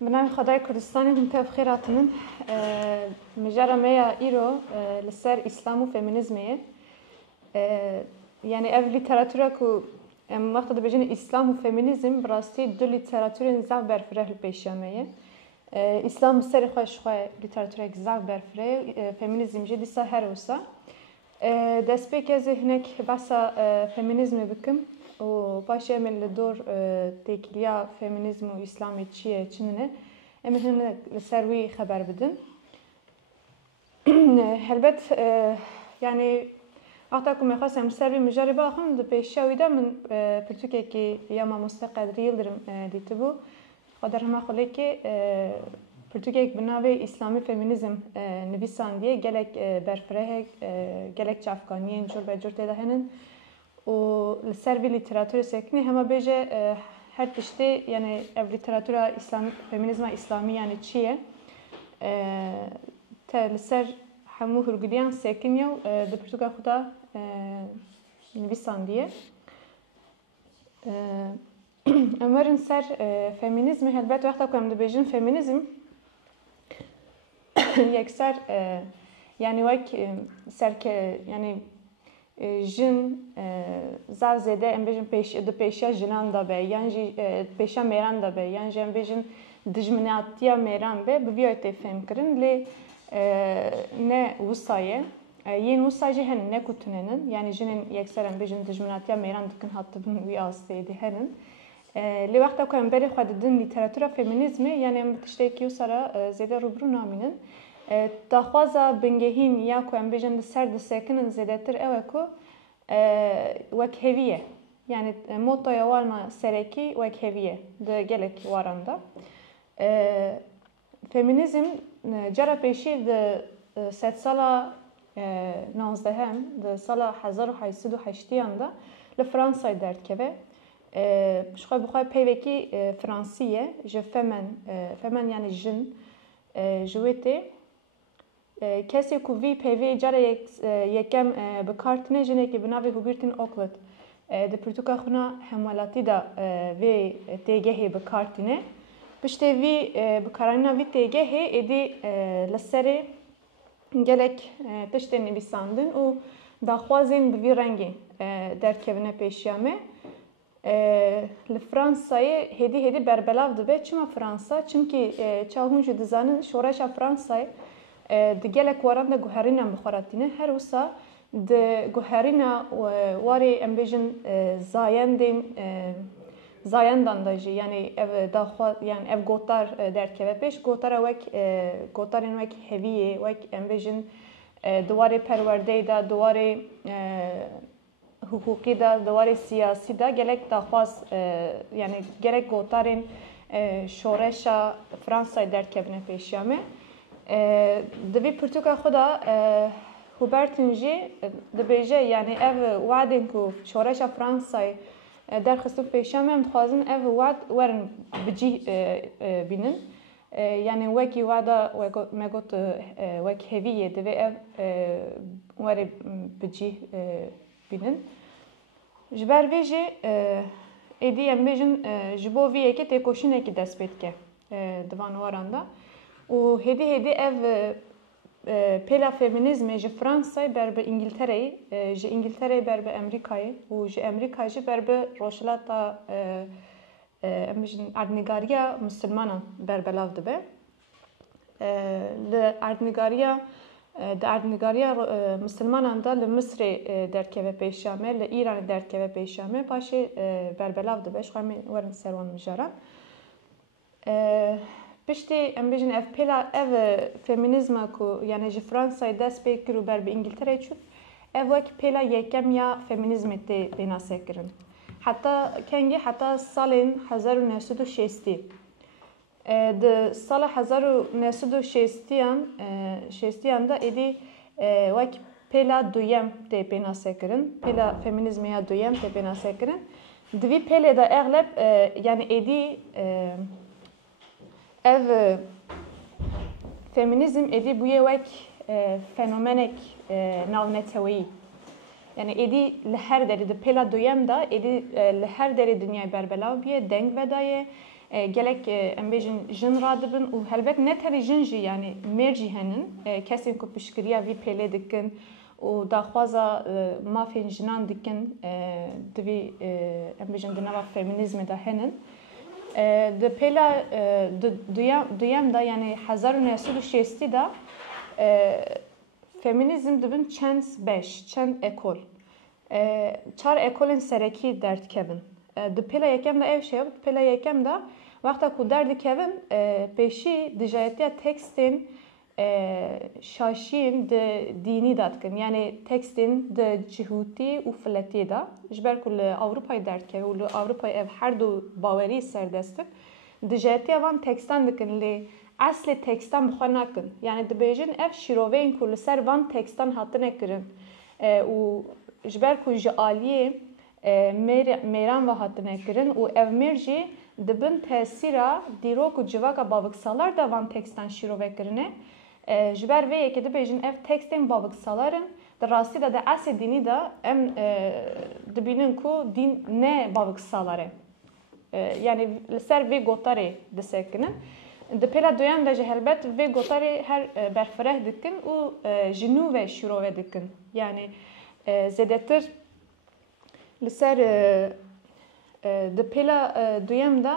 بنام خدای کردستانی هم تف خیراتنن مجرد میا ایرو لسر اسلام و فمینیزمیه یعنی اول لیتراتورا کو وقت ده بجن اسلام و فمینیزم براستی دو لیتراتور زاو برفره پیشامیه اسلام سر خوش خواه لیتراتور زاو برفره فمینیزم جدی سا هر وسا دست به که ذهنک بسا فمینیزم بکم و باشه من لدور تکلیا فمینیزم و اسلامی چیه چنینه اما هم لسروی خبر بدن هلبت يعني أعطاكم يخاصة مسابي مجربة أخون ده بيشاوي ده من برتوكي كي ياما مستقد ريلدرم ديتبو قدرهم أخلي كي برتوكي بناوي إسلامي فيمينيزم نبيسان ديه جالك برفره جالك جافكانيين جور بجور تدا هنن والسربي ليتراتورة سكني هما بيجي هر تشتي يعني ليتراتورة إسلامي فيمينيزم إسلامي يعني تشيه تلسر همو هرگلیان سکنیو د پرتوگال خدا نویسان دیه امرن سر فمینیزم هلبت وقتا کنم د بیجن فمینیزم یک سر یعنی وک سر که یعنی جن زار زده ام بیجن پیشا جنان دا به یعنی پیشا میران دا به یعنی ام بیجن دجمناتیا میران به بیایت فهم کردن لی نه وصایه یین وصایه هن نه کتنن یعنی جنن یکسرن بجن دجمناتیا میران دکن حتی بن وی آستیدی هنن لی وقتا کنم بری خود دن لیتراتورا فمینیزمی یعنی تشتکی وصارا زیاده روبرو نامینن داخوازا بنگهین یا کنم بجن سر دسکنن زیاده تر اوه کو وکهویه yani mottoya varma sereki ve keviye de gelek varanda. Feminizm جرا پیشی د 100 سالا 19 هم د سالا 1880 دا لفرانسا درد که شخواه بخواه پیوکی فرانسیه جو فمن یعنی جن جویتی کسی که وی پیوی جرا یکم بکارتنه جنه که بناوی هوگیرتین اوکلت د پرتوکا خونا همولاتی دا وی تیگهی بکارتنه بشته وی بکارانینا وی تیگه هی ادی لسری گلک تشت نویساندن و داخوازین بوی رنگی در کبنه پیشیامه لفرانسای هدی بربلاو دبه چما فرانسا چمکی چاهون جو دزانن شورش فرانسای دی گلک واران دا گوهرینا بخوراتینه هر وسا دی گوهرینا واری امبیجن زایندین زایندان داجی یعنی ev daxwa yani ev gotar derkeve peş gotara vek gotarın vek heviye vek embejin duvarı perverde da duvarı hukuki da duvarı siyasi da gerek daxwas yani gerek gotarın şoreşa Fransa derkevine peşyame devi Portugal xoda Hubertinji debije yani ev vadin ku şoreşa Fransa'yı در خستو پیشم هم خوازن اف واد ورن بجی بینن یعنی وکی وادا مگوت وک هویه دوی اف ور بجی بینن جبر ویجی ایدی ام بیجن جبو ویه که تکوشینه کی دست بید که دوان واراندا و هدی اف پلا فمینیزم جه فرانسای بر به انگلتره جه انگلتره بر به امریکای و جه امریکای جه بر به روشلاتا امروزین اردنگاریا مسلمانان بر بلاو دبه اردنگاریا مسلمانان دا لمصر درکه پیشامه لایران درکه پیشامه باشه بر بلاو دبه شخواهی ورن سروان مجارا پشتی ام بیشن اف پلا اف فمینیزم کو یعنی جه فرانسای دست بکرو بر به انگلتره چود اف وک پلا یکم یا فمینیزم تی بناسه کرن حتی کنگی حتی سال 1960 د سال 1960 دا ایدی وک پلا دویم تی بناسه کرن پلا فمینیزم یا دویم تی بناسه کرن دوی پلا دا اغلب یعنی ایدی ev feminizm edi buye vek fenomenek navnetewî yani edi li her deri de pela doyem da edi li her deri dünyayı berbelav biye deng vedaye gelek em bêjin jin radibin û helbet ne tenê jin jî yani mêr jî henin kesên ku piştgiriya vî pêlê dikin û daxwaza mafên jinan dikin divî em bêjin di nava feminîzmê de henin. Di pêla duyem da yani 1960 da feminîzm dibin çend beş, çend ekol. Çar ekolên serekî derdikevin. Di pêla yekem de ev şey, di pêla yekem de wexta ku derdikevin pêşî dijayetiya tekstên şaşiyên di dînî da dikin. Yani tekstên di cihûtî û filetî da ji ber ku li Ewropayê derdikeve û li Ewropayê ev her du bawerî serdest in. Dijayetiya van tekstan dikin lê eslê tekstan bi xwe nakin. Yani dibêjin ev şîroveyên ku li ser van tekstan hatine kirin û ji ber ku ji aliyê mêran ve hatine kirin û ev mêr jî dibin tesîra dîrok û civaka bavigsalar da van tekstan şîrovekirine. Ji ber vê yekê dibêjin ev tekstên bavigsalar in. Di rastî de di esê dînî de em dibînin ku dîn ne bavigsalar e. Yani li ser vê gotarê disekinin. Di pêla duyem de ji helbet vê gotarê her berfireh dikin û ji nû ve şîrove dikin. Yani zêdetir li ser di pêla duyem de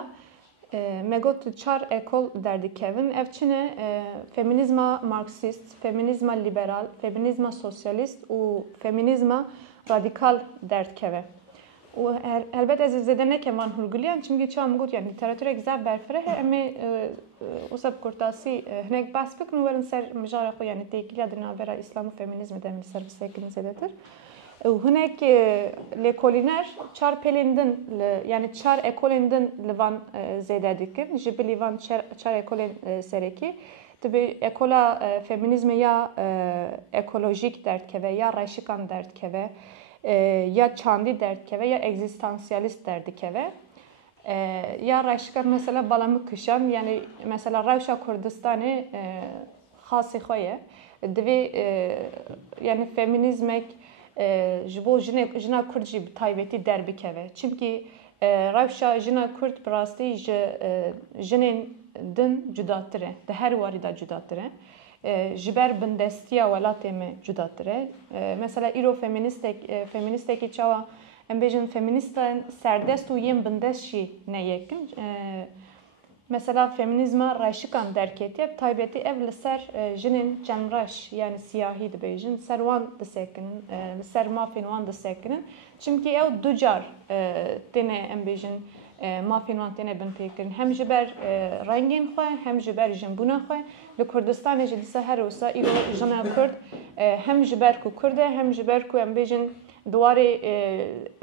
me got çar ekol derdikevin. Ev çi ne? Feminîzma marksîst, feminîzma liberal, feminîzma sosyalîst û feminîzma radikal derdikeve. û helbet ez zêde nekem van hûrgiliyan çimkî çawa min got yani lîteratûrek zaf berfireh e em ê wisa bi kurtasî hinek behs bikin û werin ser mijara xwe yani têkiliya di navbera îslam û feminîzmê de em li ser bisekin zêdetir. Hinek lêkolîner çar pelên din yani çar ekolên din li van zêde dikin. Ji bilî van çar ekolên serekî dibe ekola feminîzmê ya ekolojik derdkeve ya reşikan derdkeve ya çandî derdkeve ya egzistansiyalist derdikeve. Ya reşikan mesela balamı kişan yani mesela Rewşa Kurdistanê xasê xwe ye. Divê yani feminîzmek ji bo jina Kurd jî bi taybetî derbikeve. Çimkî rewşa jina Kurd bi rastî ji jinên din cudatir e. Di her warî da cudatir e. Ji ber bindestiya welatê me cudatir e. Mesela îro feministekî çawa em bêjin feministan serdest û yên bindest jî ne yekin. Mesela feminîzma reşikan derketiye taybetî ev li ser jinên cemreş yani siyahî dibêjin ser wan disekinin, li ser mafên wan disekinin. Çimkî ew du car têne em bêjin mafên wan têne bin têkirin. Hem ji ber rengên xwe hem ji ber jinbûna xwe. Li Kurdistanê jî dîsa her wisa îro jina Kurd hem ji ber ku Kurd e hem ji ber ku em bêjin duwarê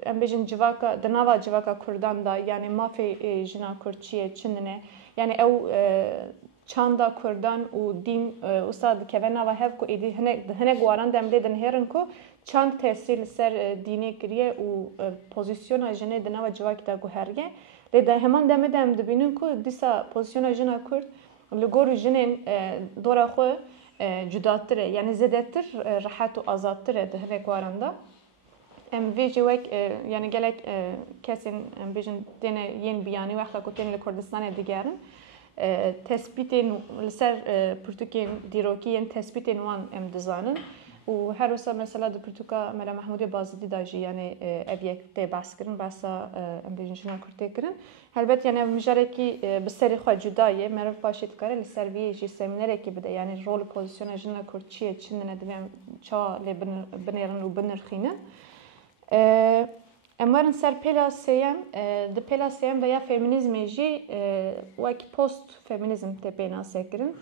em bêjin civaka di nava civaka Kurdan da yani mafê jina Kurd çi ye çi nine yani ew çanda Kurdan û dîn wisa dikeve nava hev ku êdî hinek waran dem lê din hêrin ku çand tesîr li ser dînê kiriye û pozisyona jinê di nava civakî de guherge. Lê de heman demê de em dibînin ku dîsa pozisyona jina Kurd li gor jinên dora xwe cudatir e yani zêdetir rehet û azadtir e di hinek waran da. Em vê jî wek yani gelek kesên em bêjin têne yên biyanî wexta ku têne li Kurdistanê digerin tespîtên li ser pirtûkên dîrokî yên tespîtên wan em dizanin û her wisa mesela di pirtûka Mela Mehmûdê Bazidî da jî yani ev yek tê behs kirin behsa em bêjin jina Kurd tê kirin. Helbet yani ev mijarekî bi serê xwe cuda ye meriv paşê dikare li ser vê jî semînerekî bide yani rol û pozisyona jina Kurd çi ye çi nine divê em çawa lê binêrin û binirxînin. Em werin ser pêla sêyem, di pêla sêyem de ya feminîzmê jî wek post feminîzm tê pênasekirin.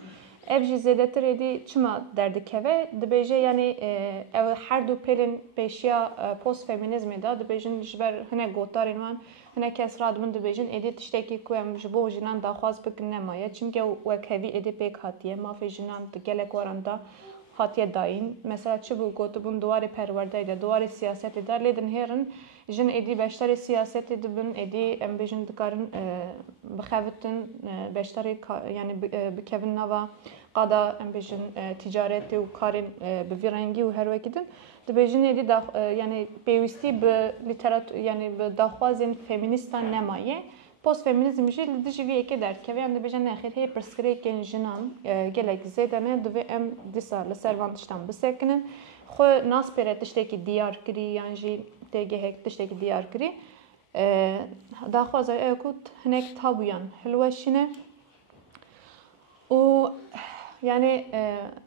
Ev jî zêdetir êdî çima derdikeve dibêje yani ev her du pêlên pêşiya post feminîzmê da dibêjin ji ber hinek gotarên wan hinek kes radibin dibêjin êdî tiştekî ku em ji bo jinan daxwaz bikin nemaye çimkî ew wek hevî êdî pêk hatiye mafê jinan di gelek waran da hatiye dayîn. Mesela çi bû gotibûn duwarê perwerdeyê de duwarê siyasetê de lê din hêrin jin êdî beşdarê siyasetê dibin êdî em bêjin dikarin bixebitin beşdarê yani bikevin nava qada em bêjin ticaretê û karên bi vî rengî û her wekî din dibêjin êdî yani pêwîstî bi lîteratûr yani bi daxwazên feministan nemaye post feminizm jî li dijî vê yekê derkeve em dibêje nexêr hê pirsgirêkên jinan gelek zêde ne divê em dîsa li ser van tiştan bisekinin xwe nas pêre tiştekî diyar kirî yan jî têgehek tiştekî diyar kirî daxwaza ew ku hinek tabûyan hilweşîne û yani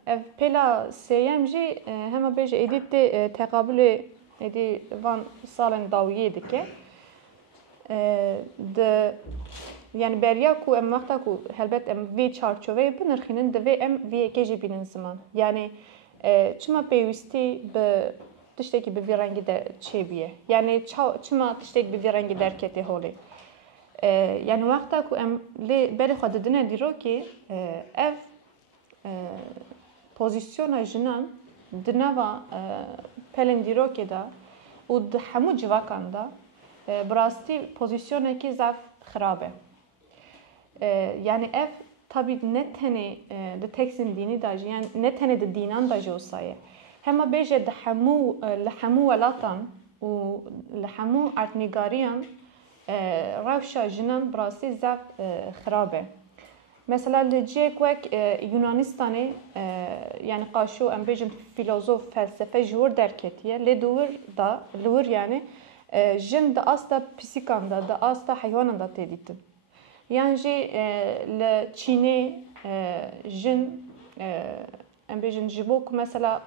ev pêla sêyem jî hema bêje êdî tê teqabûlê êdî van salên dawiyê dike yani beriya ku em wexta ku helbet em vê çarçoveyê binirxînin divê em vê yekê jî bînin ziman yani çima pêwîstî bi tiştekî bi vî rengî de çêbiye yani çima tiştek bi vî rengî derketê holê yani wexta ku em lê berê xwe didine dîrokê ev pozisyona jinan di nava pelên dîrokê de û di hemû civakan de bi rastî pozisyonekî zaf xirab e yani ev tabî ne tenê di teksên dînî de jî yani ne tenê di dînan de jî wisa ye hema bêje di li hemû welatan û li hemû erdnîgariyan rewşa jinan bi rastî zaf xirab e mesela li ciyek wek Yunanistanê yani qaşû em bêjin fîlozof felsefe ji wir derketiye lê di wir da li wir yani jin di asta pîsîkan de di asta heywanan de tê dîtin yan jî li Çînê jin em bêjin ji bo ku mesela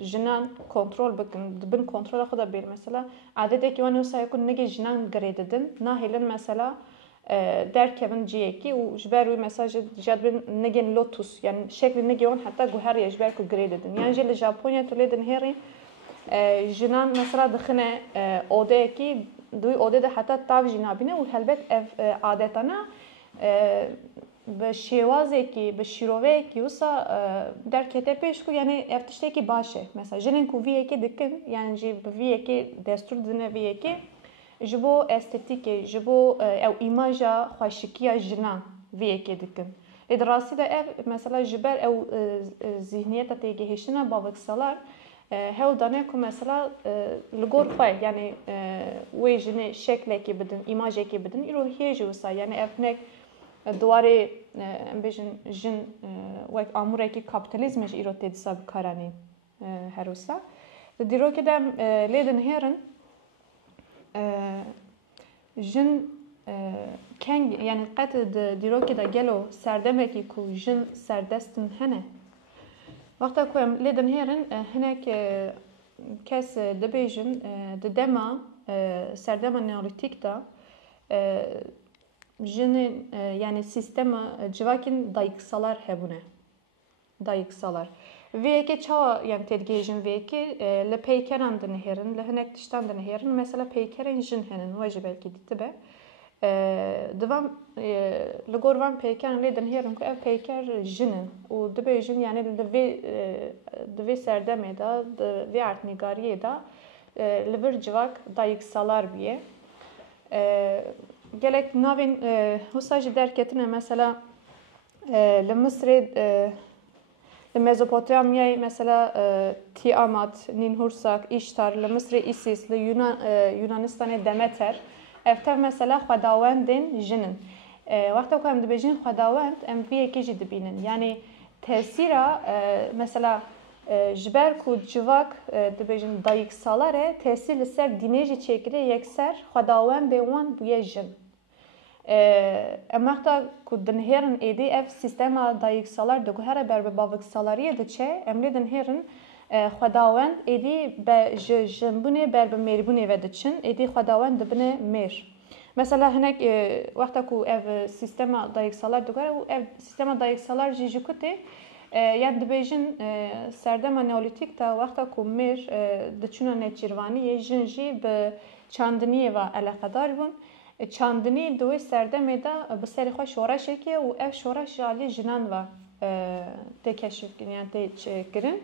jinan kontrol bikin dibin kontrola xwe de bêr mesela adetekî wan wisa ye ku negê jinan girê didin nahêlin mesela derkevin ciyekî û ji ber wî mesela ji dibin negên lotus yani şeklê negê wan heta guheriye ji ber ku girê didin yan jî li Japonya tu lê din hêrî jinan mesela dixine odeyekî di wî odê de heta tav jî nabîne û helbet ev adetana bi şêwazekî bi şîroveyekî wisa derkete pêş ku yani ev tiştekî baş e mesela jinên ku vî yekê dikin yani jî bi vî yekê destûr didine vî yekê ji bo estetîkê ji bo ew îmaja xweşikiya jinan vî yekê dikin lê di rastî de ev mesela ji ber ew zihniyeta têgehêştina baveksalar hewl dane ku mesela li gor xwe yani wê jinê şeklekê bidin îmajekê bidin îro hê jî wisa yani ev hinek dwarê em bêjin jin wek amûrekî kapitalizmê jî îro tê dîsa bikaranîn her wisa di dîrokê de em lê din hêrin jin keng yani qet di dîrokê de gelo serdemekî ku jin serdestin hene wexta ku em lê din hêrin hinek kes dibêjin di dema serdema neolîtîk de jinên yani sîstema civakên dayîksalar hebûne dayîksalar vê yekê çawa yani têdigihêjin vê yekê li peykeran dinihêrin li hinek tiştan dinihêrin mesela peykerên jin henin we jî belkî dîtibe divan li gor van peykeran lê dinihêrin ku ev peyker jinin û dibêjin yani di vê serdemê de di vê erdnîgariyê de li vir civak dayîksalar bûye gelek navên wisa jî derketine mesela li Misrê li Mezopotamyayê mesela Tiamat, Ninhursak, İştar, li Misrê Isis, li Yunanistanê Demeter ev tev mesela xwedawendên jinin wexta ku em dibêjin xwedawend em vî yekê jî dibînin yani tesîra mesela ji ber ku civak dibêjin dayîksalar e tesîr li ser dînê jî çêkire yekser xwedawendê wan bûye jin em wexta ku dinhêrin êdî ev sîstema dayîksalar diguhere ber bi baveksalariyê diçe em lê dinhêrin xwedawend êdî ji jinbûnê ber bi mêrbûnê ve diçin êdî xwedawend dibine mêr mesela hinek wexta ku ev sîstema dayîksalar diguhere û ev sîstema dayîksalar jî ji kutê yani dibêjin serdema neolîtîk de wexta ku mêr diçûna nêçîrvaniyê jin jî bi çandiniyê ve eleqedar bûn çandinî di wê serdemê de bi serê xwe şoreşeke û ev şoreş jî alî jinan ve tê keşifkirin yani tê çêkirin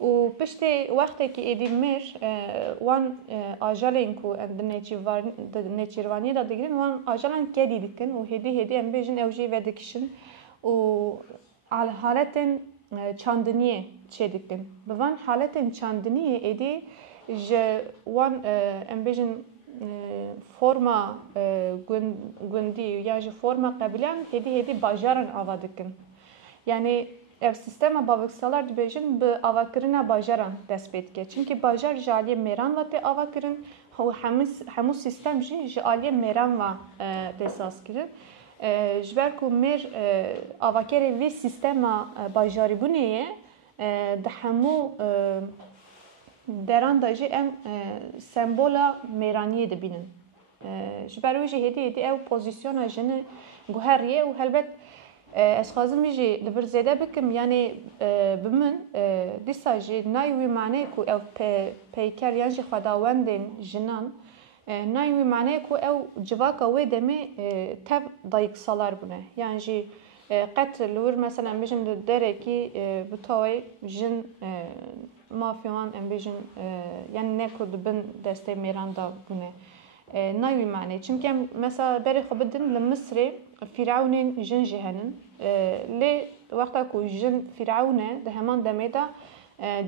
û piştê wextekî êdî mêr wan ajalên ku em di nêçîrvaniyê de digirin wan ajalan kedî dikin û hêdî em bêjin ew jî vedikişin û haletên çandiniyê çê dikin bi van haletên çandiniyê êdî ji wan em bêjin forma gundî ya ji forma qebîlan hêdî bajaran ava dikin. Yani ev sistema baveksalar dibêjin bi avakirina bajaran dest pê dike. Çimkî bajar ji aliyê mêran ve tê avakirin û hemû sistem jî ji aliyê mêran ve tê sazkirin. Ji ber ku mêr avakerê vê sistema bajarîbûnê ye di hemû deran da jî em sembola mêraniyê dibînin. Ji ber wî jî hêdî ew pozisyona jinê guheriye û helbet ez xwazim jî li vir zêde bikim yani bi min dîsa jî nayê wî maneyê ku ew peyker yan jî xwedawendên jinan nayê wî maneyê ku ew civaka wê demê tev dayîksalar bûne. Yan jî qet li wir mesela em bêjin li derekî bi tawê jin mafê wan em bêjin yani ne ku dibin destê mêran da bûne. Nayê wî maneyê. Çimkî em mesela berê xwe bidin li Misrê Fîrawnên jin jî henin. Lê wexta ku jin Fîrawn e di heman demê de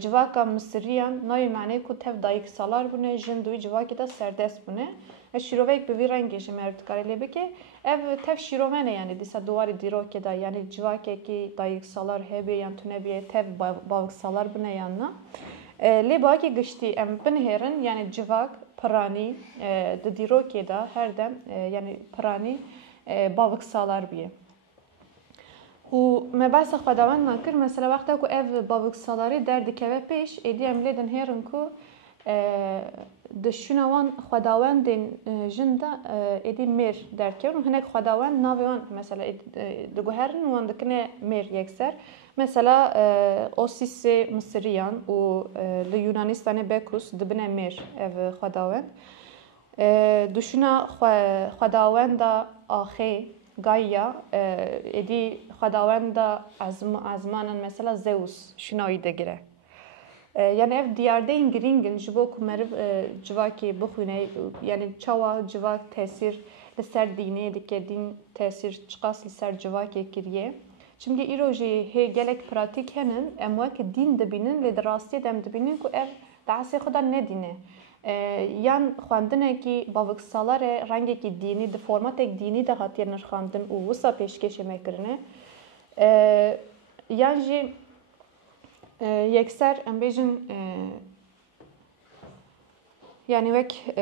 civaka Misriyan nayê maneyê ku tev dayîksalar bûne, jin di wî civakê de serdest bûne. Şîroveyek bi vî rengê ji me dikarî lê bike. Ev tev şîroven e yani dîsa duwarê dîrokê de yani civakekî dayîksalar hebe yan tune biye tev baveksalar bûne yan na. Lê bakî giştî em binihêrin yani civak, piranî di dîrokê de her dem yani piranî baveksalar biye. û me behsa xwedawendan kir mesela wexta ku ev baveksalarî derdikeve pêş êdî em lê dinhêrin ku di şûna wan xwedawendên jin de êdî mêr derkevin û hinek xwedawend navê wan mesela diguherin wan dikine mêr yekser. Mesela Osîsê Misriyan û li Yunanistanê Bekus dibine mêr ev xwedawend. Di şûna xwedawenda axê Gaia êdî xwedawenda ezmanan mesela Zeus şûna wî digire. Yani ev diyardeyên girîngin ji bo ku meriv civakê bixwîne yani çawa civak tesîr li ser dînê dike, dîn tesîr çiqas li ser civakê kiriye. Çimkî îro jî hê gelek pratîk henin em wekî dîn dibînin lê di rastiyê de em dibînin ku ev di esê xwe de nedîne. Yan xwendinekî baveksalar e rengekî dînî di formatek dînî de hatiye nirxandin û wisa pêşkêşê me kirine. Yan jî yekser em bêjin yani wek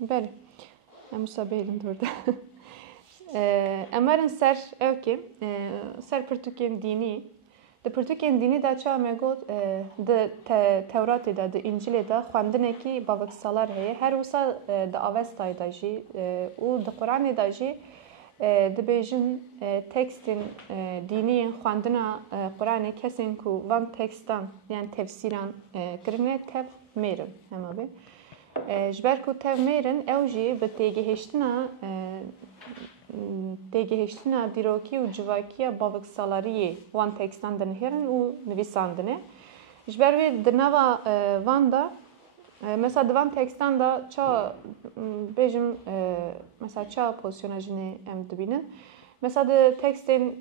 belê em wisa bêlin durde. Em werin ser evkê ser pirtûkên dînî. Di pirtûkên dînî de çawa me got di Tewratê de di İncilê de xwendinekî baveksalar heye. Her wisa di Avestayê de jî û di Qur'anê de jî dibêjin tekstên dînî yên xwendina Qur'anê kesên ku van tekstan yani tefsîran kirine tev mêrin hema bê. Ji ber ku tev mêrin ew jî bi têgihiştina dîrokî û civakiya baveksalariyê wan tekstan dinihêrin û nivîsandine. Ji ber wê di nava van da mesela di van tekstan da çawa bêjim mesela çawa pozisyona jinê em dibînin. Mesela di tekstên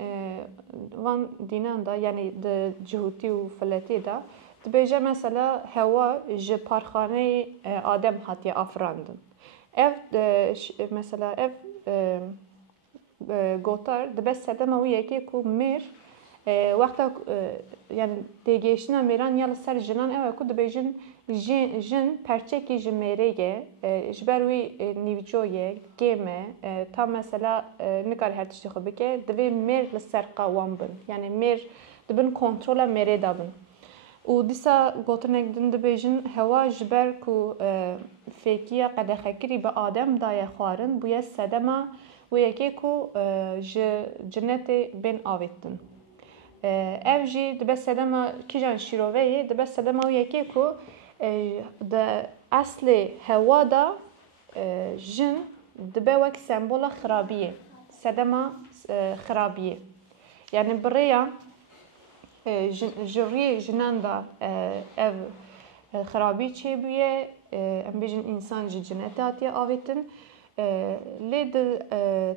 van dînan da yani di cihûtî û filetê de dibêje mesela hewa ji parxaneyê Adem hatiye afirandin. Ev mesela ev gotar dibe sedema wî yekê ku mêr wexta yani têgihiştina mêran ya li ser jinan ew e ku dibêjin jin perçekî ji mêrê ye ji ber wî nîvco ye gêm e ta mesela nikarî her tiştî xwe bike divê mêr li ser wan bin yani mêr dibin kontrola mêrê da bin. û dîsa gotinek din dibêjin hewa ji ber ku fêkiya qedexekirî bi Adem daye xwarin bûye sedema wê yekê ku ji cinnetê bên avêtin. Ev jî dibe sedema kîjan şîroveyê dibe sedema wê yekê ku di eslê hewa da jin dibe wek sembola xirabiyê. Sedema xirabiyê. Yani bi rêya ji rûyê jinan da ev xirabî çêbûye em bêjin însan ji cinnetê hatiye avêtin. Lê di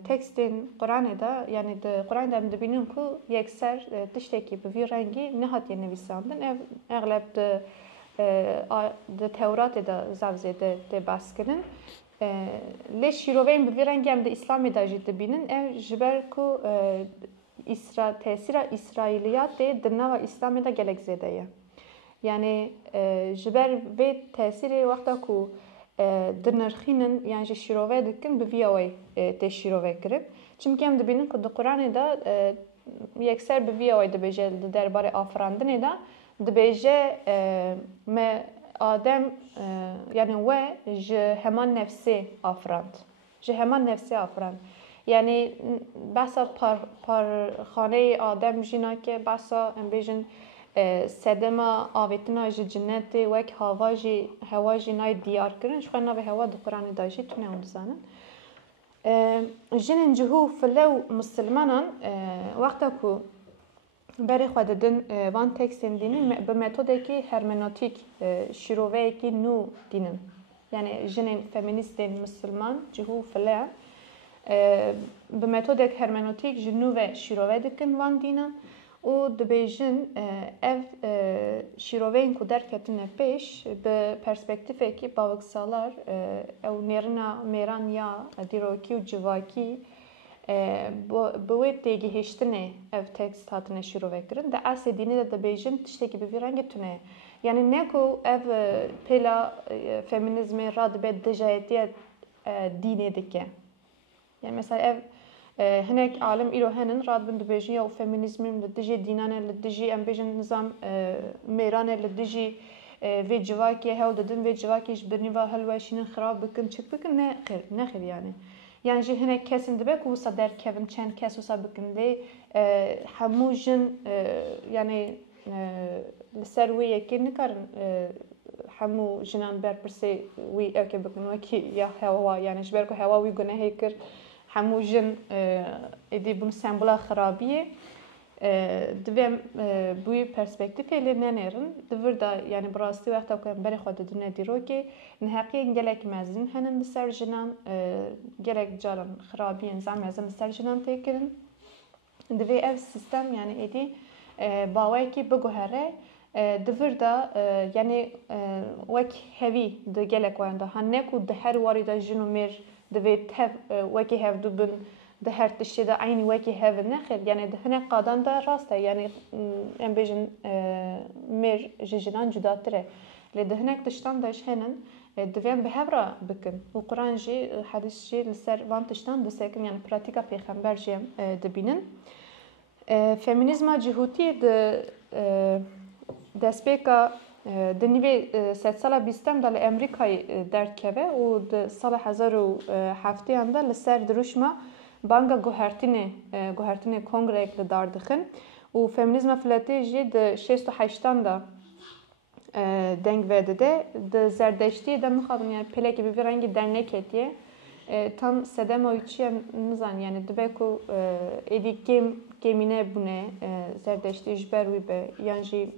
tekstên Qur'anê de yani di Qur'anê de em dibînin ku yekser tiştekî bi vî rengî nehatiye nivîsandin. Ev egleb di د تورات دا زوزه ده بس کردن لی شیروین بویرن گم ده اسلامی دا جد بینن جبر کو تأثیر İsrailiyat de nava İslam'da da gelek zedeye. Yani jiber ve tesiri vakta ku dınırxinin yani şirove dikin bir viyavay te şirove kirib. Çünkü hem de binin ku de Kur'an'ı da yekser bir viyavay de beje derbare afrandın da de beje me Adem yani ve heman nefsi afrand. Heman nefsi afrand. Yani basa par khane Adem jina ke basa embejin sedema avetina ji cenneti vek hava ji nay diyar kirin şu xana ve hava du Kur'an'ı da ji tune on zanin jinin cihu flew Müslümanan vakta ku beri xwedidin van tekstên dînî bi metodekî hermeneutik şîroveyekî nû dînin. Yani jinên feministên Müslüman cihu file bi metodek hermeneutik ji nû ve şîrove dikin van dînan û dibêjin ev şîroveyên ku derketine pêş bi perspektîfekî bavigsalar ew nêrina mêran ya dîrokî û civakî bi wê têgihiştinê ev tekst hatine şîrove kirin. De asê dînî de dibêjin tiştekî bi vî rengê tune ye. Yani ne ku ev pêla feminizmê radibe dijayetiya dînê dike. Yani mesela ev hinek alim îro henin radibin dibêjin ya feminizmên li dijî dînanê li dijî em bêjin nizam mêranê li dijî vê civakê hewl didin vê civakê ji bir nîva hilweşînin xirab bikin çik bikin ne xêr yani. Yani ji hinek kesin dibe ku wisa derkevin çend kes wisa bikin lê hemû jin yani li ser wê yekê nikarin hemû jinan berpirsê wî evkê bikin wekî ya hewa yani ji ber ku hewa wî gunehê kir hemû jin êdî bûn sembola xirabiyê divê bi wî perspektîfê lê nenêrin divir da yani bi rastî wexta ku em berê xwe didine dîrokê neheqiyên gelek mezin henin li ser jinan gelek caran xirabiyên zam mezin li ser jinan tê kirin divê ev sistem yani êdî bawekî biguhere divir da yani wek hevî di gelek wan da hene ku di her warî da jin û mêr divê tev wekî hevdû bin di her tiştê de aynî wekî hevin nexêr yani di hinek qadan da rast e yani em bêjin mêr ji jinan cudatir e lê di hinek tiştan da ji henin divên bi hev re bikin û Quran jî hedîs jî li ser van tiştan disekin yani pratika pêxember jî em dibînin feminîzma cihûtiyê di destpêka di nîvê sedsala bîstem da li Amerîkayê derkeve û di sala 2007 da li ser dirûjma banga guhertinê kongreyek li dar dixin û feminîzma filetê jî di 68 da deng vedide di zerdeştiyê de mixabin yani pelekê bi vî rengî dernek hetiye tam sedema wî çi ye nizan yani dibe ku êdî kêmîne bûne zerdeştî ji ber wî be yan jî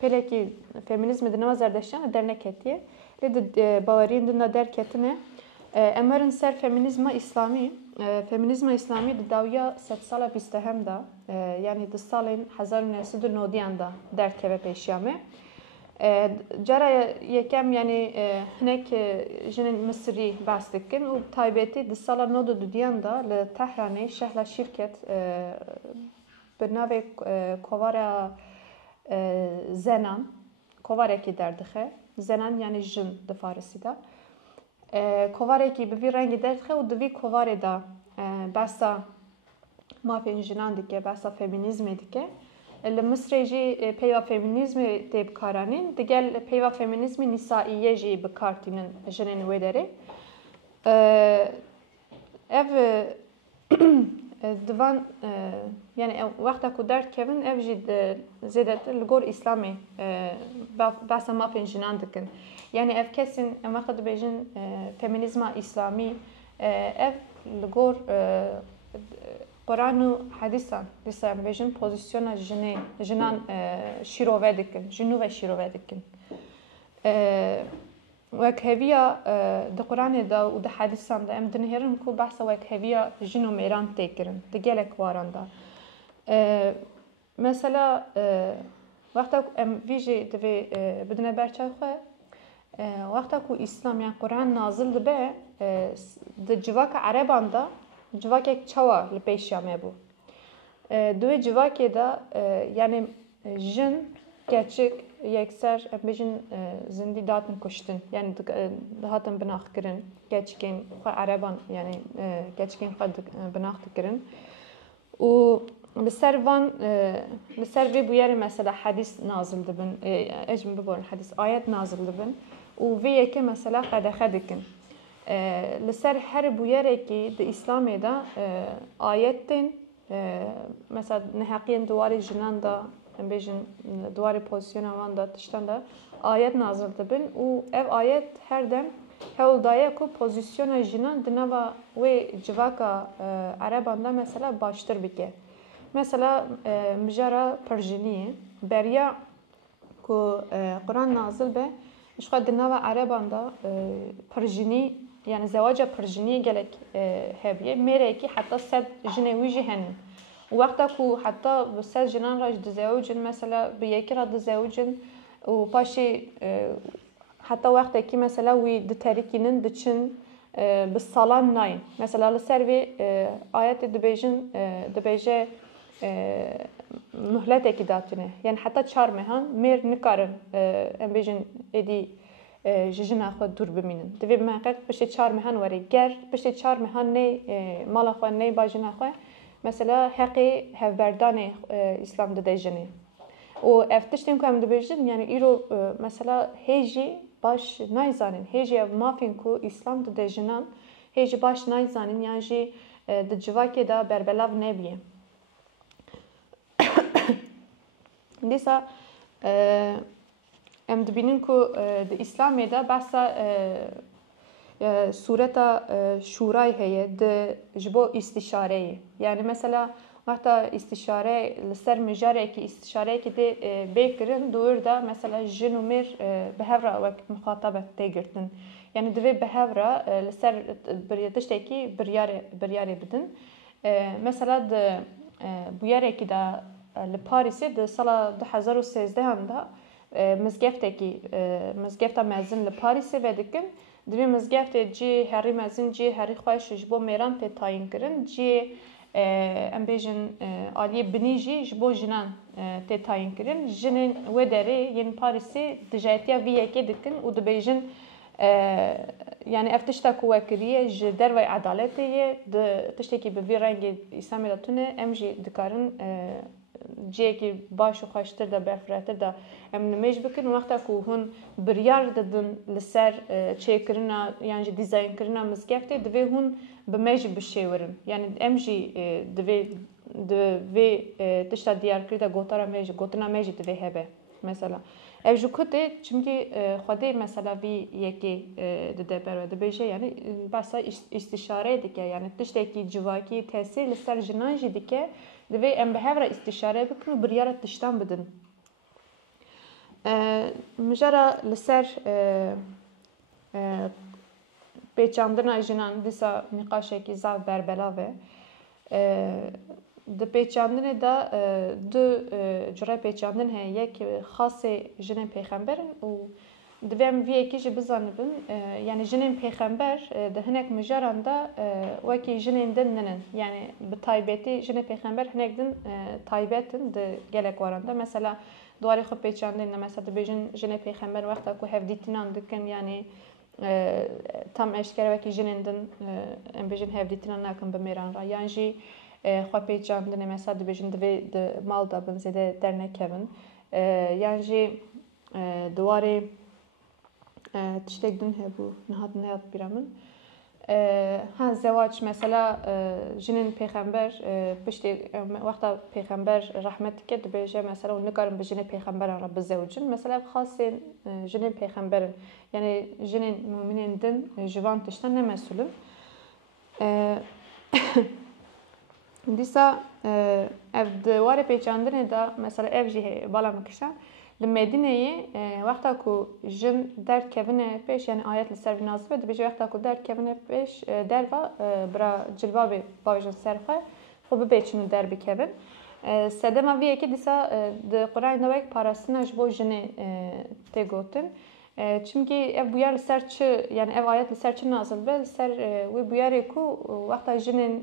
pelekî feminîzmê di nava zerdeştiyan dernek hetiye lê di baweriyên din de derketine em werin ser feminîzma İslamî feminîzma İslamî di dawiya sed sala bîstehem da yani di salên 1990 da derkeve pêşiya me cara yekem yani hinek jinên Misrî behs dikin û taybetî di sala 92 da li Tehranê şehla şîrket bi navê kovara zenan kovarekî derdixe zenan yani jin di Farsî da kovarekî bi vî rengî derdixe û di vî kovarê da behsa mafên jinan dike behsa feminîzmê dike li Misrê jî peyva feminîzmê tê bikaranîn digel peyva feminîzmê nîsaîye jî bikartînin jinên wê derê ev divan yani wexta ku derkevin ev jî zêdetir li gor İslamê behsa mafên jinan dikin yani ev kesên em wexta dibêjin feminîzma İslamî ev li gor Quran û hedîsan dîsa em bêjin pozisyona jinan şîrove dikin jinû ve şîrove dikin wekheviya di Quranê da û di hedîsan da em dinêrin ku behsa wekheviya jin û mêran tê kirin di gelek waran da mesela وقتا ام ویژه دوی بدنه برچه خواه وقتا که اسلام یعنی قرآن نازل دبه ده جواک عربان دا جواک یک چوا لپیشیامه بو دوی جواکی دا یعنی جن gerçek yekser bejin zindi datın kuştun yani hatın binax kirin gerçekten xwe Araban yani gerçekten xwe binax dikirin û li ser van li ser vê bûyerê mesela hadîs nazil dibin ez min biborin hadîs ayet nazil dibin û vê yekê mesela qedexe dikin li ser her bûyerekî di İslamê da ayet tên mesela neheqiyên duwarê jinan da bejin duvarı pozisyona van da tiştan da ayet nazil dibin û ev ayet her dem hewl daye ku pozisyona jinan di nava wê civaka Araban da mesela baştir bike. Mesela mijara Perjiniyê beriya ku Kur'an nazil be ji di nava Araban da Perjinî yani zewaca Perjiniyê gelek hebiye mêrekî heta sed jinê wî jî henin. وقتا کو حتی سه جنان راج دزوجن مثلا به یکی را دزوجن و پاشی حتی وقتی که مثلا وی دترکینن دچن به سالان ناین مثلا لسر وی آیت دبیجه مهلت کی داتنه یعنی حتی چهار مهان میر نکارن ام بیجن ادی ججنا خود دور بمینن دوی محقق پشت چهار مهان وری گر پشت چهار مهان نه مال خو نه باجنا خو mesela haqqi hevberdane İslam'da dejeni. O eftiştim ku em dibêjin yani îro mesela hêjî baş nayzanin hêjî mafin ku İslam'da dejinan hêjî baş nayzanin yani jî di civakê da berbelav nebiye. Dîsa em dibînin ku di İslamê da behsa sureta şurayê heye ji bo istişareyê yani mesela hatta istişare li ser mijarekî istişarekî tê bêkirin dûr da mesela jin û mêr bi hevra wek muxatabet tê girtin yani divê bi hevra li ser tiştekî biryarê bidin mesela di bûyerekî da li Parîsê di sala 2013 da mizgefta mezin li Parîsê vedikin دوی مزگفت جی هری مزین جی هری خوش جبو میران ت تاین کرن جی ام بیژن عالی بنی جی جبو جنان ت تاین کرن جنن و دری ین پاریسی دجایتیا وی یکی دکن و دبیژن yani eftişta kuvvekiriye ji derve adaletiye de tişteki bi vî rengê İslamê da tune em jî dikarin ciyekî baş û xweştir da berfirehtir da em nimêj bikin wexta ku hûn biryar didin li ser çêkirina yan jî dîzaynkirina mizgeftê divê hûn bi me jî bişêwirin yani em jî divê di vê tişta diyarkirî da gotara me jî gotina me jî divê hebe mesela ev ji kutê çimkî xwedê mesela vî yekê dide ber ve dibêje yani behsa îstişareyê dike yani tiştekî civakî tesîr li ser jinan jî dike divê em bi hevra îstişare bikin û biryara tiştan bidin mijara li ser pêçandina jinan dîsa nîqaşekî zav berbelav e di pêçandinê da du cure pêçandin heye yek xasê jinên pêxemberin û divê em vî yekî jî bizanibin yani jinên pêxember di hinek mijaran da wekî jinên din ninin yani bi taybetî jinê pêxember hinek din taybetin di gelek waran da mesela duwarê xwe pêçandin de mesela dibêjin jinê pêxember wexta ku hevdîtînan dikin yani tam eşkere wekî jinên din em bêjin hevdîtînan nakin bi mêran ra yan jî xwe pêçandinê mesela dibêjin divê di mal da bin zêde dernekevin yan jî duwarê tiştek din hebû nihat neyat bîra min zewac mesela jinên pêxember piştê wexta pêxember rahmet dike dibêje mesela hûn nikarin bi jinê pêxemberan re bizewicin mesela ev xasên jinên pêxemberin yani jinên mûminên din ji van tiştan ne mesulin dîsa ev di warê pêçandinê da mesela ev jî heye bala min kişa li Medîneyê wexta ku jin derkevine pêş yani ayet li ser vî nazil be dibêje wexta ku derkevine pêş derva bira cilbabê bavêjin ser xwe xwe bibêçin û derbikevin Sedema vî yekê dîsa di Qur'anê de wek parastina ji bo jinê tê gotin. Çimkî ev bûyar li ser çi, yani ev ayet li ser çi nazil be, li ser wê bûyarê ku wexta jinên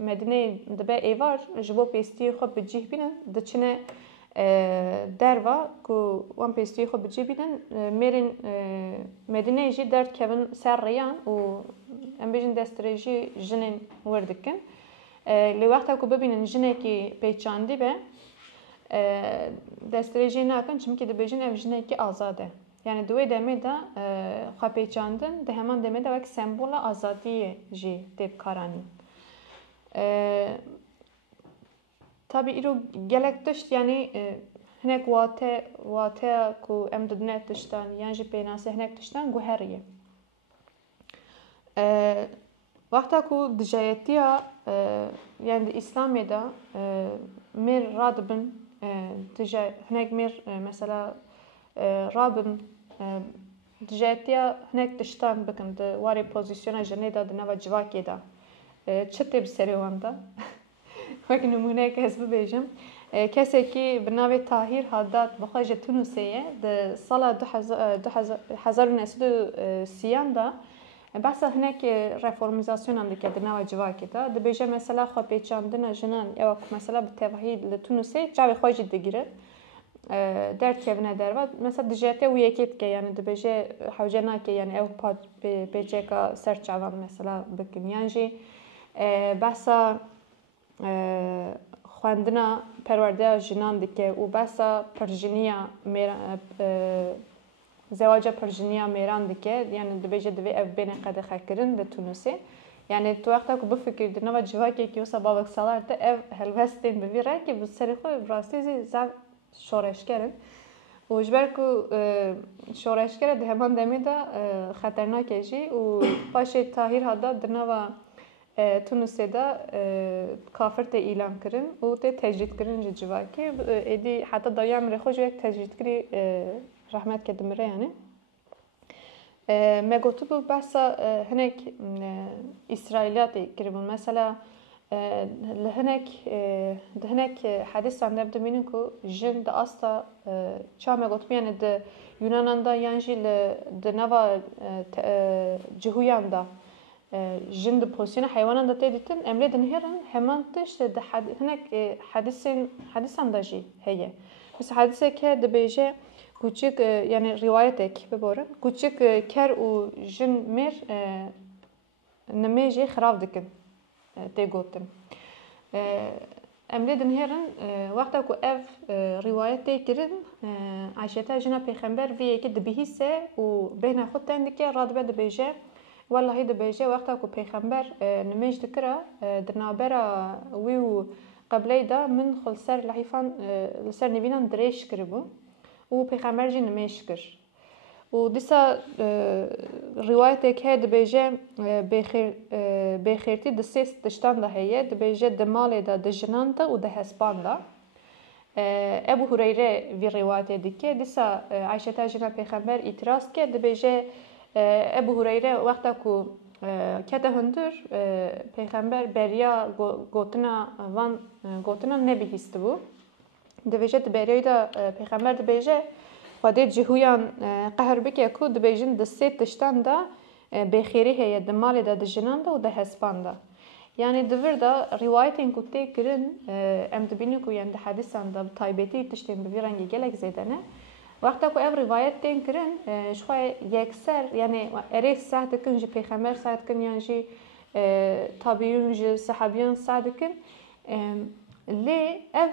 Medîneyê dibe êvar ji bo pêstiyê xwe bi cih bînin, diçine derva ku wan pêstiyê xwe bi cih bînin, mêrên Medîneyê jî derdikevin ser rêyan û em bêjin destdirêjî jinên wir dikin. Li wexta ku bibînin jinekî pêçandî be, destdirêjî nakin çimkî dibêjin ev jinekî azad e. Yani di wê demê de xwepêçandin di heman demê de wek sembola azadiyê jî tê bikaranîn. Tabii îro gelek tişt yani hinek wateya ku em didine tiştan yan jî pênasê hinek tiştan guherî ye. Wexta ku dijayetiya yani di İslamê de mêr radibin hinek mêr mesela rabin dijayetiya hinek tiştan bikin di warê pozisyona jinê de di nava civakê de çi tê bi serê wan de? Wek nimûneyek ez bibêjim. Kesekî bi navê Tahîr Haddad bi xwe ji Tunûsê ye di sala 1930 de behsa hinek reformîzasyonan dike di nava civakê de. Dibêje mesela xwepêçandina jinan ew ku mesela bi tevhîd li Tunûsê çavê xwe jî digirin. Derdkevine derva. Mesela dijayetiya wî yekê dike yani dibêje hewce nake yani ew pêçeka ser çavan mesela bikin. Yan jî behsa xwendina perwerdeya jinan dike û behsa pirjiniya zewaca pirjiniya mêran dike. Yani dibêje divê ev bêne qedexekirin li Tunûsê. Yani tu wexta ku bifikir di nava civakekî wisa bavek salar de ev helbestên bi vî rekê bi serê xwe bi rastî zî zer şoreşker in. û ji ber ku şoreşker e di heman demê de xeternak e jî û paşê Tahîr Haddad di nava Tunûsê de kafir tê îlan kirin û tê tecrîd kirin ji civakê. Êdî heta dawya mirê xwe jî wek tecrîdkirî rahmet ke dimire yani. Me gotibû behsa hinek İsraîliyatê kiribûn. Mesela li hinek hedîsan de dibînin ku jin di asta çawa me gotibû yani di Yunanan da yan jî di nava cihûyan da jin di pozisyona heywanan da tê dîtin em lê dinihêrin heman tişt di hinek hedîsan da jî heye. Mesela hedîsek he dibêje küçük yani riwayetek biborin küçük ker û jin mêr nimê jî xirav dikin tê gotin. Em lê dinihêrin wexta ku ev riwayet tê kirin Ayşeta jina pêxember vî yekê dibihîse û bêhna xwe tên dike radibe dibêje wellahî dibêje wexta ku pêxember nimê ji dikira di navbera wî û qebleyê de min xwe li ser lehîfan li ser nivînan dirêj kiribû û pêxember jî nimêj kir. û dîsa riwayetek heye dibêje bêxêrtî di sê tiştan de heye. Dibêje di malê de, di jinan de û di hespan de. Ebu Hureyre vî riwayetê dike. Dîsa Ayşeta jina pêxember îtiraz ke dibêje Ebu Hureyre wexta ku kete hundir pêxember beriya gotina van gotina nebihîstibû. Dibêje di beriyayê de pêxember dibêje xwedê cihûyan qeher bike ku dibêjin di sê tiştan de bêxêrî heye di malê de, di jinan de û di hespan de. Yani di vir de riwayetên ku tê kirin em dibînin ku yani di hedîsan de bi taybetî tiştên bi vî rengî gelek zêde ne. Wexta ku ev rivayet tên kirin ji xwe yekser yani erê seh dikin ji pêxember seh dikin yan jî tabîûn ji sehebîyan seh dikin. Lê ev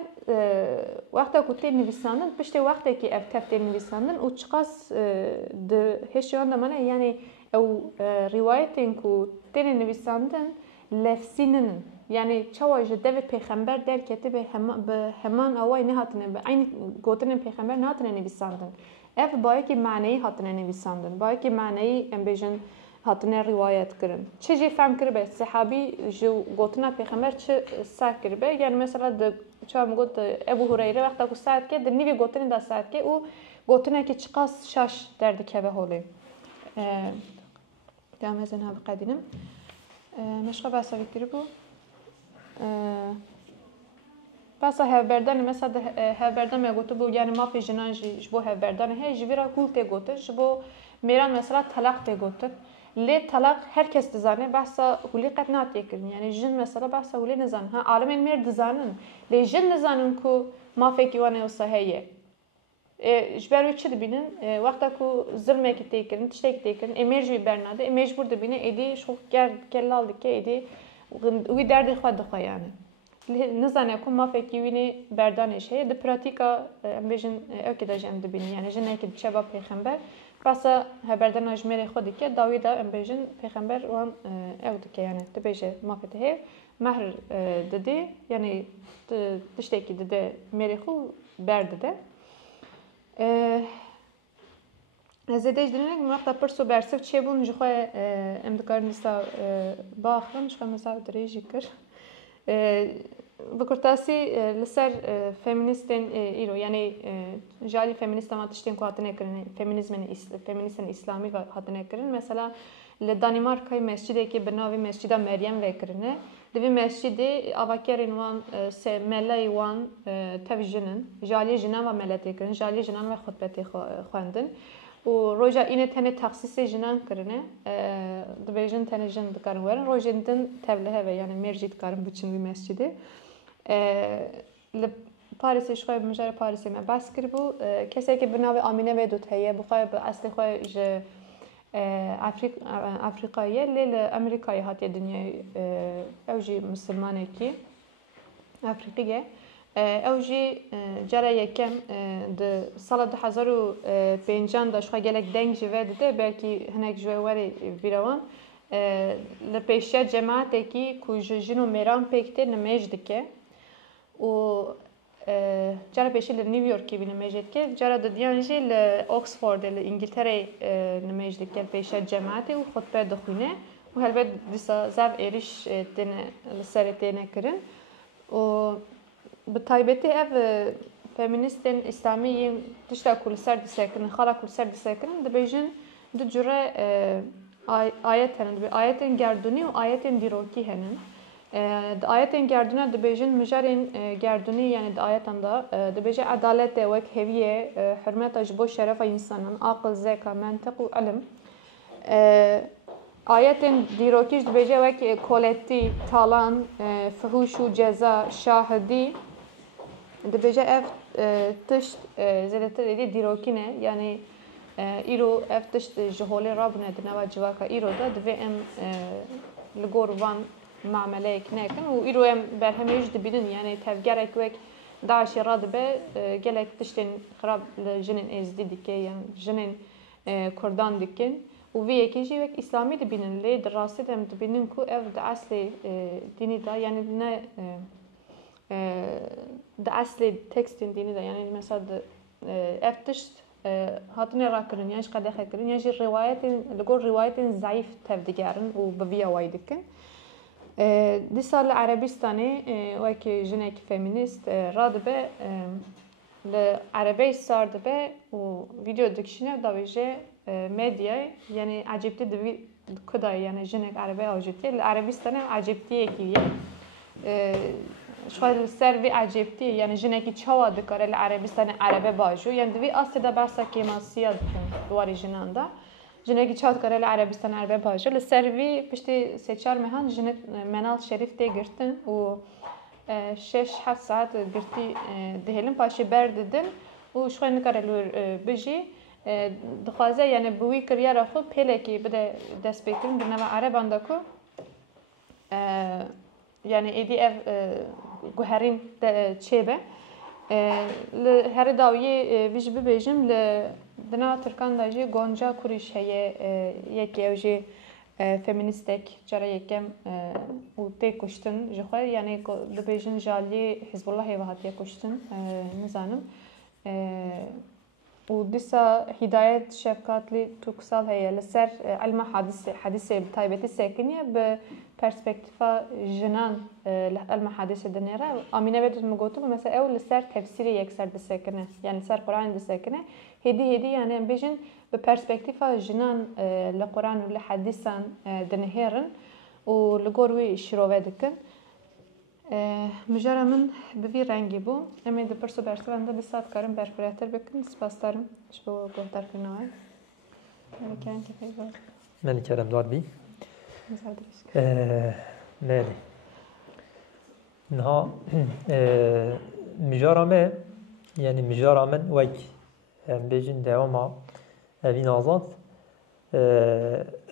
wexta ku tê nivîsandin piştê wextekî ev tev tê nivîsandin û çiqas di hêşî wan de mane yani ew rîwayetên ku tên nivîsandin lefsînin yani çawa ji devê pêxember derketî bi heman awayê nehatine bi aynî gotinên pêxember nehatine nivîsandin. Ev bayekî maneyî hatine nivîsandin. Bayekî maneyî em bêjin hatine rivayet kirin. Çi jî fehm kiribe sehabî ji gotina pêxember çi seh kiribe. Yani mesela di çawa min got Ebu Hureyre wexta ku seh dike di nîvê gotinê de seh dike û gotinekî çiqas şaş derdikeve holê. Devam ezin ha biqedînim. Meşqa behsa vê kiribû. بس هفبردان مثلا هفبردان میگوتو بو یعنی ما پیجنان جبو هفبردان هی جویرا هول تگوتو جبو میران مثلا طلاق تگوتو لی طلاق هر کس دزانه بحثا هولی قد ناتیه کردن یعنی جن مثلا بحثا هولی نزان ها عالم میر دزانن لی جن نزانن کو ما فکر وانه وصحیه جبرو چی دبینن وقتا کو ظلم کی تیکن تشتک تیکن امرجی برناده مجبور دبینه ایدی شو گلال دکه ایدی وی درد خود دخواه یعنی نزانه کو ما فکر وینه بردانش هی د پراتیکا بیشن اوکی داشتم دبینی یعنی جن اکی شبا پیغمبر بس هبردن اجمیر خودی که داویدا بیشن پیغمبر وان اوکی که یعنی تبیشه ما فکر هی مهر دده یعنی تشتکی دده میری خو برده زدیش دنیک وقتا پرسو برسف چه بون جخواه امدکار نیستا با آخرم جخواه مثلا دریجی کر بکرتاسی لسر فمینیستن ایرو یعنی جالی فمینیست ما تشتین کو هاتنه کرن فمینیستن اسلامی و هاتنه کرن مثلا لدانمارکای مسجدی که بناوی مسجد مریم وکرنه دوی مسجد آواکرین وان ملای وان تفجنن جالی جنان و ملتی کرن جالی جنان و خطبتی خواندن و روزا اینه تنه تخصیص جنان کرنه دبیجن تنه جن دکارن ورن روزا دن تبله و یعنی مرجید کارن بچن وی مسجده پاریس شوی مجرد پاریس ما بس کرد بو کسی که بناوی آمینه و دوت هیه بخوای به اصل خوای ج افریقاییه لیل امریکایی هاتی دنیای اوجی مسلمانه کی افریقیه اوجی جرا یکم د سال 2005 داشت خواه گلک دنگ جوه داده بلکی هنگ جوه وری بیروان لپیشه جماعته کی کوج جنو میران پیکته نمیج دکه و جرا پیشی ل نیویورکی بینه میجد که جرا دادیانجی ل اوکسفورد ل انگلتره نمیج دکه پیشه جماعته و خطبه دخونه و هلبت دیسا زاف ایریش تنه لسر تنه کرن و به تایبتی اف فمینیستن اسلامی تشتا کل سر دسکن خالا کل سر دسکن دبیجن دو جوره آیت هنن آیتن گردونی و آیتن دیروکی هنن آیتن گردونه دبیجن مجرین گردونی یعنی آیتن دا دبیجه عدالت وک هویه حرمت اجبو شرف انسانن عقل ذکا منطق و علم آیتن دیروکیش دبیجه وک کولتی تالان فحوش و جزا شاهدی دبیجه اف تشت زیادتر ایدی دیروکینه یعنی ایرو اف تشت جهولی رابنه دنوا جواکا ایرو دا دوی ام لگور وان معامله کنکن و ایرو ام برهمیش دبیدن یعنی تفگرک وک داعشی راد به گلک تشتین خراب جنین ازدی دیکه یعنی جنین کردان دیکن و وی یکیجی وک اسلامی دبینن لی دراستی دم دبینن کو اف دا اصلی دینی دا یعنی نه دا اصلی تکستین دینی دا یعنی مثلا اف تشت هاتنی را کردن یعنی قد خیر کردن یعنی روایت لگور روایت ضعیف تفدیگرن و بویا وایدکن دی سال عربستانی وکی جنک فمینیست راد به لعربی سارد به و ویدیو دکشنه داویجه مدیای یعنی عجبتی دوی کدای یعنی جنک عربی آجبتی لعربستانی عجبتیه کیه شاید سروی عجبتی یعنی جنکی چهوا دکاره لعربستان عربه باجو یعنی دوی آستی دا برسا کیماسیا دکن دواری جنان دا جنکی چهوا دکاره لعربستان عربه باجو لسروی پشتی سیچار مهان جنت منال شریف تی گرتن و 6-7 ساعت گرتی دهلن پاشی برددن و شوی نکاره لور بجی دخوازه یعنی بوی کریار خود پیله کی بده دست بکرن بنوا عربان دا کو yani edi ev guherin çebe her daviye biz bibejim le dana Türkan da ji Gonca Kuriş heye yek evji feministek çara yekem u te kuştun jixwe yani bibejin jali Hizbullah ev hatiye kuştun nizanım و دسا هدایت شفقاتلی توکسال هیا لسر علم حادثه تایبتی سکنیه به پرسپکتیفا جنان علم حادثه دنیره آمینه بدون مگوتو مثلا اول لسر تفسیری یک سر دسکنه یعنی لسر قرآن دسکنه هدی یعنی بیشن به پرسپکتیفا جنان لقرآن و لحدیثان دنهیرن و لگوروی شروع دکن مجرد من بوی رنگی بو اما ده پرسو برسلان ده بسات کارم برفراتر بکن سپاس دارم شبو گوهدار کنوهای ملکان که پیدا ملکارم دار بی نه نها مجارمه يعني مجارة من ويك بيجين داوما هذين آزاد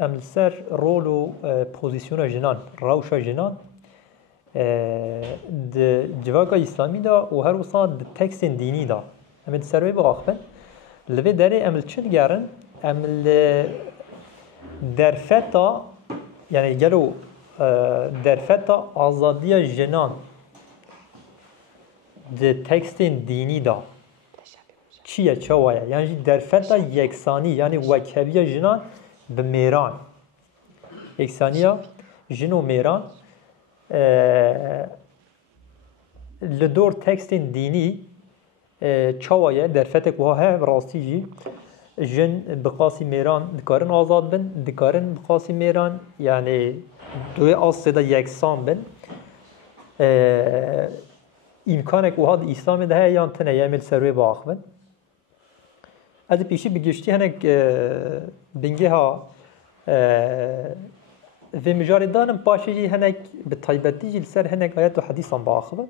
أم السر رولو بوزيسيونا جنان روشا جنان د جواقا إسلامي دا وهر وصاد د تكسين ديني دا أم السروي بغاقبن لبي داري أم الچد جارن أم درفتا يعني قالوا درفتا آزادية جنان د تکستین دینی دا چیه چوایه یعنی درفتا یکسانی یعنی وکبیه جنان به میران یکسانیه جن و میران لدور تکستین دینی چوایه درفتک واه راستی جی جن بقاسی میران دکارن آزاد بن دکارن بقاسی میران یعنی دوی آسه دا یکسان بن امکانک و هاد اسلام ده یا تنه یامل سروی باخبن از پیشی بگشتی هنگ بنگه ها و مجاری دانم پاشی جی هنگ به طیبتی جی لسر هنگ آیت و حدیثان باخبن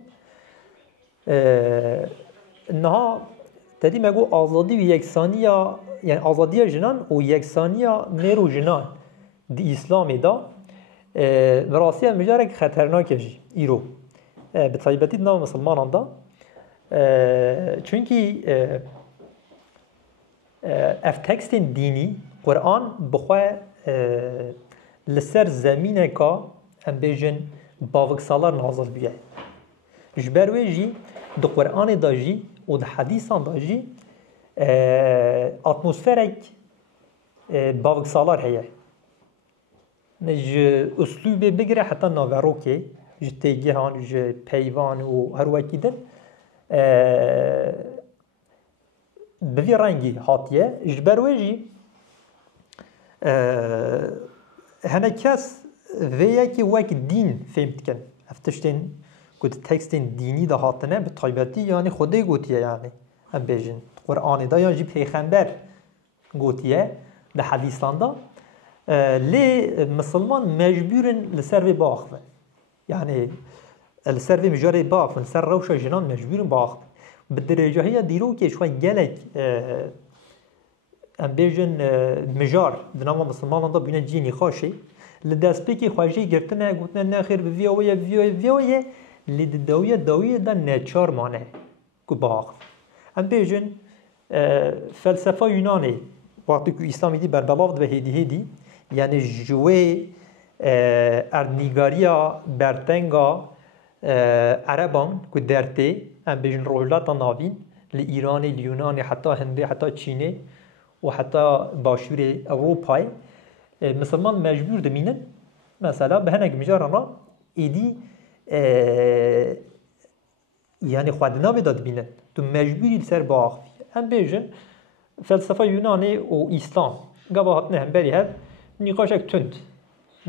نها تدی مگو آزادی و یکسانیا یعنی آزادی جنان و یکسانیا میر و جنان دی اسلامی دا براستی مجارک خطرناکه جی ایرو به طیبتی نام مسلمانان دا چونکی اف تکستین دینی قرآن بخواه لسر زمینه که هم بیجن باوک سالار نازل بیه جبروی جی دو قرآن دا جی و دو حدیثان دا جی اتمسفرک باوک سالار هیه نج اسلوب بگیره حتی ناوروکی جتیگهان ج پیوان و هر وکی دن بوی رنگی هاتیه جبروی جی هنه کس ویه که وک دین فهمت کن افتشتین گوت تکستین دینی ده هاتنه به طیبتی یعنی خوده گوتیه یعنی هم بیجن قرآن ده یا جی پیغمبر گوتیه ده حدیثان ده لی مسلمان مجبورن لسر و باخوه يعني السر في مجاري باف السر روشة جنان مجبورين باخ بالدرجة هي ديرو كي شوي جالك ام بيجن مجار دناما مسلمان دا بينا جيني خاشي لداس بيكي خواجي گرتنا قلتنا ناخر بفيوية بفيوية لداوية داوية دا ناتشار مانه كو باخ ام بيجن فلسفة يوناني وقتی که اسلامی دی بربلاف و هدی یعنی جوی اردنیگاریا برتنگا عربان که درته ام بیشن رویلات ناوین لی ایرانی لیونانی حتی هندی حتی چینی و حتی باشور اروپای مسلمان مجبور دمینن مثلا به هنگ مجارنا ایدی یعنی خود نامی داد بینن تو مجبوری سر با آخفی ام بیشن فلسفه یونانی و اسلام گاه هاتنه هم بری هد نقاشک تند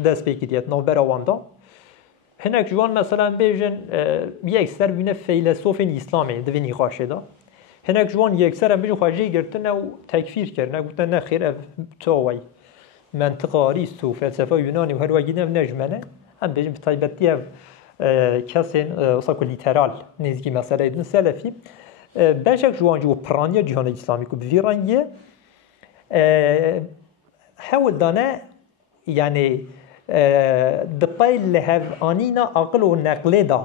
دست بگیرید نو براواندا هنگ جوان مثلا بیشن یک سر بینه فیلسوف اسلامی دوی نقاشه دا هنگ جوان یک سر هم بیشن خواجه گرتن و تکفیر کرد گفتن نه خیر اف توی منطقه آریست و فلسفه یونانی و هر وگیده نجمنه هم بیشن به طیبتی کسی اصلا که لیترال نزدیکی مسئله ایدن سلفی بشک جوان جو پرانیا جهان اسلامی که بویرانیه حاول دانه يعني دبي اللي هاف انينا عقل ونقل دا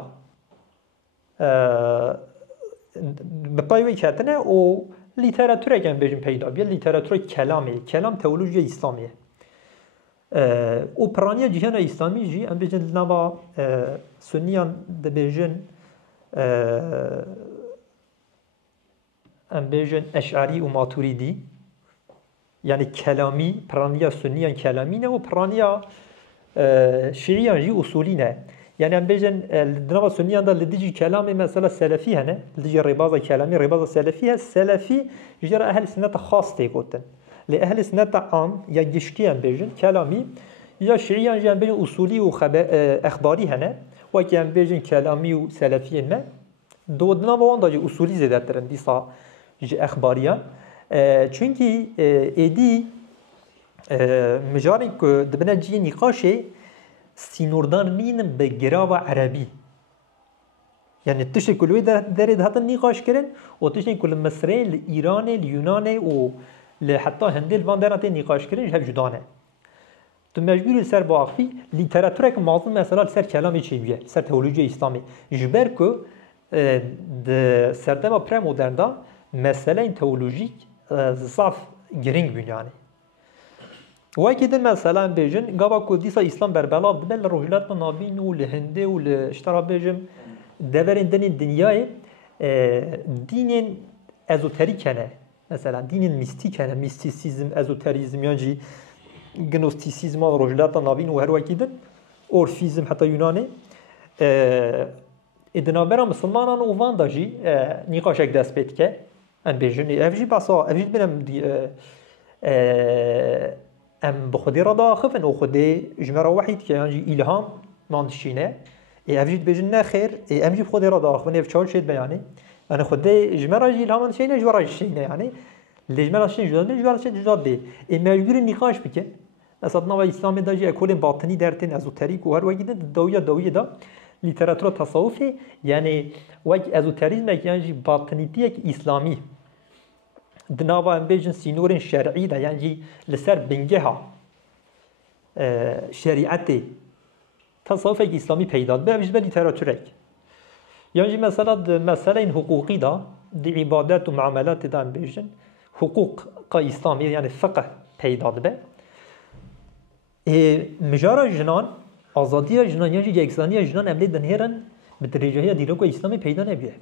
بباي ويكاتنا و ليتراتورا كان بيجن پیدا بیا ليتراتورا كلامي كلام تئولوژی اسلامیه و پرانیا جهان اسلامی جی ام بيجن نوا سنیان د بيجن ام بيجن اشعری و ماتوریدی يعني كلامي برانيا سنيا كلامي و برانيا شيعيا جي اصولينا يعني ام بيجن الدنوا سنيا ده لديجي كلامي مثلا سلفي هنا لديجي رباضه كلامي رباضه سلفيه السلفي جرى اهل سنه خاص تيقولن لاهل سنه عام يا جشتي ام بيجن كلامي يا شيعيا جي ام بيجن اصولي و اخباري هنا وکی ام بیجن کلامی و سلفی ما دودنا با آن داجی اصولی زده ترن دیسا ج اخباریان چونکی ایدی مجاری که دبنا جی نقاشه سینوردان نین به گراو عربی يعني تشي كل ويدا داري هذا النقاش كرن وتشي كل مصري الإيراني اليوناني و لحتى هندي الفاندرات نقاش كرن جهب جدانه تو مجبور سر باخفي ليتراتورك معظم مثلا سر كلامي چي بيه سر تئولوژي اسلامي جبر كو د سردما بري مودرن دا مساله تئولوژيك ضعف گرنگ بين يعني وكده مثلا بيجن غابا كو ديسا اسلام بربلا بل روجلات نابين و لهندي و لاشترا بيجم دورین دنیای دینین ازوتریکنه مثلا دینین میستیکنه میستیسیزم ازوتریزم یعنی گنوستیسیزم و روجلات نابین و هر وکیدن اورفیزم حتی یونانی ادنابرا مسلمانان و وان داجی نیقاشک دست پید که ان بیجنی افجی بسا افجی بنم دی ام بخودی را داخفن و خودی جمره وحید که یعنی الهام ماندشینه افجید بجن نخیر امجی خودی را داخل نف چهار شد بیانی انا خودی جمره جیل همان شینه جوار شینه یعنی لجمره شین جداد به جوار شین جداد به مجبور نقاش بکن مثلا نوع اسلام داجی اکول باطنی درتن ازوتریک و هر وقت دویه دا لیتراتور تصوفی یعنی وقت ازوتریزم یعنی باطنیتی اسلامی دنوا ام بجن سینور شرعی دا یعنی لسر بنگه ها شریعتی تصوف اسلامی پیدا به وجه لیتراتورک یعنی مثلا مسئله این حقوقی دا دی عبادت و معاملات دا بیشن حقوق اسلامی یعنی فقه پیدا به مجارا جنان آزادی جنان یعنی یکسانی جنان عملی دنهرن به درجه دیروگ اسلامی پیدا نبیه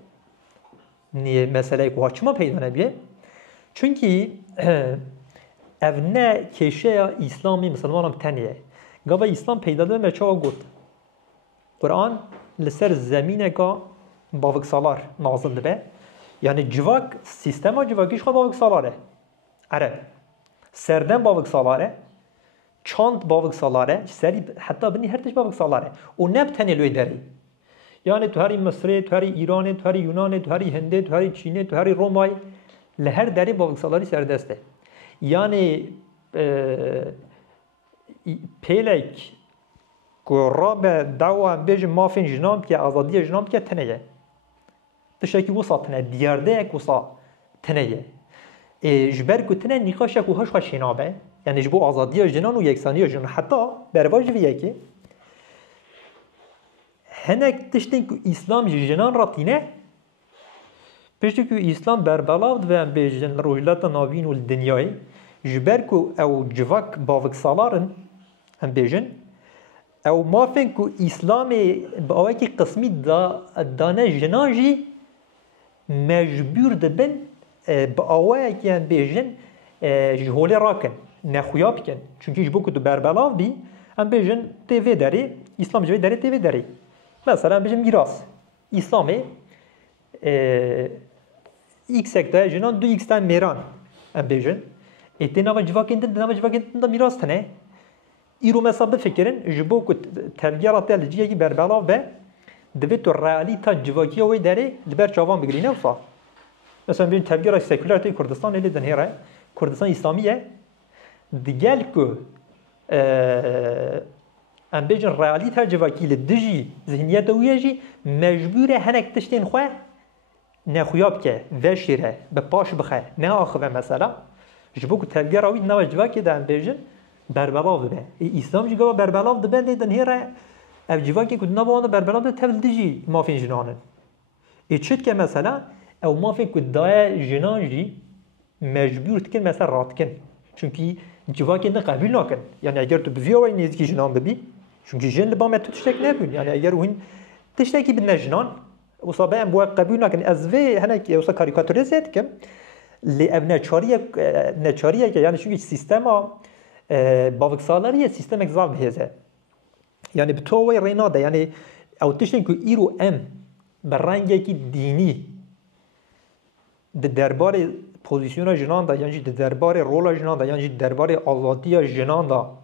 نیه مسئله که چما پیدا نبیه چونکی evne keşeya İslami Müslümanım teniye. Gava İslam peyda de meçava got. Kur'an لسر زمینه که باوک سالار نازل به یعنی جواک سیستم جواکیش خود باوک سالاره عرب سردن باوک سالاره چاند باوک سالاره سری حتی بنی هرتش باوک سالاره و نب تنیلوی داری یعنی تو هری مصر تو هری ایران تو هری یونان تو هری هند تو هری چین تو هری رومای لهر داری باوک سالاری سردسته یعنی پیلک قرب دعوة بيج ما فين جنام كي آزادية جنام كي تنية تشاكي وصا تنية دياردك وصا تنية جبر كو تنية نقاشك وهاش خشينابه يعني جبو آزادية جنان و يكسانية جنان حتى برواج فيه كي هناك تشتين كو إسلام جنان راتينه بيجي كو إسلام بربلاود و بيجن روجلات ناوين والدنياي جبر كو أو جواك باوك سالارن هم بيجن او ما فين كو اسلامي باوكي قسمي دانا جناجي مجبور دبن باوكي ان بيجن جهولي راكن نخويا بكن چونكي جبو كو بربلاو بي ام بيجن تي في داري اسلام جوي داري تي في داري مثلا بيجن ميراث اسلامي اكس اكتا جنان دو اكس تان ميران ام بيجن اتنا جواكين دنا جواكين دا ميراث تنه ایرو مثلا بفکرین جبو که تلگیرات تلجیه کی بربلا به دوید تو رئالیتا جواکی وی داره لبر جوان بگیرینه وصا مثلا ببین تلگیرات سکولار تی کردستان ایلی دنهره کردستان اسلامیه دیگل که ام بیجن رئالیتا جواکی لدجی ذهنیت ویجی مجبوره هنک تشتین خواه نخویاب که وشیره به پاش بخه نه آخوه مثلا جبو که تلگیرات وی نو جواکی ده ام بیجن بربلاو ده اسلام جگا بربلاو ده بله دنهره اف جواکی که نباید بربلاو ده تبل دیجی ما فین جنانن چت که مثلا او ما فین که دای جنان جی مجبور تکن مثلا رات کن چونکی جواکی نه قبول نکن یعنی اگر تو بزیاد وی نزدیکی جنان ببی چونکی جن لبام تو تشتک نبود یعنی اگر وین تشتکی بد نجنان وصابه ام بوا قبول نکن از وی هنک وصا کاریکاتوره زد کم لی اب نچاریه که یعنی چونکی سیستما باوک سالاری سیستم اگزال بهزه یعنی به تو وی ریناده یعنی او تشتین که ایرو ام بر رنگی که دینی دربار پوزیسیون جنان دا یعنی دربار رول جنان دا یعنی دربار آزادی جنان دا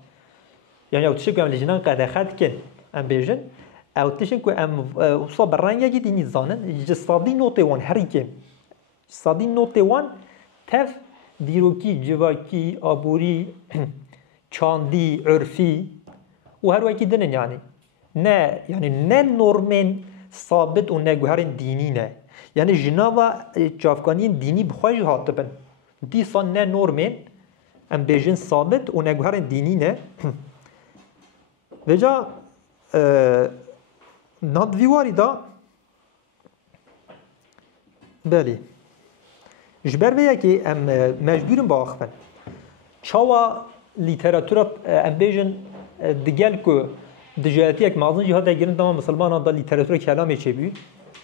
یعنی او تشتین که ام لجنان قدخت کن ام بیجن او تشن کو ام وصل رنگی کی دینی زانن جسادی نوته وان هریکه جسادی نوته وان تف دیروکی جواکی آبوری چاندی عرفی و هر وکی دنن نه یعنی نه نورمن ثابت و نه گوهر دینی نه یعنی جناوا جافکانی دینی بخواهی هاتبن دیسا نه نورمن ام بیجن ثابت و نه گوهر دینی نه وجا نادویواری دا بله جبر ویا که ام مجبورم با آخفن چاوا لیتراتورا ام بیجن دگل که دجالتی یک مازن جهاد اگرن دام مسلمان دا لیتراتورا کلامی چه بی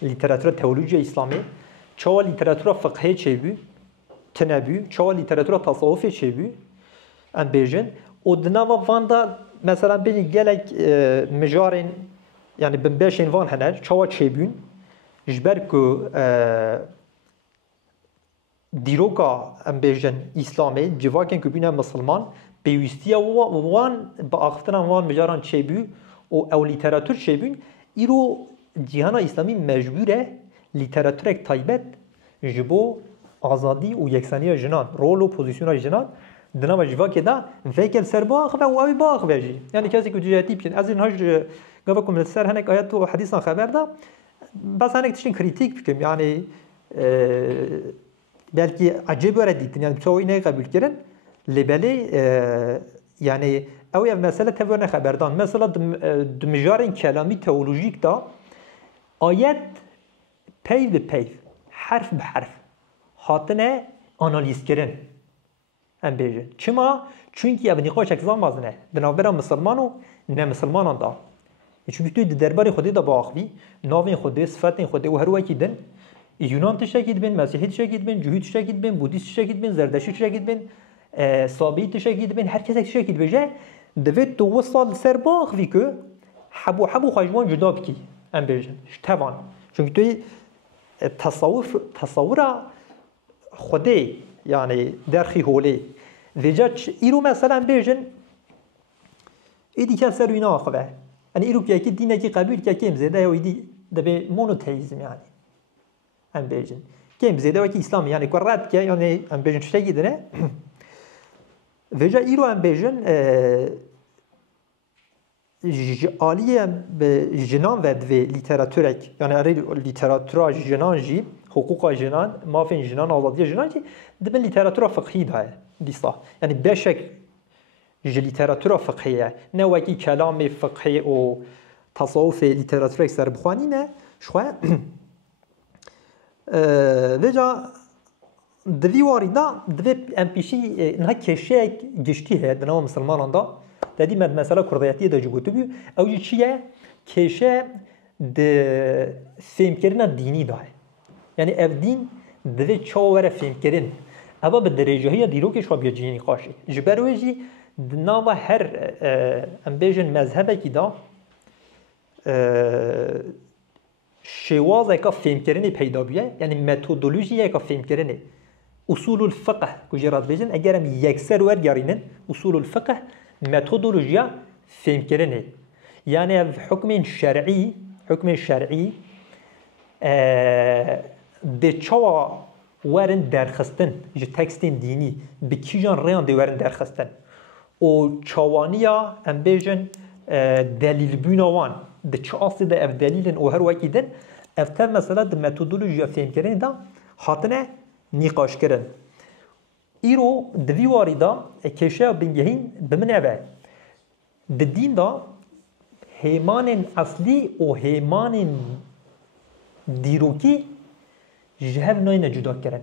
لیتراتورا تئولوژی اسلامی چاوا لیتراتورا فقهی چه بی تنبی چاوا لیتراتورا تصوفی چه بی ام بیجن و دنوا واندا مثلا بیجن گلک مجارن yani bin beşin van hener çava çebün jber ku diroka em bejin İslamê civakên ku bîne Müslüman pêwîstiya wan bi axiftina wan mijaran çêbû û ew lîteratûr çêbûn îro cîhana İslamî mecbûr e lîteratûrek taybet ji bo azadî û yeksaniya jinan rol û pozisyona jinan di nava civakê de vekel serbaxive û ew ê biaxive jî yani kesê ku cihêtî bikin ez ê niha قبلكم للسر هناك آيات وحديث خبر ده بس هناك تشين كريتيك بكم يعني belki acayip öğrettin yani çoğu ineği kabul keren lebeli yani ev mesela teverne haberdan mesela dümjarın kelami teolojik da ayet peyv be peyv harf be harf hatine analiz keren em bejin çima çünkü ya beni koşak zamaz ne denavbera Müslüman o ne Müslüman da çünkü tu derbarê Xwedê de biaxivî navên Xwedê sifatên Xwedê û her wekî din Yunan tiştekî dibin Mesîhî tiştekî dibin Cûhî tiştekî dibin Budîst tiştekî dibin Zerdeşî tiştekî dibin Sabî tiştekî dibin her kesek tiştekî dibêje divê tu wisa li ser biaxivî ku hebû xwe ji wan cuda bikî em bêjin ji tevan çünkü tu tesawura Xwedê yani derxî holê vêca îro mesela em bêjin êdî kes ser wî naxive yani İruk ki dineki kabul ki kim zede o idi de be monoteizm yani em bejin kim zede o ki İslam yani kurat ki yani em bejin şey gidene veja İro em bejin aliye jinan ve literatürek yani literatüra jinan ji hukuka jinan mafin jinan azadiye jinan ki de ben literatüra fıkhi da disa yani beşek ji literatûra fiqhiye ne wekî kelamê fiqhî û tasawufê literatûrek serbixwanî ne xwe vêca di vî warî da divê em pîşî niha kêşeyek giştî heye di nava Müslümanan da dedî me mesela kurdiyetiyê de jî gotibû ew jî çi ye kêşe di fêmkirina dînî da ye yani ev dîn divê çawa were fêmkirin eva bi derêjehiya dîrokê xwe biya cihînî qaşî ji ber wê jî ناوا هر ام بیژن مذهبی که دا شوازه که فهم کردنی پیدا بیه یعنی متدولوژیه که فهم کردنی اصول الفقه کجرات بیژن اگر هم یکسر ورگارینن اصول الفقه متدولوژیا فهم کردنی یعنی حکم شرعی به چوا ورن درخستن جو تکستین دینی به کی جان ریان دی ورن درخستن o çawaniya em bêjin delîlbûna wan di çi asî de ev delîlin û her wekî din ev tev mesela di metodolojiya fêmkirinê da hatine nîqaşkirin îro di vî warî da kêşeya bingehîn bi min ev e di dîn da hêmanên eslî û hêmanên dîrokî ji hev nayîne cudakirin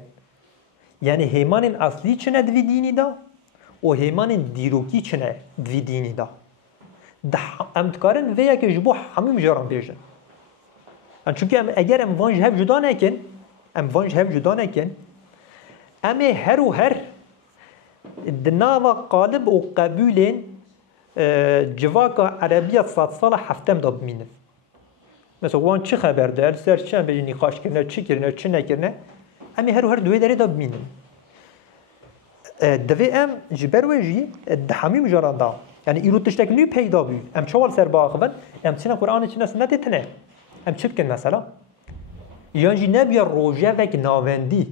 yani hêmanên eslî çine di vî dînî da o hêmanên dîrokî çine divî dînî da em dikarin vê yekê ji bo hemû mijaran bêjin çünkü eger em van ji hev cuda nekin em ê her û her di nava qalib û qebûlên civaka erebiya sed sala heftem da bimînin mesela wan çi xeber de ser çi em bêjin nîqaşkirine çi kirine çi nekirine em ê her û her duwê derê da bimînin divê em ji ber wê jî di hemû mijaran da يعني إيرو تشتك نو پیدا بي أم شوال سر باخبن أم تسنا قرآن چنا سنة تنه أم چه بكن مثلا يانجي نبي روجا وك ناوندي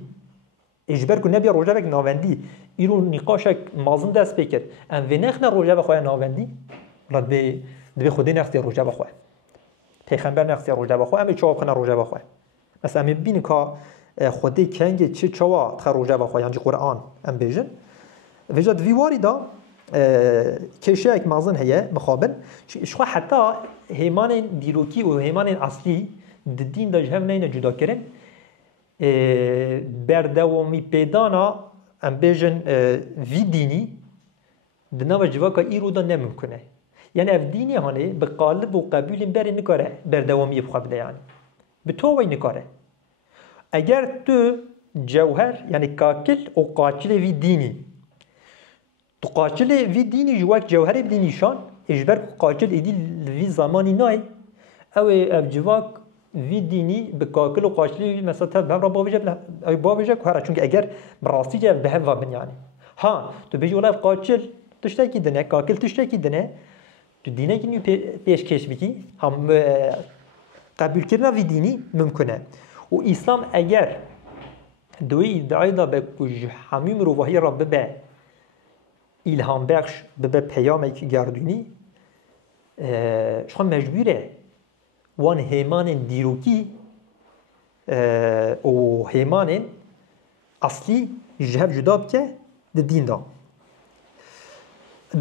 إجبر كو نبي روجا وك ناوندي إيرو نقاشك مازن دست بكر أم في نخنا روجا بخواه ناوندي بلاد دبي خودي نخسي روجا بخواه پیغمبر نخسي روجا بخواه أم چواب خنا روجا بخواه مثلا أم بين كا خودي كنگ چه چوا تخ روجا بخواه يانجي قرآن أم بيجن وجد في واردا كيشيك مازن هي مخابن شخوا حتى هيمان ديروكي وهيمان اصلي الدين دا جهه نين جدا كرن بردوامي بيدانا ام بيجن في ديني دنا جواكا ايرو دا نممكنه يعني اف ديني هاني بقالب وقبول بر نكاره بردوامي بخبله يعني بتو وين نكاره اگر تو جوهر يعني كاكل او قاتل في ديني قاتل في ديني جواك جوهر بديني شان اجبر قاتل ايدي في زماني ناي او جواك في ديني بقاتل وقاتل مثلا بهم ربا بيجا او با بيجا كهرا چونك اگر براستي جاب بهم وابن يعني ها تو بيجي ولا قاتل تشتكي دنه قاتل تشتكي دنه تو دينه كي بيش كيش بكي هم قبول كرنا في ديني ممكنه واسلام اگر دوی ادعای دا به همین روحی رب به ilham بخش به پیامی که گردونی شما مجبوره وان همان دیروکی و همان اصلی جهب جدا بکه ده دین دا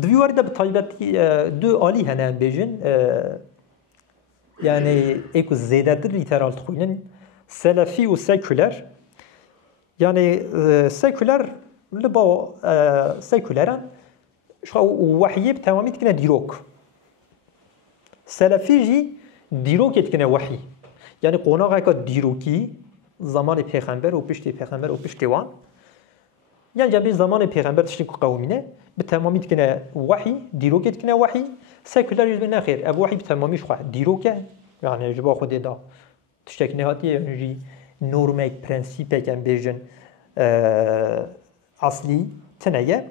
دوی وارده به طایبتی دو آلی هنه بیجن یعنی ایکو زیده در لیترال تخوینن سلفی و سکولر یعنی سکولر لبا سيكولارا شو وحي بتمامي تكنا ديروك سلفيجي ديروك يتكنا وحي يعني قوناغا كا ديروكي زمان پیغمبر و پشت پیغمبر و پشت وان يعني جنبي زمان پیغمبر تشتي قومينه بتمامي تكنا وحي ديروك يتكنا وحي سيكولار يجب خير اب وحي بتمامي شو ديروك يعني جبا خود دا تشتك نهاتي يعني نورميك برنسيبه كان بيجن اصلی تنیه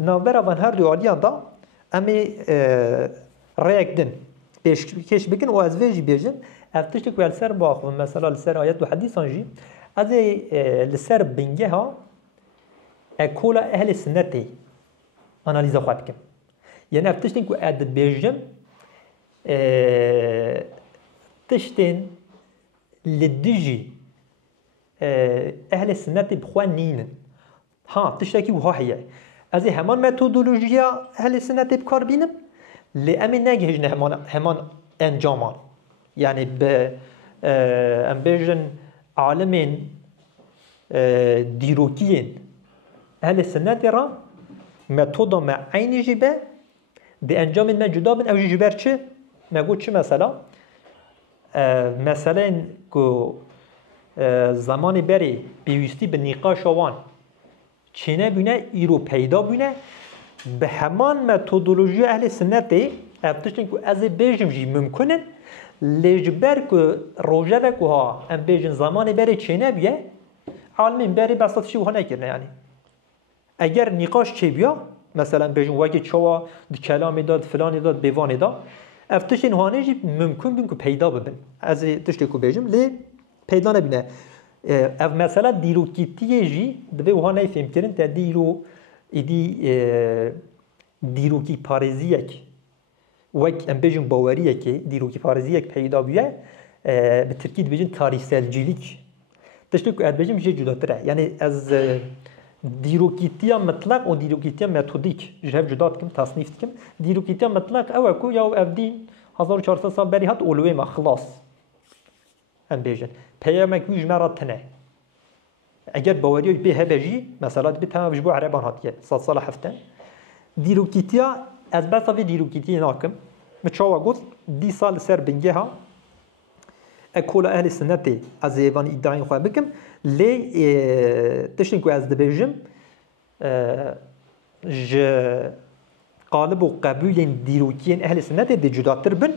نامبر آن هر دو عالیان دا امی رایک دن پیش بکن و از ویجی بیجن افتشت که لسر باخ و مثلا لسر آیت و حدیثان جی از لسر بنگه ها اکولا اهل سنتی انالیزا خواهد کم یعنی افتشت که اد بیجن تشتین لدیجی اهل سنت بخوان نینن ها تشتكي وها هي از همان متدولوژیا اهل سنت بکار بینم لأمی نگهجن همان انجامان يعني به امبيجن عالمين ديروكيين اهل السنة را متودا مع عين جبه دي انجام ما جدا بن او جبر چه نگو چه مثلا کو زمان بری بیوستی به نقاش آوان چینه بینه ایرو پیدا بینه به همان متدولوژی اهل سنت افتشتن که از بیجم جی ممکنه لجبر که روژه و که ها ام بیجن زمان بری چینه بیه عالمین بری بساطشی و ها نکرنه یعنی اگر نقاش چه بیا مثلا بیجن وگه چوا کلامی داد فلانی داد بیوانی داد افتشتن هانه جی ممکن بین که پیدا ببین از تشتی که بیجم لی پیدا نبینه اف مثلا دیروکیتیه جی دوی وها نیفهم کرن تا دیروکی پارزیک وک ام بیجن باوریه که دیروکی پارزیک پیدا بیه به ترکیه بیجن تاریخ سلجیلیک تشتیک اد بیجن میشه جداتره یعنی از دیروکیتیا مطلق و دیروکیتیا متودیک جهب جدات کم تصنیف کم دیروکیتیا مطلق او کو یا اف دین 1400 سال بری هات اولوی ما خلاص ام بیجن پیامک ویج مراتنه اگر باوری به هبجی مثلا به تمام جبو عربان هاتیه 100 سال هفتن دیروکیتیا از بس وی دیروکیتی ناکم مچوا گفت دی سال سر بنگه ها اکول اهل سنت از ایوان ادعای خو بکم لی تشن کو از دبیجم ج قالب و قبول دیروکین اهل سنت دی جداتر بن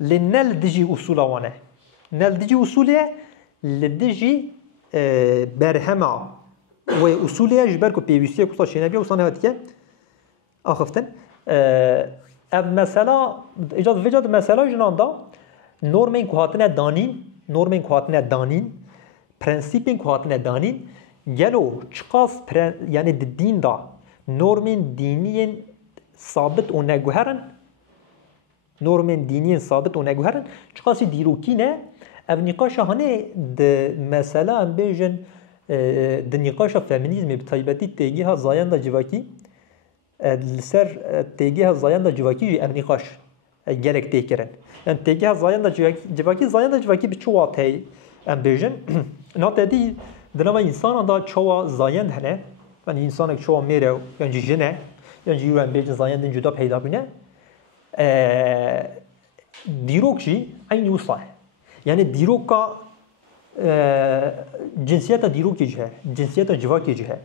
لنل دجی اصول وانه نل دجی اصوله لدجی برهما و اصوله جبر کو پیوستی کو شینه بیا وسانه هاتیه آخفتن اب مثلا وجد مثلا جنان دا نورمین که هاتنه دانین پرنسیپین که هاتنه دانین گلو چقاس یعنی دین دا نورمین دینین ثابت و نگوهرن چقاسی دیروکی نه او نقاش هانه ده مثلا ام بیجن ده نقاش فمینیزم بطایبتی تیگی ها زاین دا جواکی لسر تیگی ها زاین دا جواکی ام نقاش گلک تیکرن یعنی تیگی ها زاین دا جواکی بچوا تی ام بیجن نات دی دنما انسان دا چوا زاین هنه یعنی انسان چوا میره یعنی جنه یعنی جیو ام بیجن زاین دن جدا پیدا بینه دیروک جی این وصله یعنی دیروکا جنسیت دیروکی جه جنسیت جواکی جه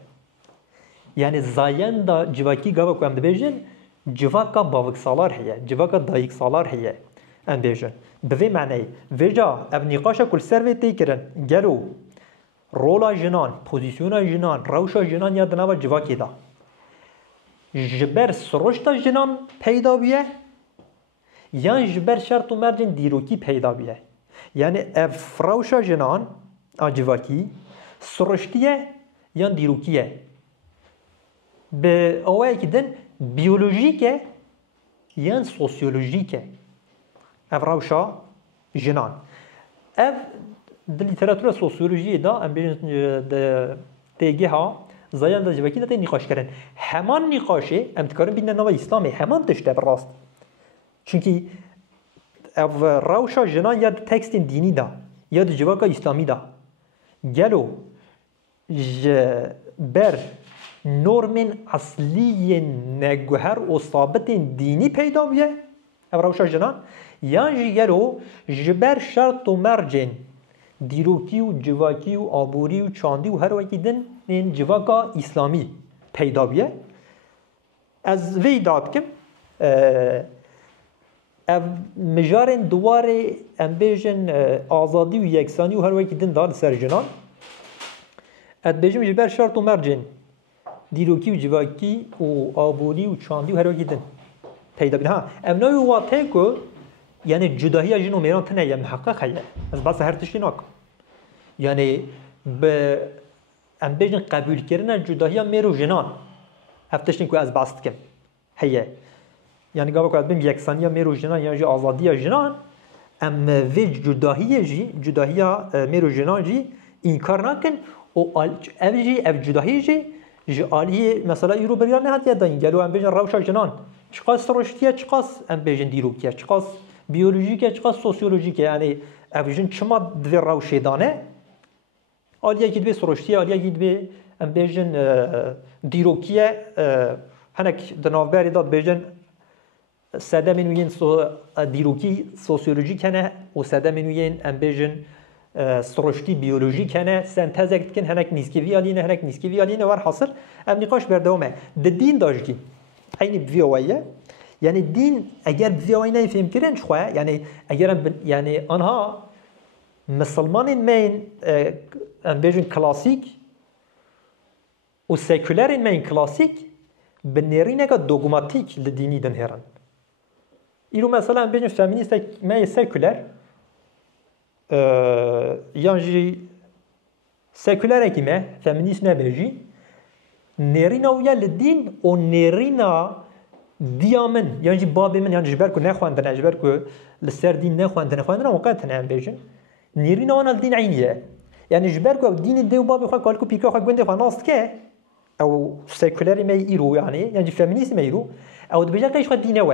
یعنی زاین دا جواکی گاوا کو ام دبیجن جواکا باوک سالار هیه جواکا دایک سالار هیه ام بیجن به معنی وجا اب نقاشا کل سروی تیکرن گلو رولا جنان پوزیسیونا جنان روشا جنان یا دنوا جواکی دا جبر سروشتا جنان پیدا بیه یا جبر شرط و مرجن دیروکی پیدا بیه یعنی افراوشا جنان آجواکی سرشتیه یا دیروکیه به اوه که دن بیولوژیکه یا سوسیولوژیکه افراوشا جنان اف در لیتراتور سوسیولوژی دا ام بیشن تیگه ها زایان دا جواکی دا تی نقاش کرن همان نقاشه ام تکارن بین نوع اسلامی همان تشته براست چونکی او روشا جنان یا تکست دینی دا یا جواکا اسلامی دا گلو بر نورمن اصلی نگوهر و ثابت دینی پیدا بیه او روشا جنان یا گلو جبر شرط و مرجن دیروکی و جواکی و آبوری و چاندی و هر وکی دن این جواکا اسلامی پیدا بیه از وی داد کم مجارن دواره ام بیجن آزادی و یکسانی و هر وکی دن دار سر جنان اد بیجم جبر شرط و مرجن دیروکی و جواکی و آبوری و چاندی و هر وکی دن پیدا بین ها ام نوی واته که یعنی جداهی جن و میران تنه یا محقق هیه از بس هر تشتی ناکم یعنی به ام بیجن قبول کردن جداهی میرو جنان هفتشتین که از بست کم هیه یعنی گاوا که بیم یکسانی میرو جنان یا جی آزادی جنان ام وی جداهی میرو جنان جی انکار نکن و اف جداهی جی آلیه مثلا ایرو بریان نهاد یاد داین گلو ام بیجن روشا جنان چقاس رشتیه چقاس ام بیجن دیروکیه چقاس بیولوژیکه چقاس سوسیولوژیکه یعنی اف بیجن چما دوی روشه دانه آلیه گید به سرشتیه آلیه گید به ام بیجن دیروکیه هنک دنابری داد بیجن ساده منوین دیروکی سوسیولوژی کنه و ساده منوین ام بیجن سرشتی بیولوژی کنه سنتزک کن هنک نیسکیوی آلینه ور حاصل ام نقاش بردومه ده دین داشتی اینی بیوایه یعنی دین اگر بیوایی نفهم کردن چخواه یعنی اگر یعنی آنها مسلمان مین ام بیجن کلاسیک و سکولر مین کلاسیک بنرینه که دوگماتیک لدینی دن هرن ایرو مثلا بین فمینیست می سکولر یعنی سکولر کی می فمینیست نبیجی نرینا ویا لدین و نرینا دیامن یعنی باب من یعنی جبر کو نخواندن جبر کو لسر دین نخواندن وقت نام بیجن نرینا وانا الدین عینیه یعنی جبر کو دین دیو باب خو کالکو پیکا خو گنده خو ناست که او سکولر می ایرو یعنی فمینیست می ایرو او دبیجا کیش خو دینه و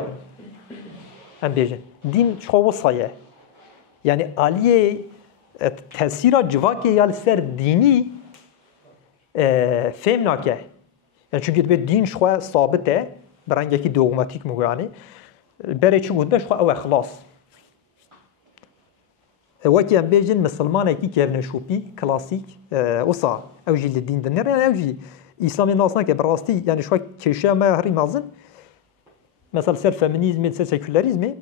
ام بیجن دین چخو وصایه یعنی عالیه تاثیر جواکی یا سر دینی فهم ناکه یعنی چون که دین چخو ثابته برای یکی دوگماتیک میگویانی برای چی بود بش خو او اخلاص وکی ام بیجن مسلمانه کی که نشوپی کلاسیک وصا او جیل دین دنر یعنی او جی اسلامی ناسنا که براستی یعنی شو کشه ما هری مازن مثلا سر فمینیزم سر سکولاریزم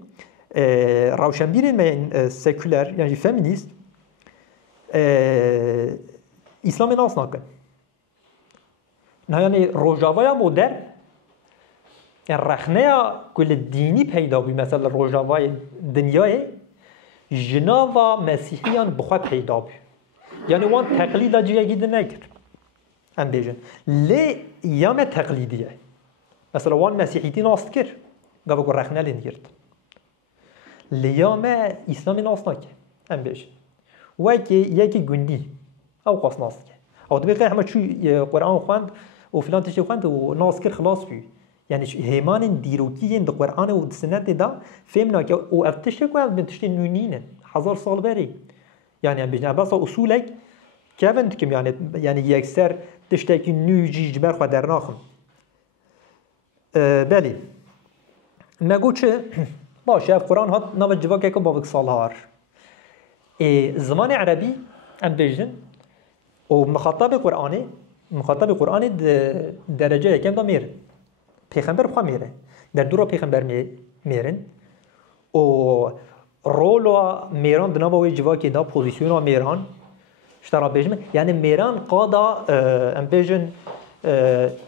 روشنبیرین من سکولار یعنی فمینیست اسلامی ناس نکن نه یعنی روجاوای مدرن يعني رخنه كل ديني پیدا بی مثلا روجاوای دنیای جناوا مسیحیان بخوا پیدا بی يعني وان تقليد جيد نكر ام بيجن لي يام تقليديه مثلا وان مسيحيتي ناست كر قبل قول رخنا لين يرد لي يام اسلامي ناست نك ام بيجن وكي يكي جندي او قاس ناست او دبي قاع شو قران خواند وفلان تشي خواند وناست كر خلاص بي يعني هيمان ديروكيين د قران و سنه دا فهمنا كي او افتشك و بنتشتي نونين 1000 سال بري يعني ام بيجن بس اصولك كيفن تكم يعني يكسر تشتكي نوجي جبر خو در ناخم بله ما قلتش باشه القرآن هات نو جواك يكون بابك صالحار زمان عربي ام بيجن ومخاطب قرآني درجه يكم دا مير پیغمبر بخوا میره در دورا پیغمبر میرن و رولو میران دنابا جواکی دا پوزیسیون میران اشترا بيجم يعني ميران قادا ام بيجن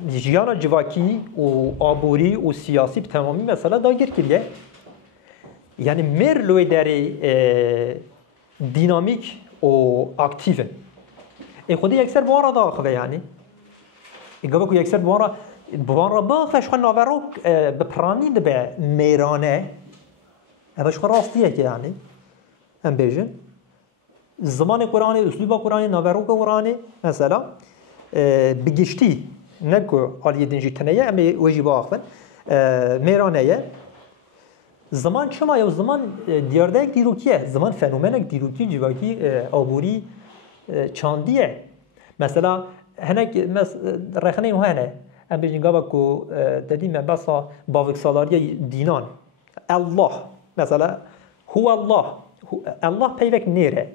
جيانا جواكي و آبوري و سياسي بتمامي مثلا داير كريه يعني مير لوي داري ديناميك و اكتيفن اي خودي يكسر بوارا داخل يعني يقابلكو يكسر بوارا باخش خو ناوروك ببراني دبا ميرانه هذا شو راستيه يعني ام بيجن زمان قرآنی اسلوب قرآنی نوروق قرآنی مثلا بگشتی نکو عالیه دنجی تنیه امی وجی با آخفن میرانه زمان چما یا زمان دیارده یک دیروکیه زمان فنومن یک دیروکی جواکی آبوری چاندیه مثلا هنک رخنه اینو هنه ام بیجنگا با کو دادیم بسا باوک سالاری دینان الله مثلا هو الله پیوک نیره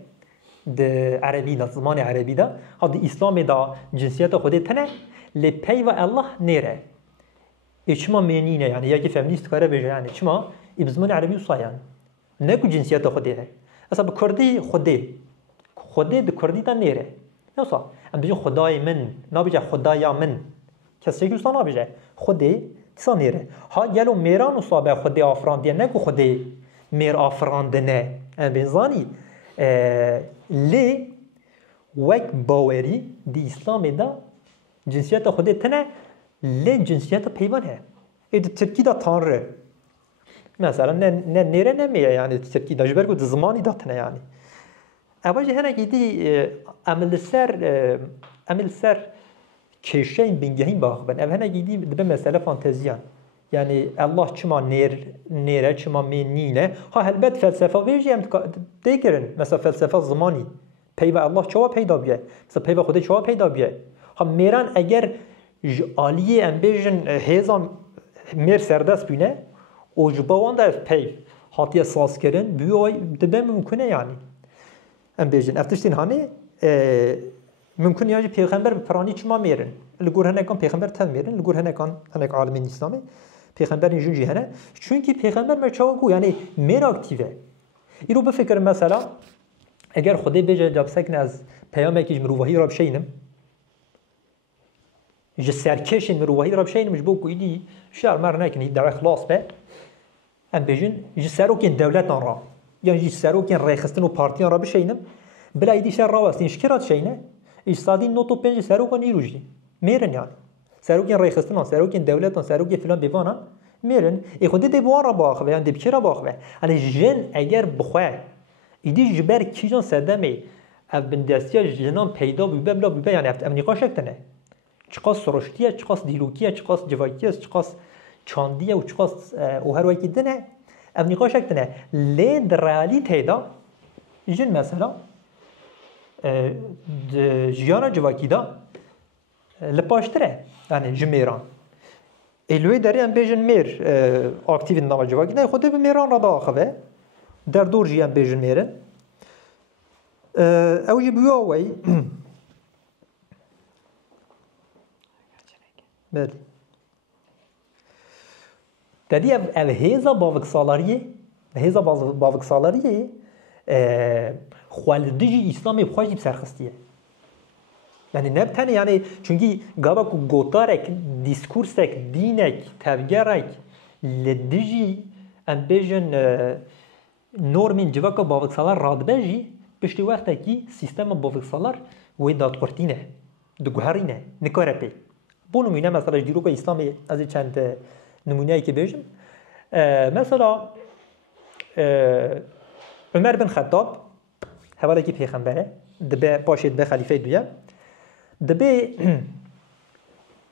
د عربي دا زمان عربي دا هذا اسلام دا جنسيته خودي تنه لپي و الله نيره اچما منينه يعني ياكي فيمنيست كاره بيجي يعني اچما بزمان عربي وصايان نكو جنسيته خودي هي اصلا بكردي خودي د كردي دا نيره نوصا ام بيجي خداي من نابيجي خدايا من كسي جو صنا بيجي خودي تسا نيره ها يلو ميران وصابه خودي افرانديه نكو خودي مير افراندنه ام بنزاني لی وک باوری دی اسلام دا جنسیت خود تنه لی جنسیت پیوان ہے اید ترکی دا تانره مثلا نه نیره نمیه یعنی ترکی دا جبر گود زمانی دا تنه یعنی اواجه هنه گیدی عمل سر کشین بینگهین باخبن او هنه گیدی دبه مسئله فانتزیان يعني الله چما نيره چما منينه ها هلبت فلسفه ويجي هم ديگرن مثلا فلسفه زماني پیو الله چوا پیدا بیه مثلا پیو خود چوا پیدا بیه ها میران اگر عالیه ام بیژن هزام میر سردست بینه او جبوان ده پیو هاتیه ساز کردن بیوی دبه ممکنه يعني ام بیژن افتشتین هانه ممکن یعنی پیغمبر پرانی چما میرن لگور هنه کان پیغمبر تن میرن لگور هنه کان هنه عالمین اسلامی پیغمبر اینجون جهنه چون که پیغمبر مرچاو کو یعنی میر اکتیوه ایرو بفکر مثلا اگر خودی بجه جاب سکن از پیام یکیش مروحی را بشینم ج سرکشین مروحی را بشینم جبو کو ایدی شهر مر نکنی در اخلاص به ام بجن ج سروکین دولتان را یعنی ج سروکین ریخستن و پارتیان را بشینم بلا ایدی شهر را واستین شکرات شینه ایستادی نوتو پنج سروکان نیروجی میرن يعني سروكين ريخستنا سروكين دولتنا سروكين فلان بيفانا ميرن يخوندي دي بوارا باخوه يعني دي بكيرا باخوه يعني جن اگر بخواه ايدي جبر كيجان سدمي اف بندستيا جنان پیدا بلا بلا يعني افت امنيقا شكتنه چقاس سرشتيه چقاس ديلوكيه چقاس جواكيه چقاس چانديه و چقاس او هر وكي دنه امنيقا شكتنه لين درالي تيدا جن مثلا جيانا جواكي دا لپاشتره يعني جميران الوی داری ام بیجن میر اکتیو نام جواب نه خود به میران را داخله در دور جی ام بیجن میرن او یبوا وی بله دادی او هیزا باوک سالاریه خوالدجی اسلامی بخواهی بسرخستیه يعني نبتني يعني چونکی گاوا کو گوتارک دیسکورسک دینک تفگرک لدیجی ام بیجن نورمین جواکا باوکسالار رادبجی پشتی وقتا کی سیستم باوکسالار و دادقرتینه دگوهرینه نکاره پی بو نمونه مثلا دیروکا اسلامی از چند نمونه‌ای که بیجم مثلا عمر بن خطاب حواله کی پیغمبره دبه پاشید به خلیفه دویم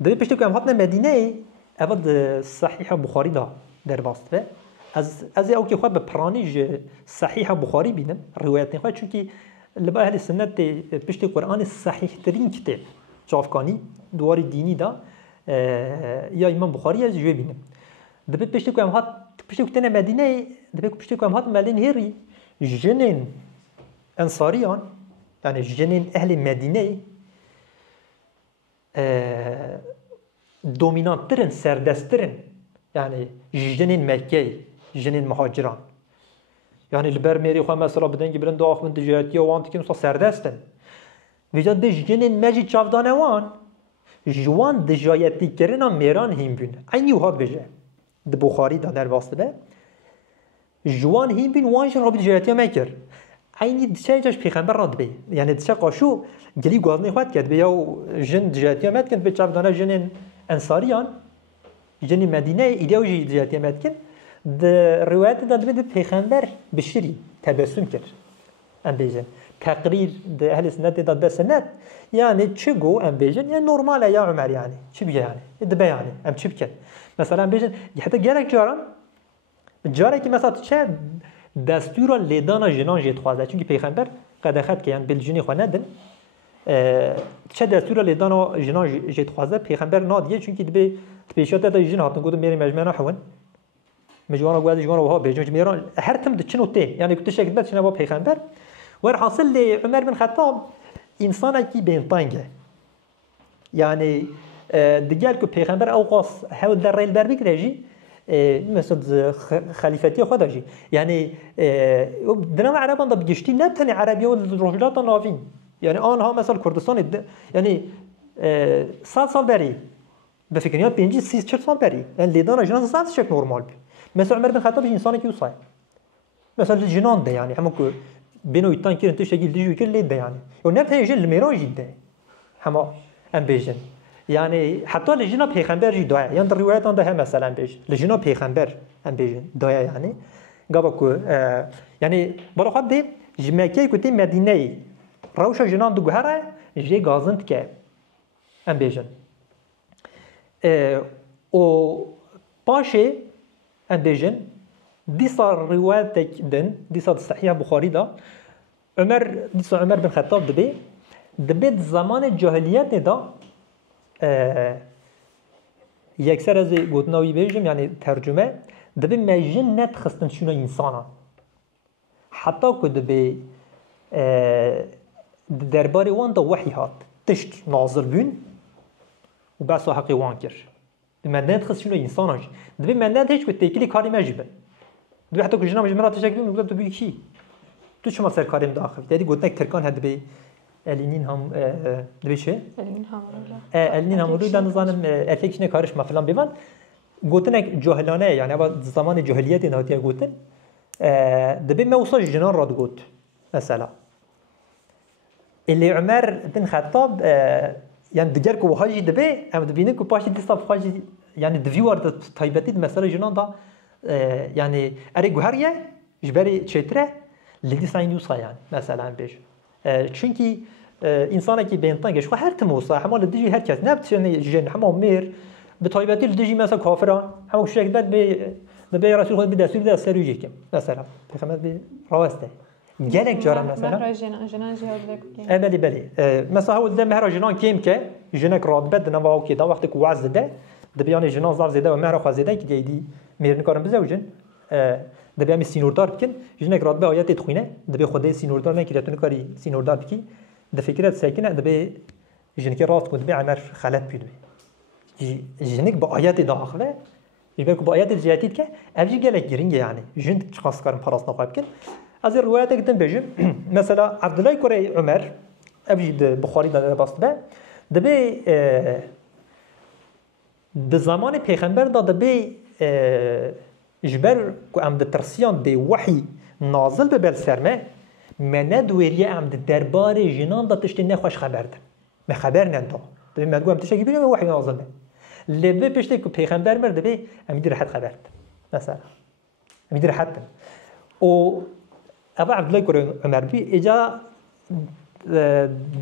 دبی پشتی که هم هاتنا مدینه اول صحیح بخاری دا در باسته از او که خود به پرانیج صحیح بخاری بینم روایت نخواه چونکی لبا اهل سنت پشتی قرآن صحیح ترین کتاب جافکانی دواری دینی دا یا امام بخاری از جوی بینم دبی پشتی که هم هات پشتی که مدینه دبی پشتی که هم هات مدینه هری جنین انصاریان یعنی جنین اهل مدینه دومینانترن سردسترن يعني جنين مكي جنين مهاجران يعني البر ميري خو مثلا بدن جبرن داخ من تجارتي وانت كن سردستن وجد به جنين ماجي چافدانوان جوان دجایتی کرنا میران هیم بین اینی وهاد بجه د بخاری دا در واسطه به جوان هیم بین وانش رابط دجایتی مکر اینی دچه جاش پیغمبر راد بی یعنی دچه قاشو گلی گوازنی خود کرد بیا جن دجایتی مت کن به چافدانه جنین انصاریان جنی مدینه ایدئولوژی دجایتی مت کن د روایت داد به پیغمبر بشری تبسم کرد ام بیجن تقریر د اهل سنت داد به سنت يعني تشجو ام بيجن يعني نورمال يا عمر يعني شو بيجي يعني دبي يعني ام شو بكل مثلا بيجن حتى جارك جاران جارك مثلا تشا دستور لدانا جنان جيت خوازه چونكي پیغمبر قد اخذ كيان بالجني خندن تشا دستور لدانا جنان جيت خوازه پیغمبر ناديه چونكي دبي تبيشات دا جن هاتن قد ميري مجمعنا حون مجوانا قواز جوانا وها بيجن ميران هر تم دچنو تي يعني كنت شك بس شنو پیغمبر ور حاصل لعمر بن خطاب انسان کی بینتانگه یعنی دیگر که پیغمبر اوقاس حول در ریل بر بگیری مثل خلیفتی خدا جی یعنی درام عربان دا بگشتی نبتنی عربی و رجلات نافین یعنی آنها مثل کردستان یعنی 100 سال بری به فکرنیا 50-30 سال بری یعنی لیدان جنان زاد شک نورمال بی مثل عمر بن خطاب انسانی که وصای مثل جنان ده یعنی همون که بينو يتان كيرن تشكيل ديجو كل ليد يعني ونبته يجي الميران جدا هما ام بيجن يعني حتى لجنا پیغمبر جي دايا يعني الروايات عندها مثلا بيج لجنا پیغمبر ام بيجن دايا يعني قابكو يعني برو خد دي جماكي كنت مدينه روشا جنان دو غهره جي غازنت كه ام بيجن او باشي ام بيجن دي صار روايتك دن دي صار صحيح بخاري دا دي صار عمر بن خطاب دبي زمان الجاهليات دا يكسر از گوتناوی بيجم يعني ترجمه دبي مجن نت خستن شنو انسانا حتى كو دبي درباري وان دا وحي هات تشت ناظر بون وبعد حقي وانكر دبي نت خست شنو انسانا دبي نت هيك بتيكلي كاري مجبن دو حتی که جناب جمرات تشکیل می‌کنه تو بگی تو شما سرکاریم داخل دیدی گفتن ترکان هد به الینین هم دبی چه الینین هم رو دانزانم افکشن کارش مثلا بیان گفتن جاهلانه یعنی با زمان جاهلیت نهاتی گفتن دبی موسا جنان راد گفت مثلا اللي عمر بن خطاب يعني دجار کو حاجی دبی ام دبینه کو پاشی دستاب حاجی يعني دویوار تایبتی مثلا جنان دا يعني اري جوهريه جبري تشتره اللي ساينوسا يعني مثلا بيش چونكي انسانه كي بينطنگش خو هر تموسا حمال دجي هر كاس نبت يعني جن حمام مير بطيبتي دجي مثلا كافرا حمو شك بد به رسول خود بدستور ده سروجيك مثلا بخمس به راسته جالك جارا مثلا مهر جنان جهاد لك بلي مثلا هو ده مهر جنان كيم كه جنك راد بد نواو كده وقت وعز ده دبيان جنان زار زده و مهر خو زده كي دي میرن کارم بزوجن دبی هم سینوردار بکن جنگ راد به آیات تخوینه دبی خدای سینوردار نکردتون کاری سینوردار بکی دفکرت ساکنه دبی جنگ راست کند به عمر خلط بید جنگ با آیات داخله یبقى با آیات جهاتید که ابجی گلک گرینگه یعنی جن خاص کارم پراس نخواب کن از روایت کردن بجم مثلا عبدالله کره عمر ابجی بخاری داده باست به دبی د زمان پیغمبر دبی جبر کو ام د ترسیان دی وحی نازل به بل سرمه من دوریه ام د دربار جنان دا تشتی نخوش خبر ده ما خبر نندو دبی من گویم تشتی بینم وحی نازل به لبه پشتی کو پیغمبر مرد دبی ام دی راحت خبر ده مثلا ام دی راحت او ابا عبدالله کوری عمر بی اجا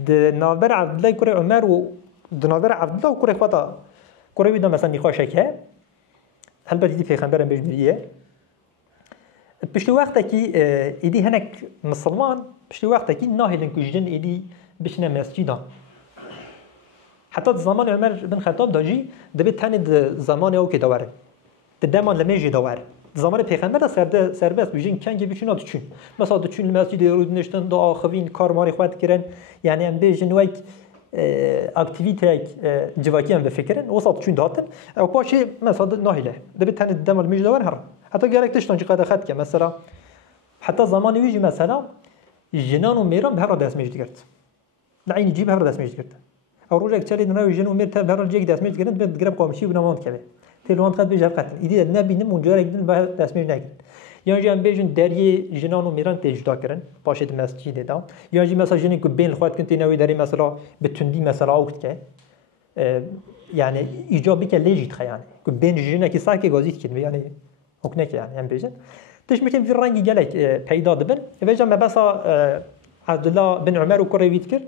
د نابر عبدالله کوری عمر و د نابر عبدالله کوری خواتا کوری ویدا مثلا نخوشه که البته دی پیغمبرم بهش میگه پشت وقتی که ایدی هنک مسلمان پشت وقتی که ناهیلن کجدن ایدی بشنه مسجدا حتی زمان عمر بن خطاب داجی دبی تنی زمان او که دواره دمان لمیجی دواره زمان پیغمبر سربست بیشین کنگی بیشین آتچون مثلا آتچون مسجد رود نشتن دعا خوین کار ماری خواهد کرن یعنی هم بیشین وایک اکتیویته جواکی هم بفکرن وسط چون داتن او پاشی مثلا ناهیله دبی تن دمال میج دور هر حتی گرک تشتون چی قد خد که مثلا حتی زمان ویجی مثلا جنان و میران به هر دست میج کرد لعین جیب هر دست میج کرد او روز اکچالی نرای جن و میر تا هر جیگ دست میج کرد به گرب قامشی و نماند که تلوان خد بیج قتل ایدی نبینم اونجا رگدن به دست میج نگرد یا جان بیشون دریه جنان و میران تجدا کردن پاشید مسجد دا یا جی مثلا جنی که بین خواهد کنتی نوی داری مثلا به تندی مثلا اوت که یعنی ایجابی که لیجیت خیانه که بین جنه که ساکی گازیت کنه یعنی حکنه که یعنی هم بیشن تش میتونم في رنگی گلک پیدا دبن وجا مبسا عبدالله بن عمر و کرویت کرد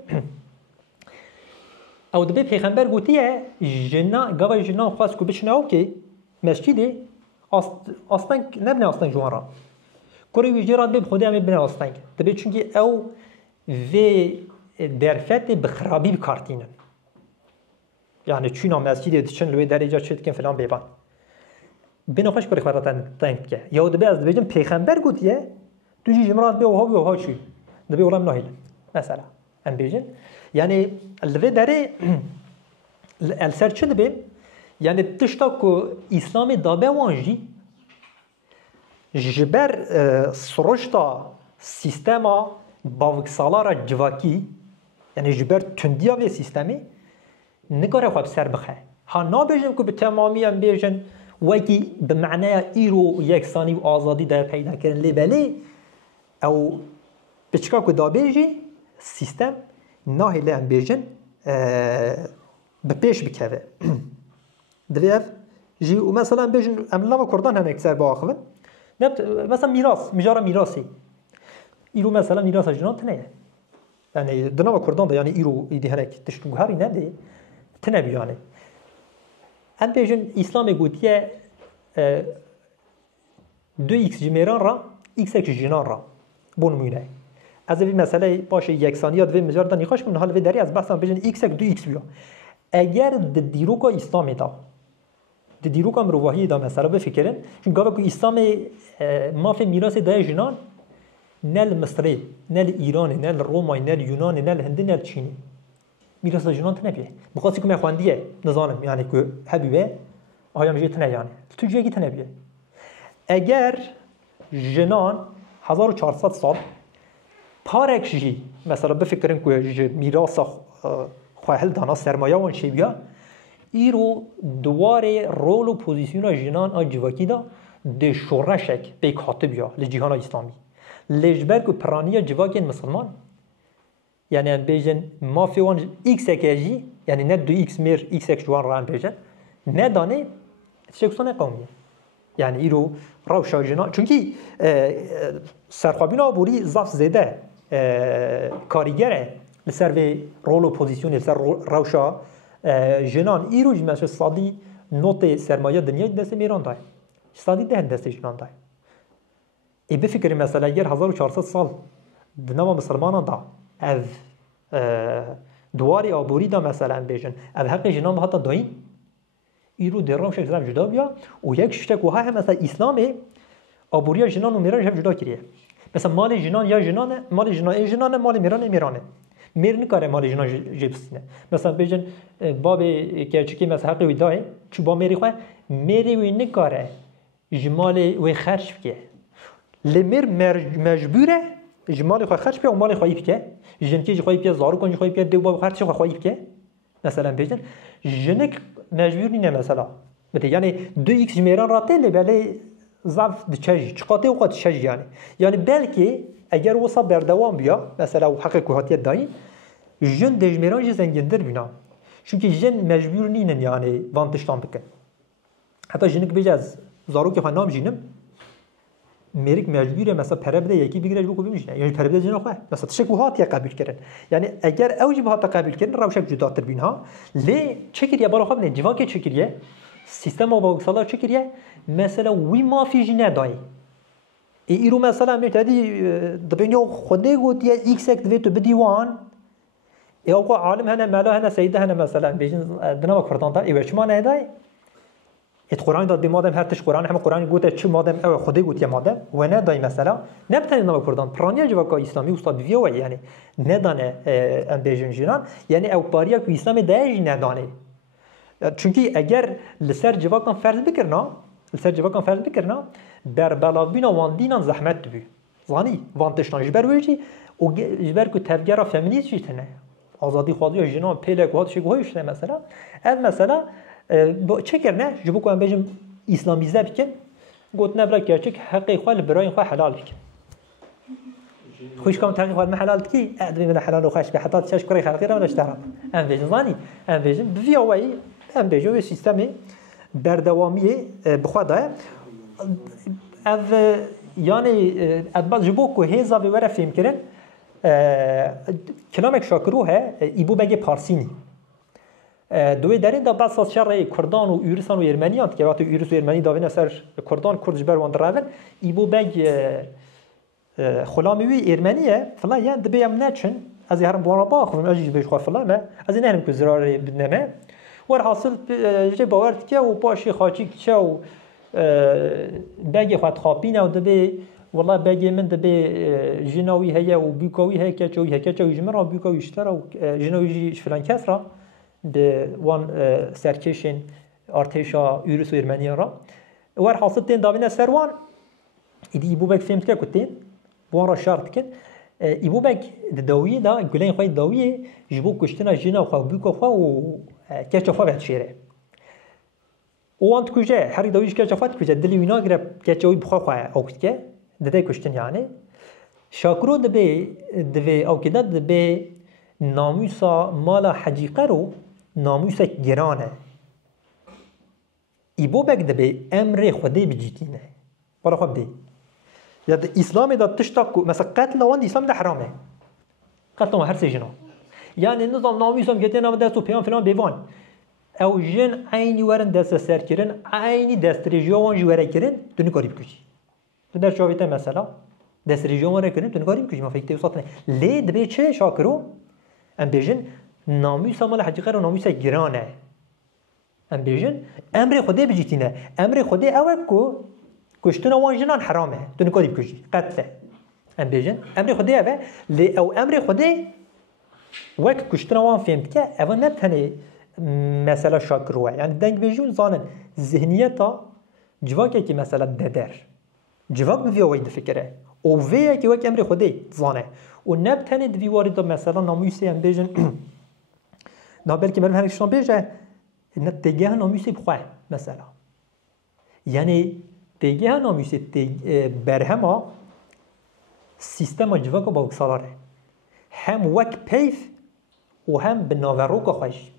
او دبی پیغمبر گوتیه جنا گاوی جنا خواست که بشنه او که مسجده آستانگ نبنه آستانگ جوان را کاری ویژه به خودی هم بنه آستانگ دبی چونکی او و درفت بخرابی بکارتینن یعنی چون مسجد چون لوی درجه شد که فلان بیبان بنا خوش کاری خواهد تنگ که یا دبی از دبی جم پیغمبر گوتیه تو جی جمرات به وها چی دبی ولام نهیل مثلا ام بیجن یعنی لوی داره السر چه دبی یعنی تشتا که اسلام دابه وانجی جبر سرشتا سیستما باوکسالارا جواکی یعنی جبر تندیا و سیستمی نگاره خواب سر بخه ها نابیجم که به تمامی هم بیجن وکی به معنی ایرو یکسانی و آزادی ده پیدا کردن لیبلی او بچکا که دابیجی سیستم ناهی هم بیجن به پیش بکوه دویف جی و مثلا بیشن املا و کردان هم اکثر با آخوان نبت مثلا میراث مجارا میراثی ایرو مثلا میراث جنان تنه یعنی دنا و کردان ده یعنی ایرو ایدی هنک تشتو هاری نده تنه بیانه ام بیشن اسلام گوتیه 2x جمیران را x جنان را بون مونه از این مسئله باشه یکسانیات و مجار دانی خوش من حال و داری از بحثم بیشن x 2x بیا اگر د دیروگا اسلامی دا د دیروگا مروحی دا مثلا بفکرن چون گاوه که اسلام مافی میراث دای جنان نل مصری نل ایران نل رومای نل یونان نل هندی نل چینی میراث جنان تنبیه بخاطر که من خواندیه نظانم یعنی که حبیبه آیام جیت نه یعنی تو جیگی تنبیه اگر جنان 1400 سال پارک جی مثلا بفکرن که میراث خواهل دانا سرمایه وان شیبیا ایرو دواره رول و پوزیسیون جنان آجواکی دا ده شورشک به کاتبیا لجیهان اسلامی لجبر که پرانی جواکی مسلمان یعنی ان بیجن مافی وان ایکس اکیجی یعنی نه دو ایکس میر ایکس اک جوان ران بیجن نه دانه شکستان قومیه یعنی ایرو روشا جنان چونکی سرخوابین آبوری زف زیده کاریگره لسر به رول و پوزیسیون لسر روشا جنان ایروج مثل صادی نوت سرمایه دنیا دست میران دای صادی ده دست جنان دای ای بفکر مثلا اگر 1400 سال دنوا مسلمانان دا اف دواری آبوری دا مثلا بیشن اف حق جنان حتی داین ایرو در روش اکزام جدا بیا و یک شتک و ها هم مثلا اسلامه آبوری جنان و میران هم جدا کریه مثلا مال جنان یا جنانه مال جنانه مال میرانه میر نکاره مال جنان جبسینه مثلا بیشن باب کیچکی مثلا حقی ویدای چو با میری خواه میری وی نکاره جمال وی خرج بکه لمیر مجبوره جمال خو خرج به و مال خویی بکه جن کی خویی بکه زارو کنی خویی بکه دو با خرج خو خویی بکه مثلا بیجن جنک مجبور نینه مثلا بده یعنی 2x جمیران راته لبله ضعف دچاج چقاته وقت شج yani belki eğer olsa berdevam biya mesela o hakkı kuhatiyet dahi jün dejmeran zengindir bina çünkü jün mecbur ninen yani vantıştan bikin hatta jünik bejaz zarok ki nam jinim merik mecbure mesela perebde yeki bigrej bu kubim yani perebde jin xwe mesela tişek kuhatiye kabul kirin yani eğer evci bu hatta kabul kirin ravşak judatır bina le çekiriye balo xabne civake çekiriye sistema baksala çekiriye mesela وی مافی جنه دای ایرو مثلا میتادی دبینو خودی گوتیه ایکس اک دوی تو بدیوان یا کو عالم هنا مالا هنا سیده هنا مثلا بیجن دنا کردان تا ایوش ما نه دای ات قرآن داد بمادم هر تش قرآن هم قرآن گوته چه مادم او خودی گوتیه مادم و نه دای مثلا نبتنی نما کردان پرانیا جوکا اسلامی استاد ویو یعنی نه دانه ام بیجن جنان یعنی او پاریا کو اسلام دای نه دانه çünkü eğer لسر جواکان فرض بکرنا لسر جواکان فرض بکرنا در بلاوینا واندینان زحمت دبی زانی وانتشتان جبر ویجی و جبر کو تفگرا فمینیست جیتنه آزادی خواهی جنان پیلک وات شی گویش نه مثلا ev mesela چه کرنه جبو کو ام بجم اسلامیزه بکن گوت نبرا gerçek حقی خو برای خو حلال بکن خوش کام تاقی خو حلال کی ادمی من حلال و خوش به حتی چش کری خلقی را نشترم ام بجم زانی ام بجم بیاوی ام بجو سیستمی بردوامیه بخواده اف یعنی ادبال جبو که هزا و وره فیلم کرن کلامک شاکروه ایبو بگه پارسینی دوی درین دا بس از شر کردان و ایرسان و ارمنیان که وقتی ایرس و ارمنی داوین سر کردان کرد جبر وان درون ایبو بگه خلامیوی ارمنیه فلا یعنی دبیم نچن از هرم بوانا باخویم اجیج بیش خواه فلا ما از این هرم که زرار بدنمه ور حاصل جه باورد که و باشی خاچی که و بگی خواهد خوابینه و دبی والله بگی من دبی جناوی هیا و بیکاوی هیا که چوی هیا که چوی جمعه را بیکاوی اشتر و جناوی جیش فلان کس را ده وان سرکشین ارتشا ایروس و ارمنی را ور حاصل تین داوینه سروان ایدی ایبو بگ فهمت که کتین بوان را شرط کن ایبو بگ داویه دا گلین خواهی داویه جبو کشتنا جنا و خواه بیکا خواه و کچه خواه بهت شیره اوان تکوجه هر داویش کچه خواه تکوجه دلی وینا گره کچه وی بخواه خواه اوکت که دده کشتن یعنی شاکرو دبی اوکده دبی ناموسا مالا حجیقه رو ناموسا گرانه ایبو بگ دبی امر خوده بجیتینه برا خواب دی یا اسلام دا تشتاکو مثلا قتل وان اسلام ده حرامه قتل وان هر سه جنا yani nizam namusam getiren ama dest o peyan falan bevan ev jin aynı verin dest ser kirin aynı dest rejiyon jivere kirin dünü garip küçü der şovite mesela dest rejiyon var kirin dünü garip küçü ma fikte usatne le debe çe şakro em bejin namusam la haqiqat namusa girane em bejin emre xude bijitine emre xude ev ko kuştuna wan jinan harame dünü garip küçü qatle em bejin emre xude ev le ev emre xude وقت کشتن وان فهمت که اول نبتنی مثلا شاکروه یعنی دنگ بجون زانن ذهنیتا جواکی که مثلا ددر جواک بیوی دفکره او وی که وقت امر خودی زانه و نبتنی دوی وارد مثلا ناموسی هم بجن نابل که مرم هرکشان بجه نتیگه ناموسی بخواه مثلا یعنی تیگه ناموسی برهما سیستم جواک با اکسالاره هم وک پیف و هم بناوروک خوش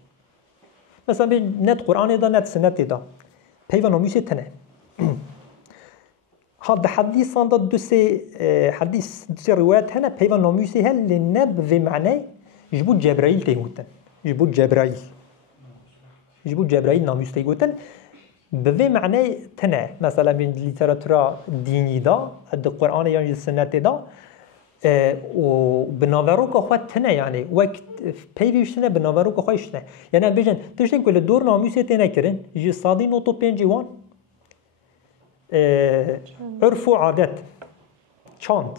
مثلا به نت قرآن دا نت سنت دا پیف ناموسی تنه هاد حدیثان دا دو سه روایت هنه پیف ناموسی هل لنب و معنی جبود جبرائیل تیگوتن جبود جبرائیل ناموس تیگوتن به معنی تنه مثلا به لیتراتورا دینی دا د قرآن یا سنت دا و بناوروک خود تنه یعنی وقت پیوشتنه بناوروک خویشتنه یعنی بیشتر تشتن که دور ناموسی تنه کرن جی صادی نوتو پنجیوان عرف و عادت چاند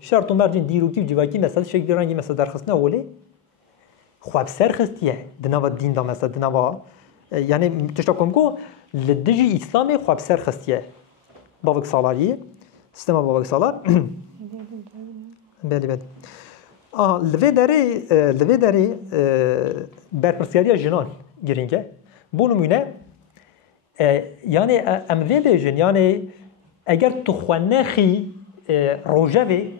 شرط و مرجین دیروکی و جواکی مثلا شکل رنگی مثلا درخستنه اولی خواب سرخستیه دنوا دین دا مثلا دنوا یعنی تشتاکم که لدجی اسلامی خواب سرخستیه باوک سالاریه سیستم باوک سالار بله بله لوی داری برپرسیاری جنان گرینگه بو نمونه یعنی ام وی بیجن یعنی اگر تو خوانه خی روجوی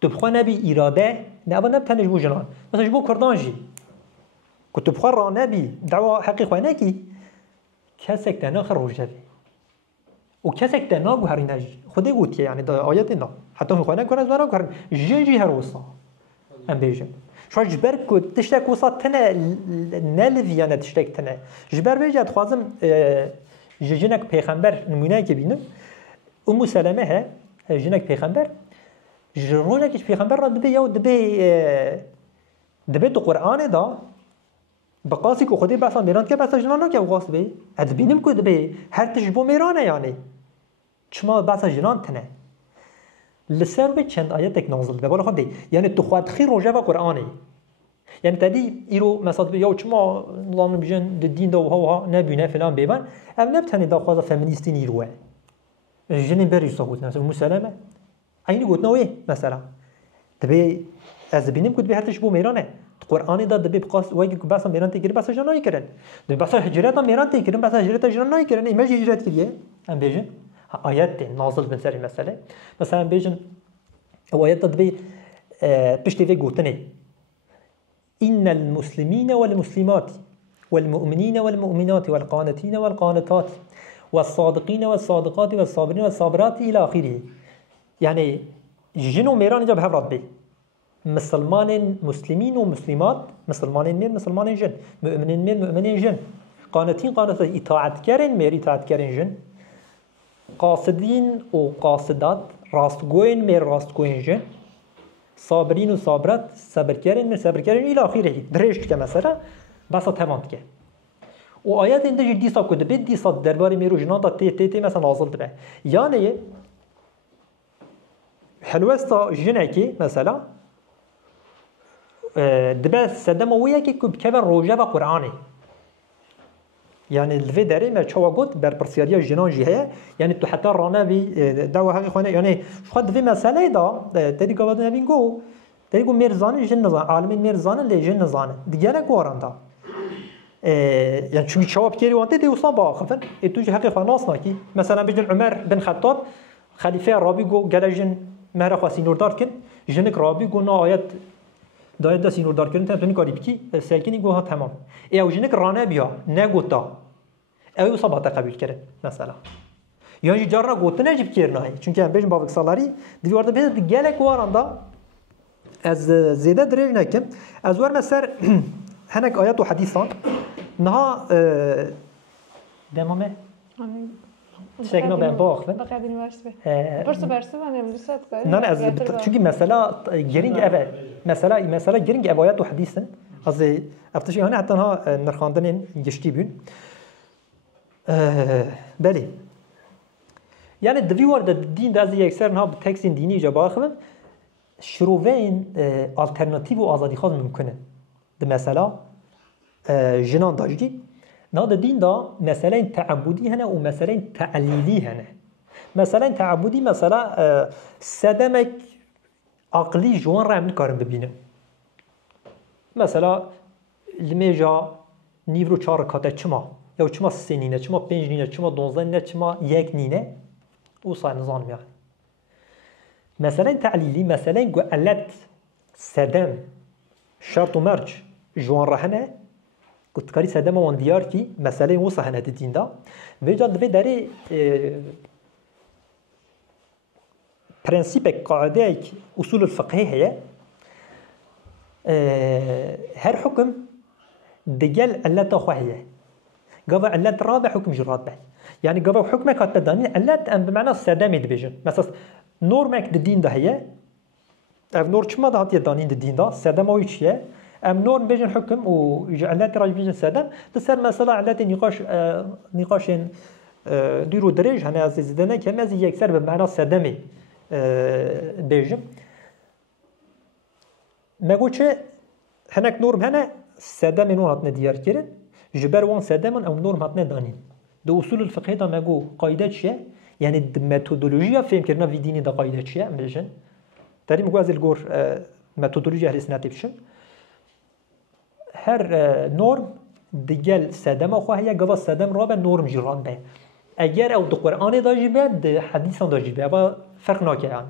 تو بخوانه بی اراده نه اول نبتنش بو جنان مثلا بو کردان جی که تو بخوان رانه بی دعوا حقی خوانه کی کسک تنها خر روجوی و کسک تنها گو هرین هجی خودی گوتیه یعنی دا آیت اینا حتی میخوانه کنه زوارم کرن جی هر وسا ام بیجن شو جبر کو تشتك وسط تنا نلفيانا تشتك تنا جبر بيجات خوازم جنك پیغمبر نمونه که بینم ام سلمه ها جنك پیغمبر جرونك پیغمبر را دبي يو دبي تو قرآن دا بقاسي کو خودي بحثا ميران که بحثا جنانا که وقاس بي اد بینم کو دبي هر تجبو ميرانه يعني چما بحثا جنان تنا لسر به چند آیت نازل به بالا خودی یعنی تو خود خیر روجه و قرآنی یعنی تدی ایرو مثلا یا چما نظام بیشن دین دو ها نبینه فلان بیبن ام نبتنی دا خواص فمینیستی نیروه جنین بری صحبت مثلا مسلمه عینی گفت نوی مثلا تبی از بینیم کد به هرتش بو میرانه قرآنی دا دبی بقاس وای که بس میران تیکری بس جنایی کردن دبی بس هجرت میران تیکری بس هجرت جنایی کردن ایمج هجرت کردیه ام بیشن آیات نازل بن سر المسألة مثلا بيجن آيات تدبي بشتي في قوتني إن المسلمين والمسلمات والمؤمنين والمؤمنات والقانتين والقانتات والصادقين والصادقات والصابرين والصابرات إلى آخره يعني جنو ميران جاب هفرات بي مسلمين ومسلمات مسلمان جن مؤمنين جن قانتين قانتات إطاعت كارن مير إطاعت كارن جن قاصدين و قاصدات راستگوين مير راستگوين جن صابرين و صابرات صبر كارن مير صبر كارن إلى آخره دريش كمثلا بس تمام كه و آيات إنده جدي صاب كده بدي صاد درباري ميرو جنان دا تي مثلا نازل دبه يعني حلوستا جنكي مثلا دبه سدموية كي بكبر روجة و قرآني يعني الفي داري ما شو قلت بربرسياريا جنان جهة يعني تو حتى رانا بي دعوة هاي خانة يعني شو خد في مسألة دا تدي قبضنا بينجو تدي قو ميرزان جن نزان عالمين ميرزان اللي جن نزان ديانا قوارن دا يعني شو شواب كيري وانت دي وصل باخفن توجي حقي خلاص ناكي مثلا بيجن عمر بن خطاب خليفة رابي جو قال جن مهر خاصي نور داركن جنك رابي جو نايت دايت دا سينور دار كرن تبني كاري بكي ساكني جوها تمام او جنك رانا بيا نگوتا او صباح قبول كرن مثلا يعني جرا قلت نجيب كيرناي چونكه هم بيجن بابك سالاري دي ورده بيد گلك وارندا از زياده درج نكم از ور مسر هناك ايات وحديثان نها دمامه شكله بين باخ بقى üniversite برسو من امروز نه از چونكه مثلا گرینگ اوه مثلا گرینگ اوایات و حدیثن از افتش هنه حتی ها نرخاندن گشتی بین بله يعني دوی ورد دین از یکسر نه به تکس دینی جا باخم شروعین آلترناتیو و آزادی خواست ممکنه ده مثلا جنان داشتی نه ده دین دا مثلا تعبدی هنه و مثلا تعلیلی هنه مثلا تعبدی مثلا سدمک عقلی جوان را من کارم ببینه مثلا لمیجا نیورو 4 کاته چما یا چما 3 نینه چما 5 نینه چما 12 نینه چما 1 نینه او صار نظام يعني مثلا تعلیلی مثلا گو علت سدم شرط و مرج جوان رهنه قلت كاري سدما وان ديار كي مسألة وصح هنا الدين دا ويجا دفي داري برنسيبك قاعدة أصول الفقهية هي هر حكم دجال علة خواهية قبل علة رابع حكم جرات به يعني قبل حكمك هتداني علة أم بمعنى السدام يدبيجن مثلا نورمك الدين ده هي أو نور شما ده هتي دانين الدين ده سدام ويشيه ام نور بيجن حكم وعلات راج بيجن سدم تسر مثلا علات نقاش ديرو درج هنا از زدنه كم از يكسر بمعنى سدمي بيجن ما قلتش هناك نور هنا سدم نور هاتنا ديار كرن جبر وان سدم او نور هاتنا دانين دو اصول الفقه دا ما قو قاعده چيه يعني الميثودولوژيا فهم كرنا في ديني دا قاعده چيه بيجن داری مگو از الگور متدولوژی اهل سنتی بشن هر نرم دیگل سدم آخواه یا گوا سدم را به نرم جیران به اگر او دو قرآن داجی به ده حدیثان داجی به اما فرق ناکه هم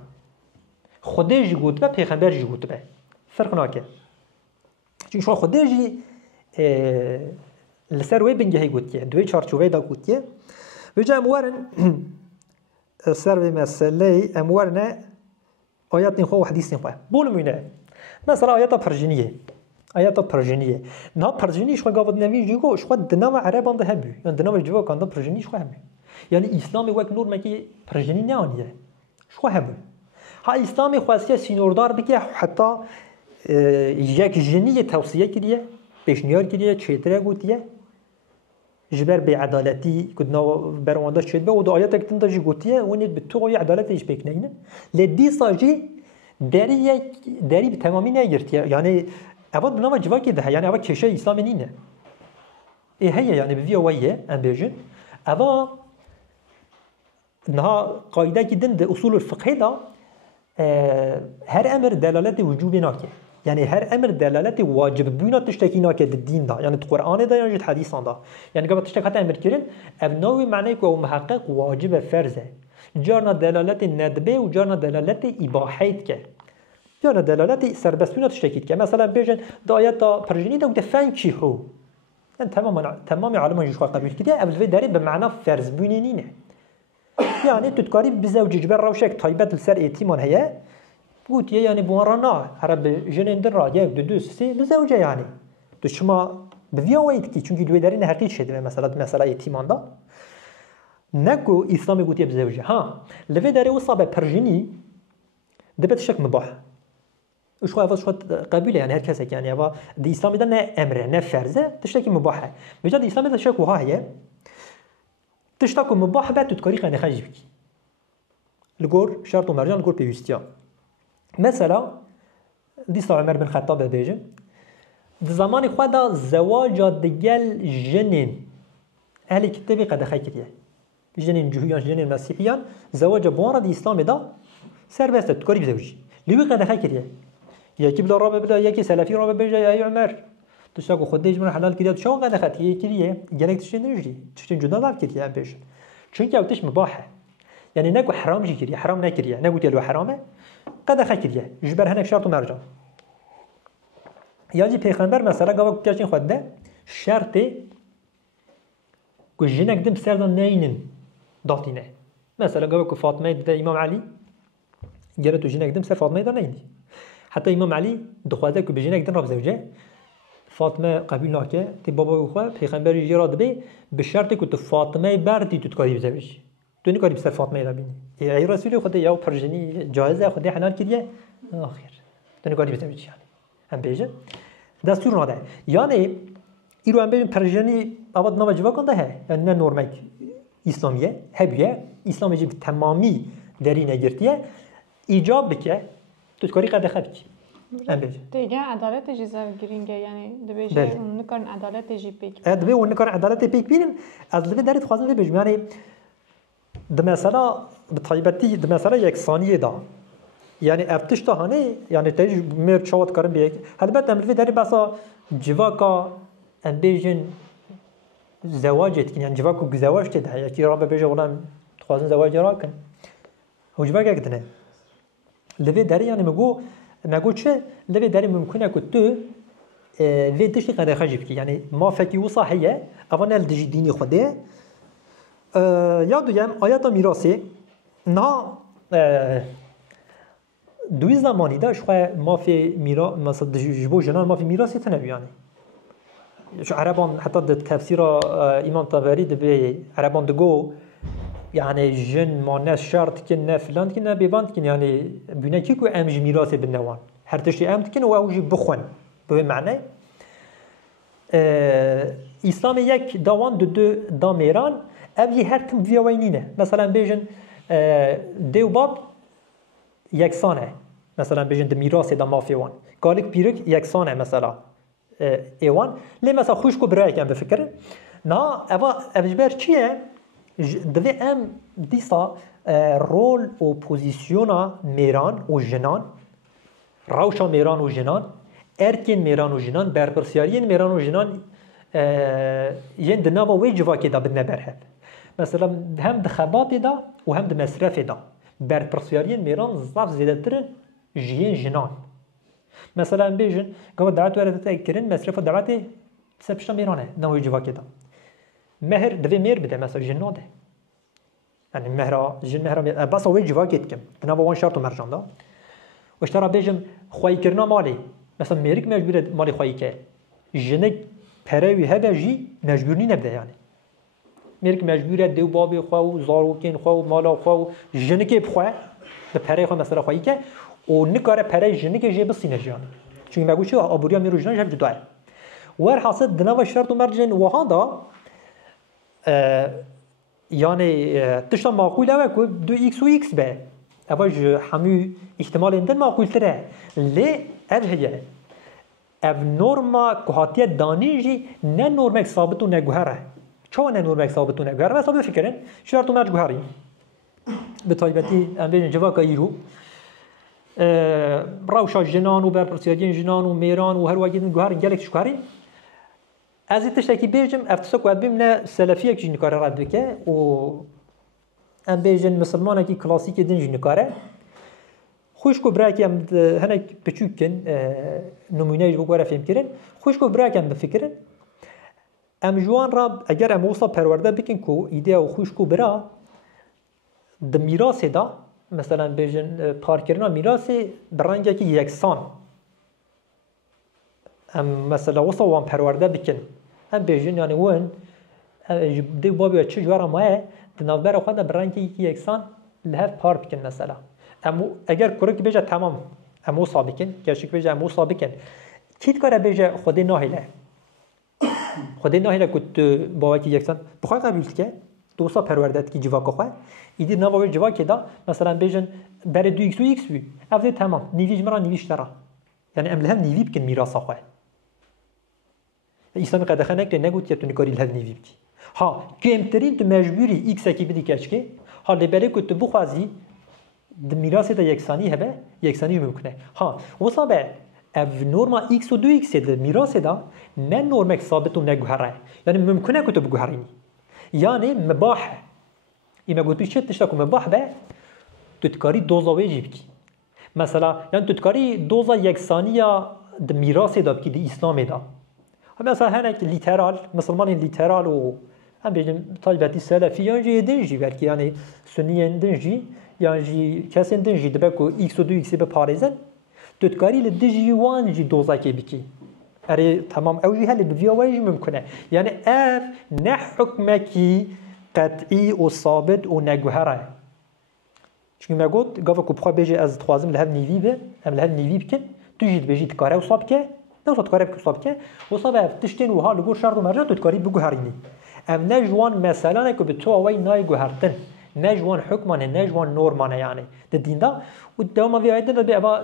خوده جی گوت به پیغمبر جی گوت به فرق ناکه چون شما خوده جی لسر وی بنگهی گوتیه دوی چارچوبه دا گوتیه بجا اموارن سر به مسئله اموارن آیات نخواه و حدیث نخواه بولمونه مثلا آیات پرژنیه آیات پرژنیه نه پرژنی شو گاود نوی جیگو شو دنام عربان ده هبی یعنی دنام جوا کاندا پرژنی شو هبی یعنی اسلام وک نور مکی پرژنی نه آنیه شو هبی ها اسلام خواسته سینوردار بگه حتی یک جنی توصیه کردیه پیشنهاد کردیه چیتره گوتیه جبر به عدالتی کدنا برآورده شد به و آیات کتن داشی گوتیه ونید به تو عدالتش بکنینه لدی ساجی داری به تمامی نگرتیه یعنی اول بنام جوا كده يعني اول كيشة إسلام نينه إيه هي يعني بفيا ويه أم بيجن اول إنها قاعدة جدا ده أصول الفقه ده هر أمر دلالة وجوب ناكه يعني هر أمر دلالة واجب بينا تشتكي ناكه الدين ده يعني القرآن ده يعني الحديث ده يعني قبل تشتكي أمر كرين أبناوي معناه كو محقق واجب فرزه جارنا دلالة الندبه وجارنا دلالة إباحيت كه یا دلالت سربستون تشتکید که مثلا بیشن دایت دا پرژنی دا بوده فن چی هو یعنی تمام عالم جوشوا قبول کده اول وی داره به معنا فرض بینینه یعنی تذکاری بزوج جبر روشک تایبت لسر ایتیمان هیا گوت یعنی بورانا عرب جنین در را یک دو سه بزوجه یعنی تو شما بویا وید کی چون دوی داره حقیقت شده مثلا ایتیمان دا نگو اسلام گوتی بزوجه ها لوی داره وصابه پرژنی دبت شک مباح وش خو شو قبيله يعني هركسك يعني ابا دي اسلام ده نه امره نه فرضه تشتكي مباحه بجد دي اسلام ده شك وها هي تشتكي مباح بعد تذكري خانه خجبك الجور شرط ومرجان الجور بيوستيا مثلا دي صار عمر بن الخطاب بيجي زمان خدا زواج دجال جنين اهل كتاب قد خيكيه جنين جهويان جنين مسيحيان زواج بوارا دي اسلام ده سربست تذكري بزوجي ليه قد خيكيه یکی بلا رابه بلا یکی سلفی رابه بجا یا عمر تو شاکو خود دیج من حلال کردی شو قد خطیه کریه گلک تشتی نجی تشتی جدا دار کریه ام بيش چون که اوتش مباحه یعنی نگو حرام جی کریه حرام نکریه نگو تلو حرامه قد خکریه جبر هنک شرط و مرجان یاجی پیغمبر مثلا گاوا کچین خود ده شرط کو جنک دم سردان نینن داتینه مثلا گاوا کو فاطمه ده امام علی گرت جنک دم سر فاطمه ده نینی حتى امام علي دخوازه که بجنه کدن راب زوجه فاطمه قبول ناکه تی بابا خواه پیغمبر جراد به به شرطی که تو فاطمه بردی تو تکاری بزوجی تو نکاری بسر فاطمه را بینی ای رسول خود یا پرژنی جایزه خود حلال کردیه آخر تو نکاری بزوجی یعنی هم بیجه دستور ناده یعنی ایرو هم بیجن پرژنی آباد نام جوا کنده ها یعنی نه نورمک اسلامیه هبیه اسلام جیب تمامی داری نگرتیه ایجاب بکه تذكري قد خبك ام بيجي دیگه عدالت جزا گرینگه یعنی دبیجه اون نکن عدالت جی پیک دبی اون نکن عدالت پیک بینن از دبی دارید خوازم بيجي یعنی دمثلا بطيبتي دمثلا یک ثانیه دا یعنی افتش تا هنه یعنی تیج مر چوت کارم بیک البته ام دبی داری بسا جواکا ام بیجن زواجت یعنی جواکو زواج تده یکی رابه بیجه ولن خوازن زواج راکن هو جواک اگدنه لبی داری یعنی مگو چه لبی داری ممکنه که تو وی دشتی قدر خجیب کی یعنی ما فکی و صحیه اوان ال دجی دینی خوده یاد دویم آیات میراثی نه دوی زمانی داشت خواه ما فی میراث مثلا جبو جنان ما فی میراثی تنبی یعنی شو عربان حتی تفسیر امام طبری دبی عربان دگو يعني جن ما ناس شرط كنا فلان كنا بيبانت كن يعني بناكيكو امج ميراث بالنوان هرتشي امت كن واوجي بخون بمعنى اسلام يك دوان دو داميران ابي هرتم فيوينينه مثلا بيجن ديو باب يكسانه مثلا بيجن د ميراث د مافيوان قالك بيرك يكسانه مثلا ايوان لي مثلا خوشكو برايك ام بفكر نا ابا ابجبر چيه دوی ام دیسا رول و پوزیسیونا میران و جنان روشا میران و جنان ارکین میران و جنان برپرسیارین میران و جنان ین دناوا وی جواکی دا بدنا برهد مثلا هم دخبات دا و هم دمصرف دا برپرسیارین میران ضعف زیاده ترن جین جنان مثلا بیجن قبل دعوت ورده تأکرین مصرف دعوت سبشتا میرانه نوی جواکی دا مهر دوی میر بده مثلا جن ناده يعني جن مهرا بس هو جواكيت كم انا وان شرط مرجان دا واشترى بيجم خوي كرنا مالي مثلا ميرك مجبور مالي خوي كه جنك پروي هذا جي مجبورني نبدا يعني ميرك مجبور دو بابي خو زاروكين خو مالا خو جنك بخو ده پري خو مثلا خوي كه و نكاره پري جنك جي بس نجان چون ما گوشو ابوريا ميرو جن جاب جدا ور حاصل دنا شرط مرجان وهذا يعني تشتا معقول اوه كو دو اكس و اكس به اواج همو احتمال اندن معقول تره لي اف هي اف نورما كهاتيه دانيجي نه نورمك ثابت و نگوهره چو نه نورمك ثابت و نگوهره مثلا بفكرن شرط مرج گوهري بطيبتي ام بين جواكا يرو روشا جنان و برپرسيادين جنان و ميران و هر واجد گوهر گلك شكاري از تشتكي بيجم افتسك واد بمنا سلفيه كي نكاره رد بك و ام بيجن مسلمانه كي كلاسيك دين نكاره خوشكو براكي ام هناك بچوكن نمونه جو غره فهم كرن خوشكو براكي ام بفكرن ام جوان رب اگر ام وصل پرورده بكن كو ايده و خوشكو برا د میراث دا مثلا بيجن پارکرنا میراث برنگه كي يكسان ام مثلا وصل وان پرورده بكن هم بیشتر یعنی وان دی بابی چه جوار ماه دنبال خود برانکی کی یکسان لحظ پار بکن مثلا امو اگر کرک بیجه تمام امو سابقین گرچه بیجه امو سابقین کیت کاره بیجه خودی نهیله خودی نهیله کت بابی کی یکسان بخوای قبول که دوستا پروردت کی جواک خواه ایدی نباید جواک دا مثلا بیجن بر دو ایکس و ایکس بی افضل تمام نیویج مرا نیویش ترا یعنی املهم نیوی بکن میراث خواه اسلام قد خنک نگوت که تو نکاری لحظ نیوی بکی ها کمترین تو مجبوری ایکس کی بدی کشکی ها لبره که تو بخوازی د میراث تا یکسانی هبه یکسانی ممکنه ها وصابه اف نورما ایکس و دو ایکس د میراث دا نه نورمک ثابت و نگوهره یعنی ممکنه که تو بگوهرینی یعنی مباح اینا گوتو چه تشتاکو مباح به تو تکاری دوزا ویجی بکی مثلا یعنی تو تکاری دوزا یکسانی د میراث دا بکی د اسلام دا مثلا هناك ليترال مسلمان ليترال و هم بيجم طالباتي سلفيان جي دنجي بركي يعني سنيين دنجي يعني جي كاسين دنجي دبكو اكس و دو اكس بباريزن تتكاري لدجي وان جي دوزاكي بكي اري تمام او جي هل بفيا وايج ممكنه يعني اف نحكمكي قطعي و ثابت و نگوهره چون ما قلت قافكو بخوا بيجي از توازم لهم نيفي به هم لهم نيفي بكن تجي بيجي تكاره و صابكه نه تو تکاری بکن که وصابه تشتین و حال گور شرط و مرجع تو تکاری بگو هرینی ام نجوان مثلا که به تو اوی نای گو هرتن نجوان حکمانه نجوان نورمانه یعنی ده دین دا و دوما وی عیدن به ابا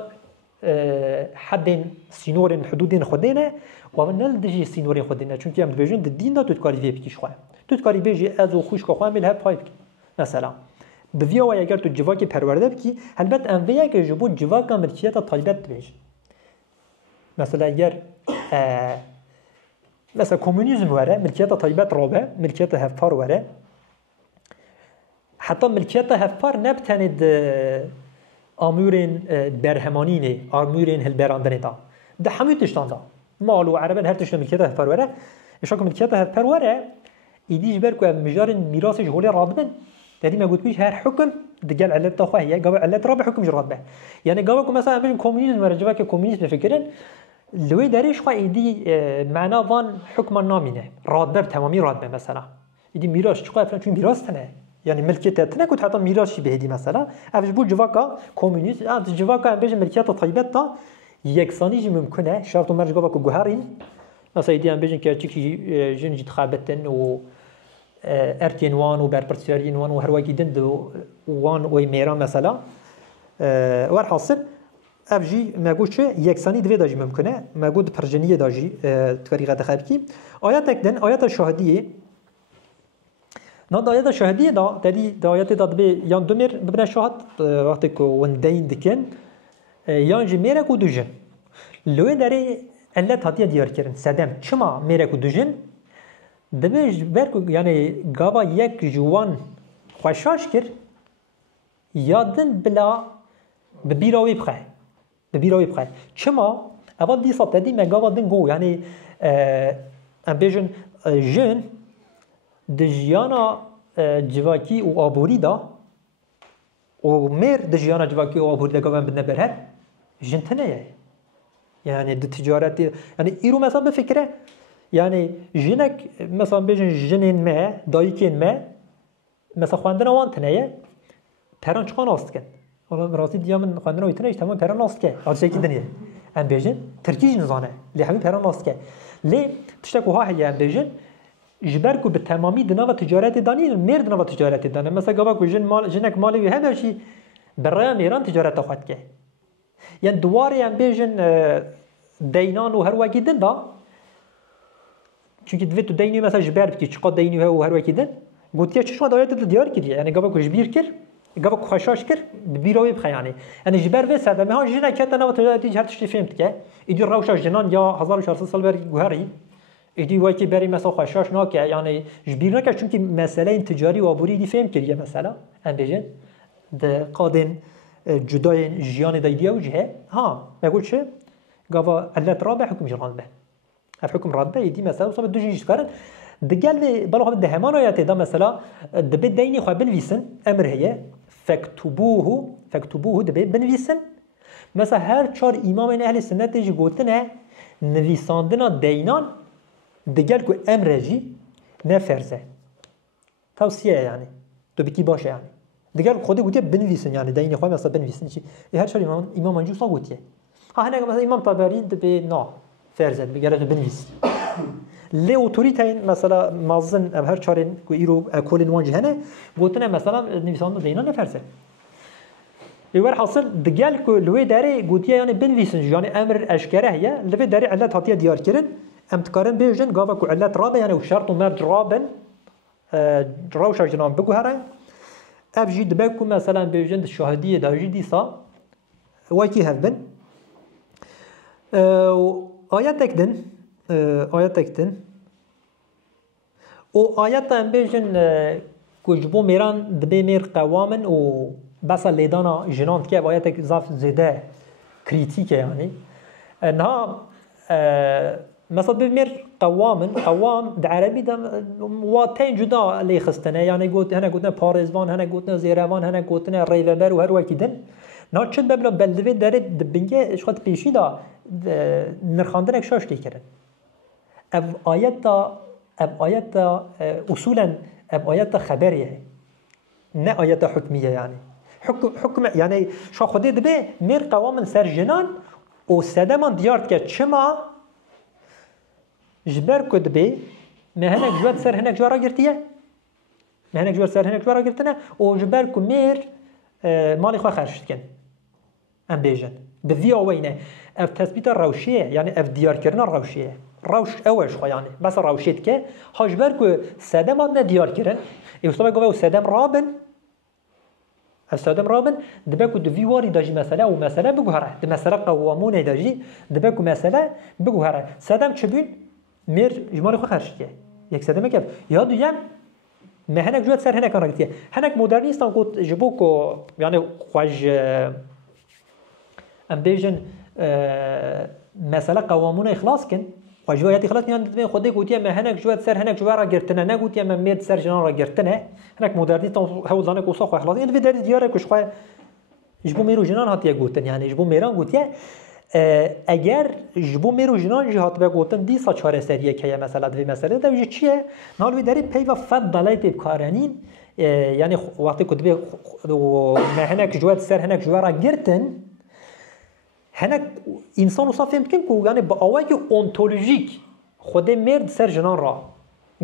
حد سینور حدود خودینه و من نل دجی سینور خودینه چون که ام بیجن ده دین دا تو تکاری وی بکیش خواه تو تکاری بیجی از و خوش که خواه میل هر پای بکی مثلا به وی اوی اگر تو جواکی پرورده بکی البته ام وی که جبو جواک ملکیت طالبت بیج مثلا اگر مثلا کمونیسم وره ملکیت طایبت رابه ملکیت هفپار وره حتی ملکیت هفپار نبتند آمورین برهمانینه آمورین هلبراندنه دا ده همه تشتان دا مال و عربن هر تشتان ملکیت هفپار وره اشاک ملکیت هفپار وره ایدیش برکو مجار میراثش هولی رادبن یعنی ما قلت بيش هر حكم دجال علت تخوه هي قبل علت رابع حكم جراد به يعني قبلكم مثلا بين كومونيزم ورجبا كومونيزم فكرن لوي داريش خو ايدي معنا وان حكم نامينه راد به تمامي راد به مثلا ايدي ميراث چقا فلان چون ميراث تنه يعني ملكيته تنه كنت حتى ميراث بهدي مثلا افج بو جواكا كومونيست جواكا بيج ملكيته طيبت تا يكسانيج ممكنه شرط مرج قبلكم جوهرين مثلا ايدي ام بيجن كي جنجي تخابتن و ارتين وان و برپرسیارین وان و هر وکی دند وان و میران مثلا ور حاصل افجی مگوش چه یکسانی دوی داجی ممکنه مگود پرجنیه داجی طریقه دخل کی آیات دن آیات شاهدیه نه آیات شاهدیه دا دلی آیات داد به یان دومر ببن شاهد وقتی که وندین دکن یان جی میرک و دوژن لوی داره علت هاتیه دیار کردن سدم چما میرک و دوژن دبیج برکو یعنی گاوا یک جوان خوشاش کرد یادن بلا ببیراوی بخه چما اول دی صد تدی مگاوا دن گو یعنی ام بیژن جن دجیانا جواکی و آبوری دا و میر دجیانا جواکی و آبوری دا گوان بدن برهر جن تنه يعني التجارات يعني إيرو مثلا بفكرة يعني جنك مثلا بيجن جنين ما دايكين ما مثلا خواندنا وان تنايا پران چقان آست کن حالا راستی دیا من خواندنا ویتنه تمام پران آست که حالا چه کدنیه ام بیجن ترکیج نزانه لی همین پران آست که لی تشتکو ها هی ام بیجن جبر کو به تمامی دنوا تجارت دانی میر دنوا تجارت دانه مثلا گاوا کو جنک مالی و هر چی برای میران تجارت خواهد که یعنی دواره ام بیجن دینان و هر وکی دن دا چونکه دویتو دینی مثلا جبر بکی چقدر دینی و هر وکی دن گوتیا چشم دایت دیار کردی یعنی گاوا کو جبیر کرد گاوا کو خوشاش کرد بیروی بخیانی یعنی جبر و ساده ما جنا کت نوا تجارتی هر چی فهمت که ایدی روشا جنان یا 1400 سال بر گوهری ایدی وقتی بری مثلا خوشاش ناکه یعنی جبیر نکه چونکه مسئله تجاری و آبوری دی فهم کردی مثلا ام بیجن د قادن جدای جیان دایدیا وجهه ها میگوید چه گاوا علت رابع حکم جران به حکم رابع ایدی مثلا صاحب دو جیش کردن دقل بالو خب دهمان آیات دا مثلا دبی دینی خواه بنویسن امر هیه فکتبوه دبی بنویسن مثلا هر چار امام این اهل سنت جی گوتنه نویساندنا دینان دقل که امر جی نفرزه توصیه یعنی تو بکی باشه یعنی دقل خودی گوتیه بنویسن یعنی دینی خواه مثلا بنویسن چی هر چار امام انجو صا گوتیه ها هنگه مثلا امام طبری دبی نا فرزه بگره بنویس لی اوتوریته مثلا مازن او هر چارن کو ایرو کولن وانج هنه گوتنه مثلا نویسان دینا نفرسه ایور حاصل دگل کو لوی داره گوتیه یعنی بنویسن یعنی امر اشکره هيا لوی داره علت هاتیه دیار کردن امتکارن بیجن گاوا کو علت رابه یعنی شرط و مرد رابن روش جنان بگو هره اف جید بکو مثلا بیجن شاهدیه دا جدی سا وکی هفبن آیت تکدن آیت تکتن و آیت ام بیجن کجبو میران دبی میر قوامن و بس لیدانا جنان که آیت زاف زده کریتیکه یعنی انها مثلا بمیر قوام در عربی دم واتین جدا لی خستنه یعنی گوت هنه گوتنه پارزوان هنه گوتنه زیروان هنه گوتنه ریوبر و هر وکی دن نه چند ببلا بلدوی داره دبینگه اشخاط پیشی دا نرخاندنک شاشتی کرد اب آیت اصولا اب آیت خبریه نه آیت حکمیه یعنی حکم یعنی شو خودی دبی میر قوام سر جنان و سدمان دیارت که چما جبر کد بی مهنک جواد سر هنک جوارا گرتیه مهنک جواد سر هنک جوارا گرتنه و جبر کو میر مالی خواه خرشت کن ام بیجن به وی آوینه اف تثبیت روشیه یعنی اف دیار کردن روشیه روش اوش خو یعنی بس روشید که هاجبر کو سدم اد دیار کردن ایستما گوه سدم رابن السدم رابن دبکو دو ویواری داجی مسئله و مسئله بگو هره د مسئله قوامون داجی دبکو مسئله بگو هره سدم چبین میر جمال خو خرشیه یک سدم کف یادو یم مهنک جواد سر هنک راگتیه هنک مدرنیستان گفت جبوکو یعنی خوش ام بیجن مسئله قوامون اخلاص کن خواجوایت اخلاص نیان دادم خودی گویی من هنگ جواد سر هنگ جوار را گرتنه نگویی من مرد سر جنان را گرتنه هنگ مدرنیستان هولانه کوسا خو اخلاص این ویداری دیاره کش خو جبو میرو جنان هاتیه گوتن یعنی جبو میران گویی اگر جبو میرو جنان جهات به گوتن دی سا چهار سریه که مثلا دوی مسئله دوی چیه نال ویداری پیو فضلایت بکارنین یعنی وقتی کتبه هنگ جواد سر هنگ جوار را گرتن هنک انسان وصف فهمت که یعنی با آواز اونتولوژیک خود مرد سر جنان را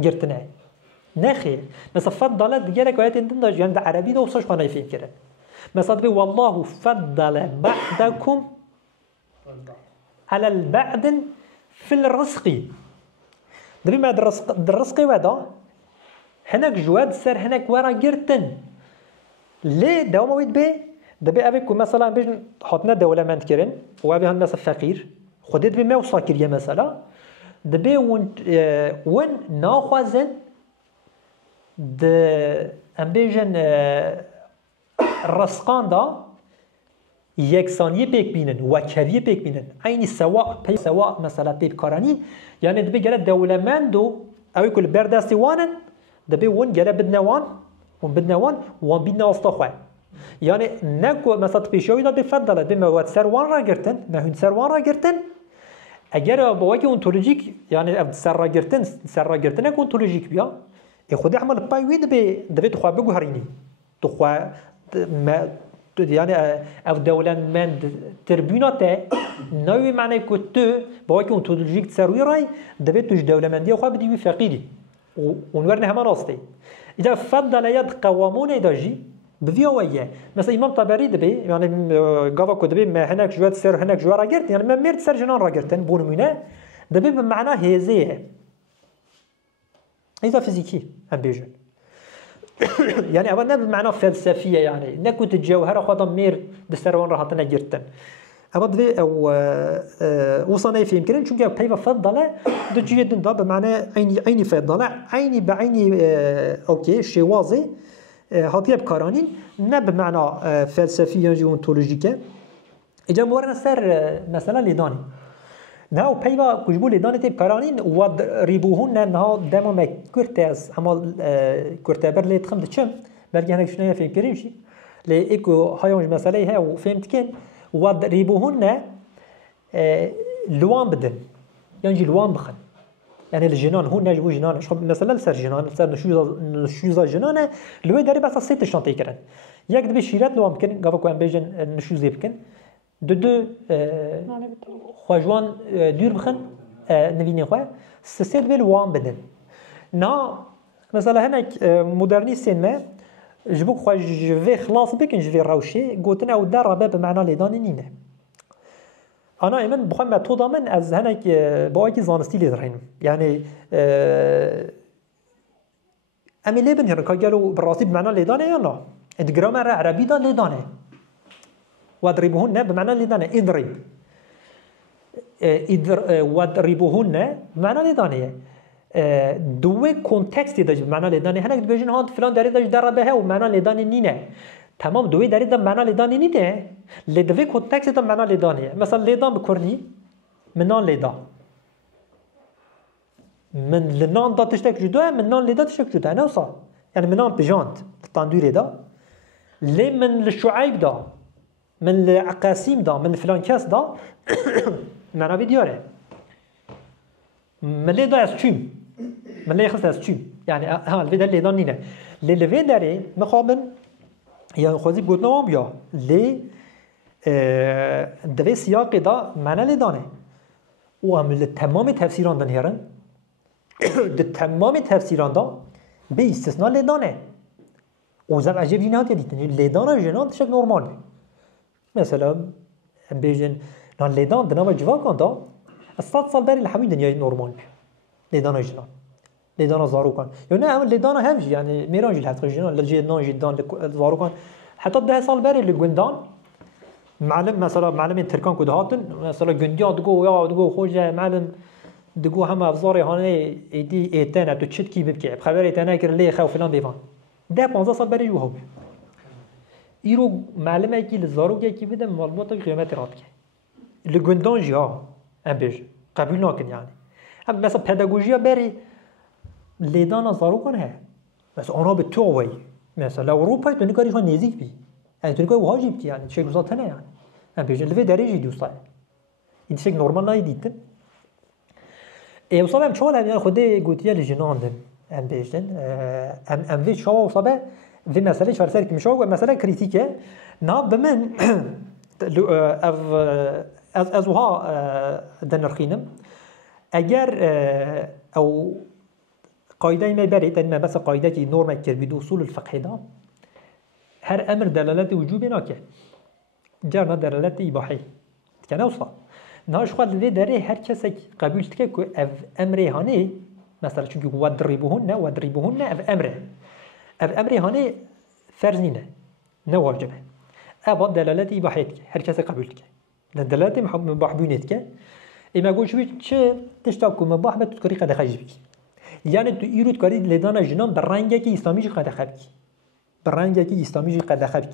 گرتنه نخیر مثلا فضل دیگه نکایت این داشت یعنی در عربی دو سوش خانه فهم کرد مثلا به والله فضل بعدكم على البعد في الرزق دبی ما در رزق ودا هنک جواد سر هنک ورا گرتن لی دوام وید به دبي أبيك مثلا بيجن حطنا دولمند كرن وأبي هن مثلا فقير خدت بما وصاكرية مثلا دبي ون ناخذن د ام بيجن رسقان دا یکسانی پیک بینن و کیفی پیک بینن عینی سواء مثلا پیک کارانی یعنی دبی گله دولمند و اوی کل بردستی وانن دبی ون گله بدنوان وان بیدنا استخواه یعنی نکو مثلا پیشوی دا بفضل به مواد سروان را گرتن مهون سروان را گرتن اگر باوکی اونتولوژیک یعنی سر را گرتن اک اونتولوژیک بیا خود عمل پایوی دبی تخواه بگو هرینی تخواه يعني او دولمند تربيناته نوي معنى كتو باوكي اونتولوژيك تسروي راي دبيت توش دولمنديه خو بدي فقيري ونورنا هما راستي اذا فضل يد قوامون اداجي بفيويه مثلا امام طبري دبي يعني قافا كدبي ما هناك جوات سر هناك جوار راجرت يعني ما ميرت سر جنان راجرتن بونمونه دبي بمعنى هيزيه اذا فيزيكي ام بيجن يعني أولا بمعنى فلسفية يعني نكوت الجوهرة خاطر مير دستروان راحتنا جرتن أما دبي أو وصلنا في يمكن شو كيف فضلة دجية دندا بمعنى عيني فضلة عيني بعيني أوكي شيء واضح هاتيه بكارانين نه بمعنى فلسفية جيونتولوجيكا إجا مورنا سر مثلا لداني نه پیوا کجبو لیدان تیب کارانین و ریبوهون نه دما ما کرتاز اما کرتابر لیت خم دچم برگه هنگ شنو فهم کریم شی لی ایکو هایونج مسئله ها و فهمت کن و ریبوهون نه لوان بدن یعنی لوان بخن يعني الجنان هو نجبو جنان شخب مثلا سر جنان سر نشوزا جنانه لوي داري بس سيت شنطه يكرن ياك دبي شيرات لو ممكن قافا كو ام بيجن نشوز يمكن دو خواجوان دور بخن نبيني خوا سيت بيل وان بدن نا مثلا هناك مودرنيستين ما جبوك خوا جفي خلاص بك جفي راوشي قوتنا او دربه بمعنى لدان نينه أنا إيمن بخوام متودا من از هناك باقي زانستی لیدرهیم يعني أمي لبن هرن كاجلو بالراسي بمعنى لدانه یا نه الجرامر عربي دا لدانه واضربوهن بمعنى لدانه اضرب واضربوهن بمعنى لدانه دوه كونتكست دا بمعنى لدانه هناك بيجن هاد فلان داري داش دربه و معنى لدانه نينه تمام دوی دارید دم معنا لیدانی نیده لیدوی کنتکست دم معنا لیدانیه مثلا لیدان بکردی منان لیدا من لنان دا تشتک جدا من نان لیدا تشتک جدا نه وصا يعني منان بجانت تاندوری دا لی من لشعیب دا من لعقاسیم دا من فلان کس دا معنا بیدیاره من لیدا از چیم من لی خلص از چیم يعني ها الفيدا لیدان نینه لیلوی داره مخابن يعني خوازی گوتنا هم بیا لی دوی سیاقی دا معنی لیدانه و هم تمام تفسیران دن هرن ده تمام تفسیران دا به استثناء لیدانه و زم عجب جنات دیدن لیدانه جنات شک نورمال مثلا بیجن نان لیدان دنام جواکان دا از 100 سال بری الحمید دنیای نورمال لیدانه جنات لیدان زاروکان یا نه هم لیدان همش يعني میرانجی حتی جنان لجیدان جدان زاروکان حتی 10 سال بری لگوندان معلم مثلا معلم ترکان کد هاتن مثلا گندیان دگو یا دگو خوجه معلم دگو هم افزار هانه ایدی ایتن تو چت کی ببکی خبر ایتن کر لی خو فلان بیوان ده 15 سال بری جو هوب ایرو معلمه کی لزاروک کی بده معلومات قیمت رات کی لگوندان جا ام بیج قبول نکن يعني هم مثلا پداگوژیا بری لیدان زاروکان ها بس آنها به توی مثلا اروپا تو نکاریش نزدیک بی يعني تو نکاری واجب کی يعني شيء دوستانه يعني ام بیج لوی درجه دوستا این شيء نورمال نایدیدن وصابه چهار هم خوده گوتیه لجناندن ام بیجن ام وی شوا وصابه في مسألة فرسالة كمشوا مسألة كريتيكة ناب بمن از وها دنرخينم اگر او قاعده ما بريد ان مثلا قاعده نورم كربي اصول الفقه ده هر امر دلالت وجوب ناكه جرنا دلالت اباحي كان اوصل ناش خد لي داره هر کس قبول تکه که امر هانه مثلا چون که ودربوهن اف امره هانه فرض نینه نه واجبه ابا دلالت اباحیت که هر کس قبول که دلالت مباح بینید که اما گوش بی چه تشتا کو مباح به تو کاری قد خجی بی یعنی تو ایرو کاری لیدان جنان بر رنگی که اسلامی قد خبی بر رنگی که اسلامی قد خبی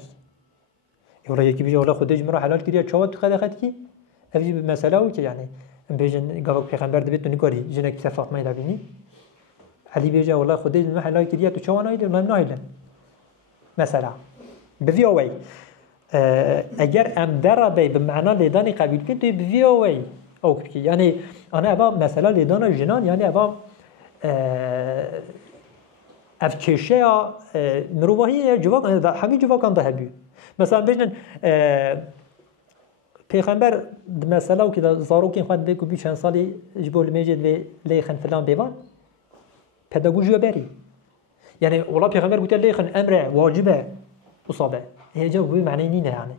ولا یکی بیچاره ولا خودش مرا حلال کردی چهار تو قد خدی افی مسئله او که یعنی بیچن گاو پیغمبر دبیت نکاری جنک صفات ما لبینی علی بیچاره ولا خودش مرا حلال کردی تو چهار نایده من نایلن مثلا بفی اوی اگر ام دربی به معنا لیدانی قبیل کنی تو بفی اوی او که یعنی آن ابا مثلا لیدان جنان یعنی ابا افکشه یا مروایی جواب همین جواب کند هبی مثلا بجن پیغمبر مثلا و که زاروکین خواهد بگو بی چند سالی جبول میجد و لیخن فلان بیوان پداگوژی بری یعنی اولا پیغمبر گوته لیخن امر واجبه اصابه هیجا بوی معنی نینه یعنی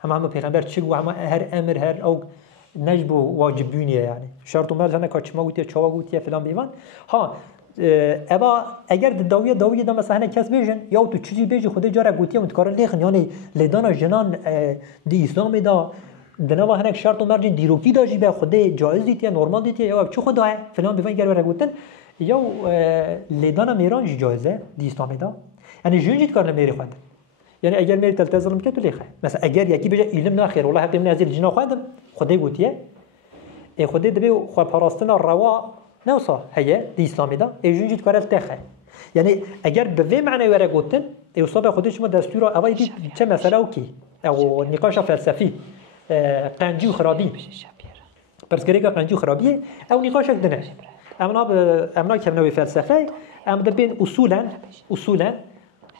همه پیغمبر چی گو همه هر امر هر او نجبو واجب بینیه یعنی شرط و مرز هنه که چما گوتیه چوا گوتیه فلان بیوان ها ابا اگر داویه دا مثلا کس بیجن یا تو چیزی بیجی خود جاره گوتیه متکار لیخن یعنی لیدان جنان دی اسلام دا دنوا هنک شرط و مرج دیروکی داجی به خود جایز دیتیه نورمال دیتیه یا چه خداه فلان بیوان گر ور گوتن یا لیدان میران جایزه دی اسلام دا یعنی جونجیت کار نمیری خود یعنی اگر میری تلتزم که تو لیخه مثلا اگر یکی بیجه علم ناخیر والله حقی من ازیل جنا خودم خود گوتیه خود دبی خو پاراستنا روا نوصا هي دي اسلامي دا ايجونجي تكارل تخه يعني اگر به معنی وره گوتن اصاب خودش ما دستور اول دي چه مسئله او کی او نقاش فلسفی قنجی و خرابی پس گریگا قنجی و خرابی او نقاش دنه امنا که منوی فلسفه ام دبین اصولا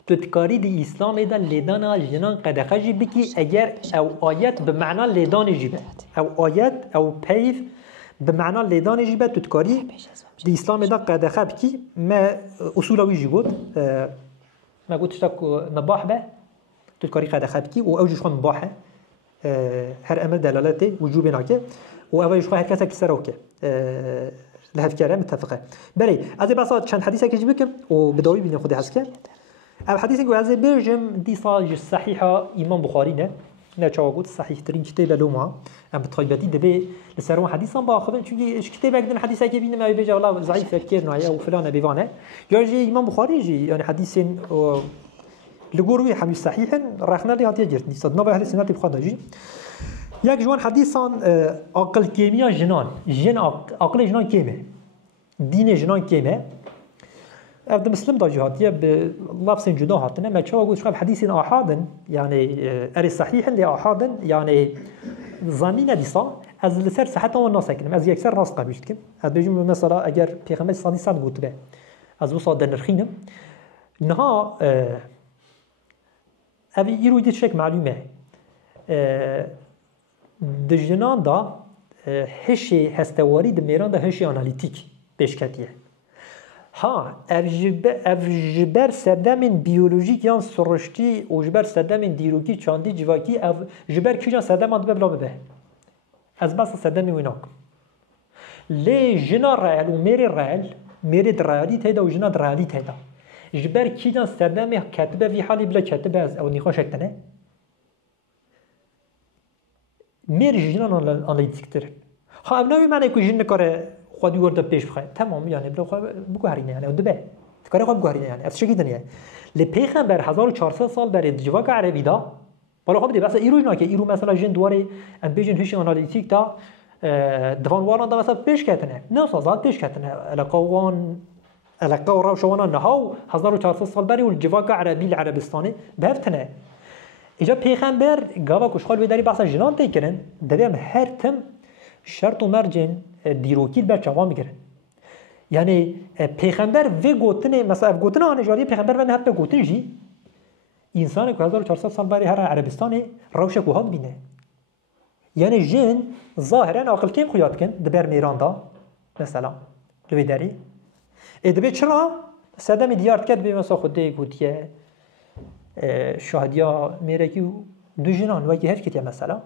تذکاری دی اسلام دا لیدان جنان قد خجی بکی اگر او آیت به معنی لیدان جیبه او آیت او پیف بمعنى لیدان جیبه تذکاری دی اسلام دا قد خب کی ما اصولا ویجی گود ما قلت اشتاك مباح به تذكاري قد خب کی و اوجش خون مباحه هر امر دلالته وجوب ناكه و اوجش خون هر کسا کی سروکه لهف كلام متفقه بلي ازي بس چند حديثه كي جبكم وبدوي بين خدي حسكه او حديثه جو ازي بيرجم دي صاج صحيحه امام بخاري نه چاوگوت صحیح ترین کتاب لوما ام بطيبتي دبي لسرون حديثا باخذ چونكي ايش كتاب اقدر حديثه كي بينما بيجي والله ضعيف كثير او فلان بيفانه يجي امام بخاري يجي يعني حديث لغوروي حديث صحيح رخنا لي هاتي جرت صدنا به اهل سنه بخدا جي یک جوان حديثان عقل كيمياء جن عقل جنان كيمه دين جنان كيمه ابدا مسلم دا جهاتيه بلفظ جدا هاتنه ما چاو گوش خب حديث احاد يعني ار صحيح لاحاد يعني ضمین دیسا از لسر صحت و ناس کنم از یکسر راست قبول کنم از بجیم مثلا اگر پیغمبر صلی الله علیه و آله از وسط درخینم نها اوی ایرو دید شک معلومه دجنان دا هشی هستواری دمیران دا هشی آنالیتیک پیشکتیه ها افجبر سردمین بیولوژیک یان سرشتی و جبر سردمین دیروکی چاندی جواکی افجبر کیجان سردم آن ببلا بده از بس سردمی ویناک لی جنا رایل و میری درایلی تیدا و جنا درایلی تیدا جبر کیجان سردمی کتبه وی حالی بلا کتبه از او نیخواه شکتنه میری جنا آنالیتیک تره ها ابناوی معنی که جن کاره خودی ورده پیش بخواه تمام یعنی بگو هرینه یعنی دبه تکاری خواب بگو هرینه یعنی از چه دنیه لپیغمبر 1400 سال برای جواک عربی دا بالا خواب دی بس ایروش نه که ایرو مثلا جن دواره ام بیجن هیچ آنالیتیک دا دوان واران دا مثلا پیش کردنه نه سازات پیش کردنه علاقه و شوانا نهاو 1400 سال برای الجواک عربی العربستانی بهفتنه اینجا پیغمبر گاوا کشخال بیداری بحث جنان تیکرن دویم هر تم شرط و مرجن دیروکیل بر چوان میگیرن یعنی پیغمبر و گوتنه مثلا گوتنه آنجاری پیغمبر و نه به گوتن جی انسان که 1400 سال برای هر عربستان روش کوهات بینه یعنی جن ظاهرا عقل کم خویات کن دبر میران دا مثلا لوی داری ادبی چرا صدم دیارت کرد به مثلا خود گوتیه شاهدیا میره که دو جنان و که هر کتیه مثلا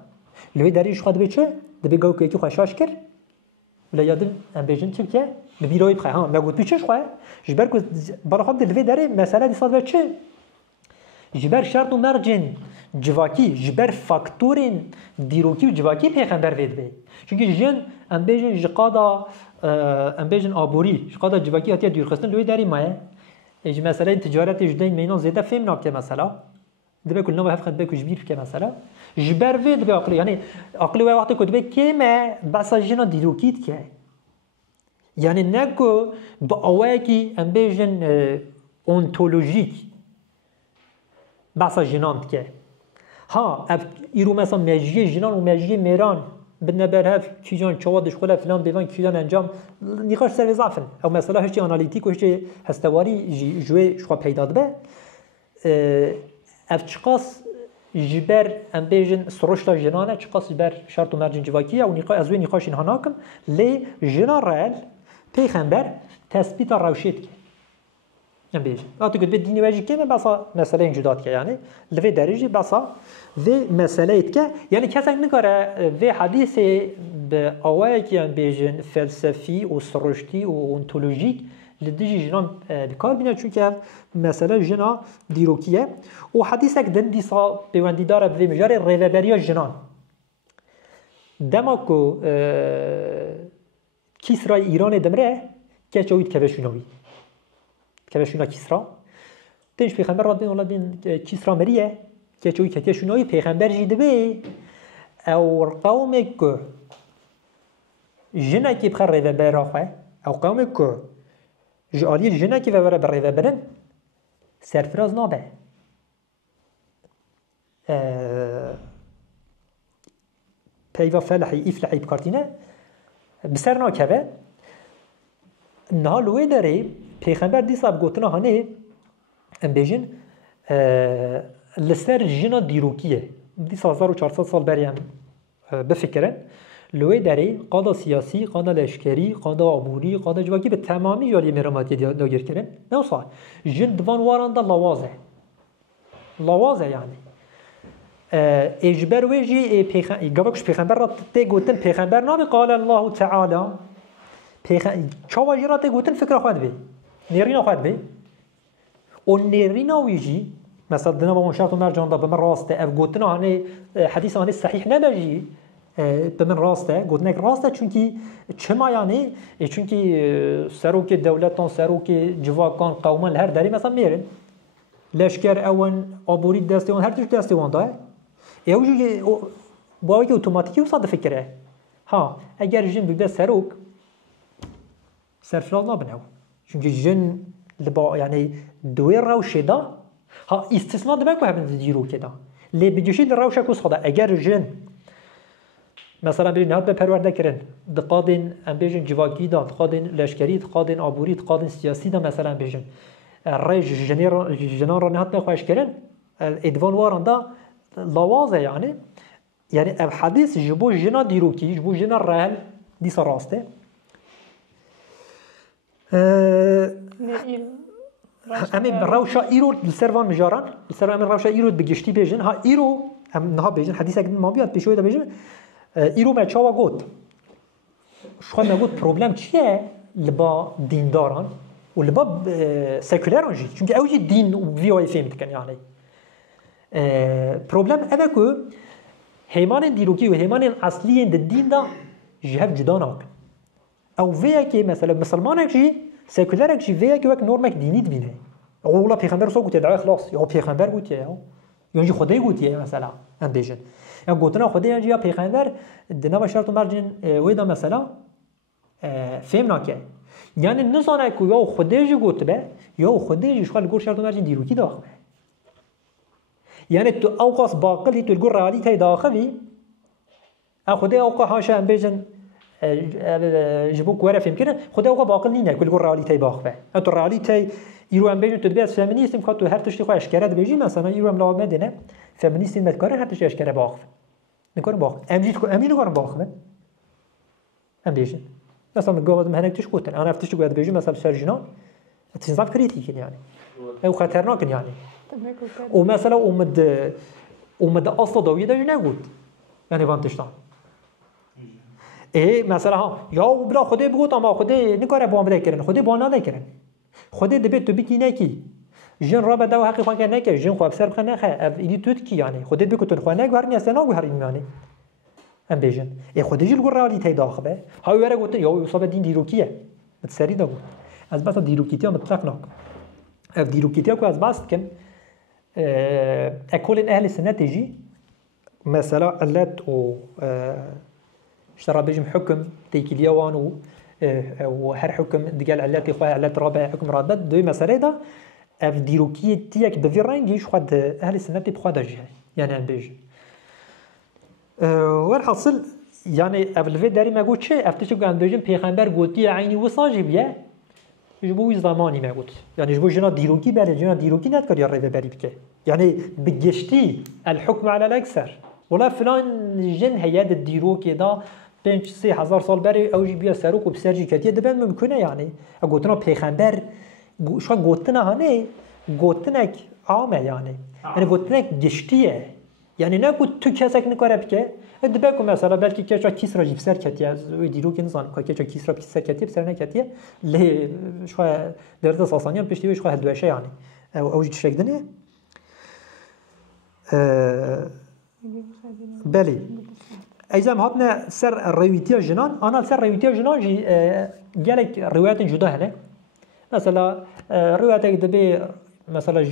لوی داریش خود به چه دبی گاو که خوشاش کرد ولی یادم ام بیجن چه که بیروی بخواه ها مگود پیشش خواه جبر که برای خود دلوی داره مسئله دیساد و چه جبر شرط و مرجن جواکی جبر فاکتورین دیروکی و جواکی پیغمبر وید بی چونکه جن ام بیجن جقادا ام بیجن آبوری جقادا جواکی هاتیه دیرخستن لوی داری مایه اج مثلا تجارت جدین مینان زیده فهم ناکه مثلا دبی کل نوع هفت بکوش بیر که مثلا جبر وید به عقلی یعنی عقلی وقتی کدبی که ما بس جنا دیروکیت که یعنی نکو با آوایی ام بیجن اونتولوژیک بس جناند که ها ایرو مثلا مجیه جنان و مجیه میران بدنا برهف کیجان چوادش خلا فلان بیوان کیجان انجام نقاش سر ضعفن او مثلا هشتی آنالیتیک و هشتی هستواری جوی شو پیدا به اف چقاس جبر ام بیجن سروشتا جنانه چقاس جبر شرط و مرجن جواکیه و نقاش از وی نقاش اینها ناکم لی جنان رال پیغمبر تثبیت روشید که ام بیجن وقتی قد بدینی واجی که بس مسئله اینجودات که یعنی لفی درجه بس و مسئله که یعنی کسی نکاره و حدیث به آوایی که ام بیجن فلسفی و سروشتی و اونتولوژیک لدیجی جنان بکار بینه چون که مسئله جنا دیروکیه و حدیث اک دن دیسا بیوندی داره به مجال ریوبریا جنان دما کو کیسرای ایران دمره که چوید کوشونوی کوشونا کیسرا تنش پیغمبر راد بین ولاد بین کیسرا مریه که چوید کوشونوی پیغمبر جیده بی او قوم کو جنا کی بخیر ریوبرا خو او قوم کو جالی جنا کی وره بر ریوبرن سرفراز نابه پیوا فلحی افلحی بکارتینه بسر ناکوه نهالوی داره پیغمبر دیسا بگوتنا هانه ام بیجن لسر جنا دیروکیه دیسا 1400 سال بریم بفکرن لوی داره قادا سیاسی، قادا لشکری، قادا عبوری، قادا جواکی به تمامی جالی مراماتی داگیر کردن نه صح جن دوان واران دا لوازه یعنی اجبر وجی پیغمبر پیغمبر را تگوتن پیغمبر نام قال الله تعالی چاواجی را تگوتن فکر خود بی نیرینا خود بی و نیرینا ویجی مثلا دنا با منشات و مرجان دا بمن راسته اف گوتنا هنه حدیث هنه صحیح نبجی بمن راسته گوتنک راسته چونکی چما یعنی چونکی سروک دولتان سروک جواکان قومان هر داری مثلا میرن لشکر اون آبوری دسته اون هر توش دسته اون داره اوجی با که اتوماتیکی وصاد فکره ها اگر جن بده سروک سرفراز نبنه چونکه جن لبا یعنی دوی روشه دا ها استثناء دمه که هم دیرو کدا لی بجوشید روشه کس خدا اگر جن مثلا برین هات به پرورده کرن دقادین ام بیجن جواکی دا دقادین لشکری دقادین آبوری دقادین سیاسی دا مثلا بیجن ریج جنان را نهات نخواهش کرن ادوان واران دا لوازه یعنی حدیث جبو جنا دیروکی جبو جنا رهل دیسا راسته امی روشا ایرو لسروان مجاران لسروان امی روشا ایرو بگشتی بیجن ها ایرو ام نها بیجن حدیث اگه ما بیاد پیشوی دا بیجن ایرو ما چاوا گوت شخواه ما گوت پروبلم چیه لبا دینداران و لبا سکولران جی چونکه اوجی دین و ویوی فهم دکن یعنی پروبلم اوه که هیمان دیروکی و هیمان اصلی دین دا جهب جدا ناکن او ویا که مثلا مسلمانک جی سکولرک جی ویا که وک نورمک دینی دبینه اولا پیغمبر سو گوته دعوه خلاص یا پیغمبر گوته یا جی خدای گوته مثلا ام بیجن یا گوتنا خدای یا پیغمبر دنا بشرط مرجن ویدا مثلا فهم ناکه یعنی نزانه که یا خدای جی گوته به یا خدای جی شغل گور شرط مرجن دیروکی داخله یعنی تو اوقاس باقلی تو الگور رعالیتای داخلی خدای اوقا هاشا ام بیجن جبوك ورا فهم كده خدا اوقا باقل نینه كل الگور رعالیتای باخبه تو رعالیتای ایرو ام بیجن تو دبیاس فمینیستم که تو هر تشتی خواه اشکره بیجی مثلا ایرو ام لابه مدینه فمینیستیم مدکاره هر تشتی اشکره باخبه نکارم باخبه امجی نکارم باخبه ام بیجن مثلا مقابل مهنک تش قوتن انا افتشتی قوید بیجی مثلا سرجنا تنظاف كريتيكين يعني او خطرناكن يعني ومثلا اومد اصلا داویده جو نگود یعنی وانتشتان مثلا ها یا بلا خدا بگوت اما خدا نکاره با هم کرن خدا با نده کرن خدا دبیت تو بکی نکی جن رابع دو حقی خواه که نکه جن خواه بسر بخواه نخواه اف ایدی توت کی یعنی خودت بکو تون خواه نگو هر نیسته نگو هر ایمانی ام بیجن ای خودی جل گو رالی تای داخبه هاوی وره گوته یا اصاب دین دیروکیه متسری دا بود از بس دیروکیتی ها مطلق نکن اف دیروکیتی ها که از بس کن اکول اهل سنت جی مثلا علت و اشترى بيجم حكم تيكي و هر حكم دقال علات خواه علات رابع حكم رابط دوی مسألة دا اف ديروكي تيك بفي رنجيش خود اهل السنة بخوا دا جهة يعني ام بيجم والحاصل يعني اف الفي داري ما قلت شيء افتشو قام بيجم پیغمبر قلتي عيني وصاجي بيه جبوي زماني ما قلت يعني جبو جنا ديروكي بله جنا ديروكي نتكر يا ريفه بري بكه يعني بجشتي الحكم على الاكثر ولا فلان جن هياد الديروكي دا 5-3,000 سال بری اوجی بیا سروک و بسرجی کتیه دبن ممکنه یعنی گوتنا پیغمبر شو گوتنا هنه گوتنک عامه یعنی گوتنک گشتیه یعنی نه گوت تو کسک نکاره بکه دبن که مثلا بلکه کشا کیس را جیب سر کتیه از دیرو که نزان که کشا کیس را سر کتیه بسر نکتیه لی شو درد ساسانیان پشتی شو هدوشه یعنی اوجی چشک دنیه بله ایزم هاتنا سر رویتیا جنان آنها سر رویتیا جنان جی گلک روایت جدا هنه مثلا روایت یک دبی مثلا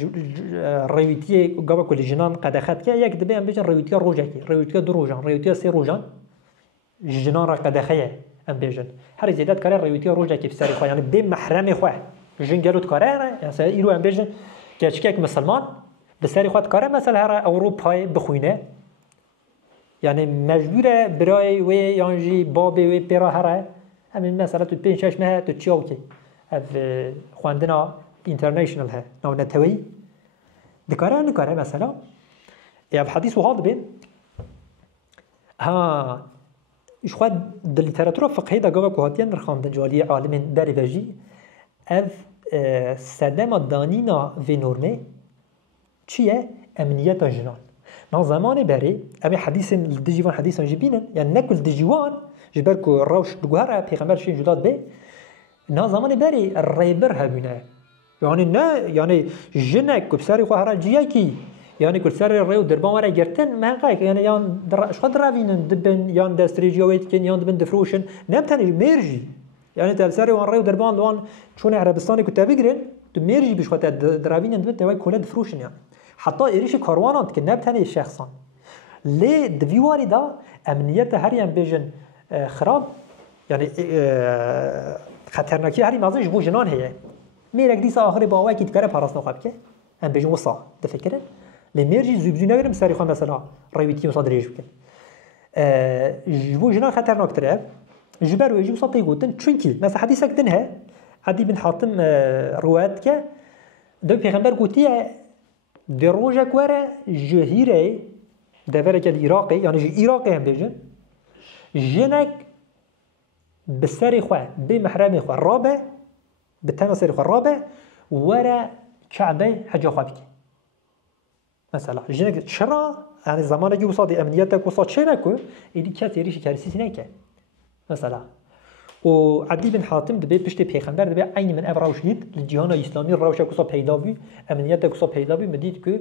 رویتی گاوا کل جنان قد خد که یک دبی ام بیشن رویتیا روزه کی رویتیا دو روزان رویتیا سه روزان جنان را قد خیه ام بیشن هر زیادت کار رویتیا روزه کی بسری خو یعنی به محرم خو جن گلوت کاره یعنی ایرو ام بیشن که چکک مسلمان بسری خود کاره مثلا هر اروپای بخوینه يعني مجبورة براي وي يانجي بابي وي بيرا هره همين مثلا تو 5-6 ماه تو تشاوكي اف خواندنا انترناشونال ها نو نتوي دكاره نكاره مثلا يا بحديث وهذا بين ها ايش خد الليتراتوره الفقهيه دا جواب كوهاتيان رخام دجالي عالم داريفاجي اف سدما دانينا في نورمي چيه امنيت جنان نا زمان بری امی حدیث الدجیوان حدیث جبینن یعنی نکل دجیوان جبر کو روش دگوهره پیغمبر شین جداد به نا زمان بری ریبر هبونه یعنی نه یعنی جنک کو سری خو هر جیه کی یعنی کل سری ریو دربان ورا گرتن منقای یعنی یان شو دراوینن دبن یان دستریجویت کن یان دبن دفروشن نمتنی مرجی یعنی تل سری وان ریو دربان دوان چون عربستانی کو تبگرن تو مرجی بش خاطر دراوینن دبن دوای کلا دفروشن یعنی حتى إيريش كاروانات كناب تاني الشخصان ليه دفيواري دا أمنيته هريان بيجن خراب يعني خطرناكي هري مازن جبو جنان هي ميرك ديسا آخر باوه كي تكره پاراسنا خبكه أم بيجن وصا تفكره لميرجي زوبزو نغيرم ساري خواه مثلا رويتي وصاد ريج بكن جبو جنان خطرناك ترعب جبر ويجي وصاد تيقوتن چونكي مثلا حديثك دنها عدي بن حاتم روات كه دو پیغمبر قوتيه دروجك ورا جهيري دفرك العراقي يعني العراقي هم بيجن جنك بالسري خواه بمحرمي خواه الرابع بالتنصري خواه الرابع ورا كعبي حاجة خواه بكي مثلا جنك شرا يعني زمانك وصادي امنيتك وصاد شينكو ايدي كات يريش كارسيسي نكا مثلا وعدي بن حاتم دبي بشتي پیغمبر دبي عين من ابراوشيد للجهان الاسلامي روشك وصا پیدا بي امنيتك وصا پیدا بي مديت كو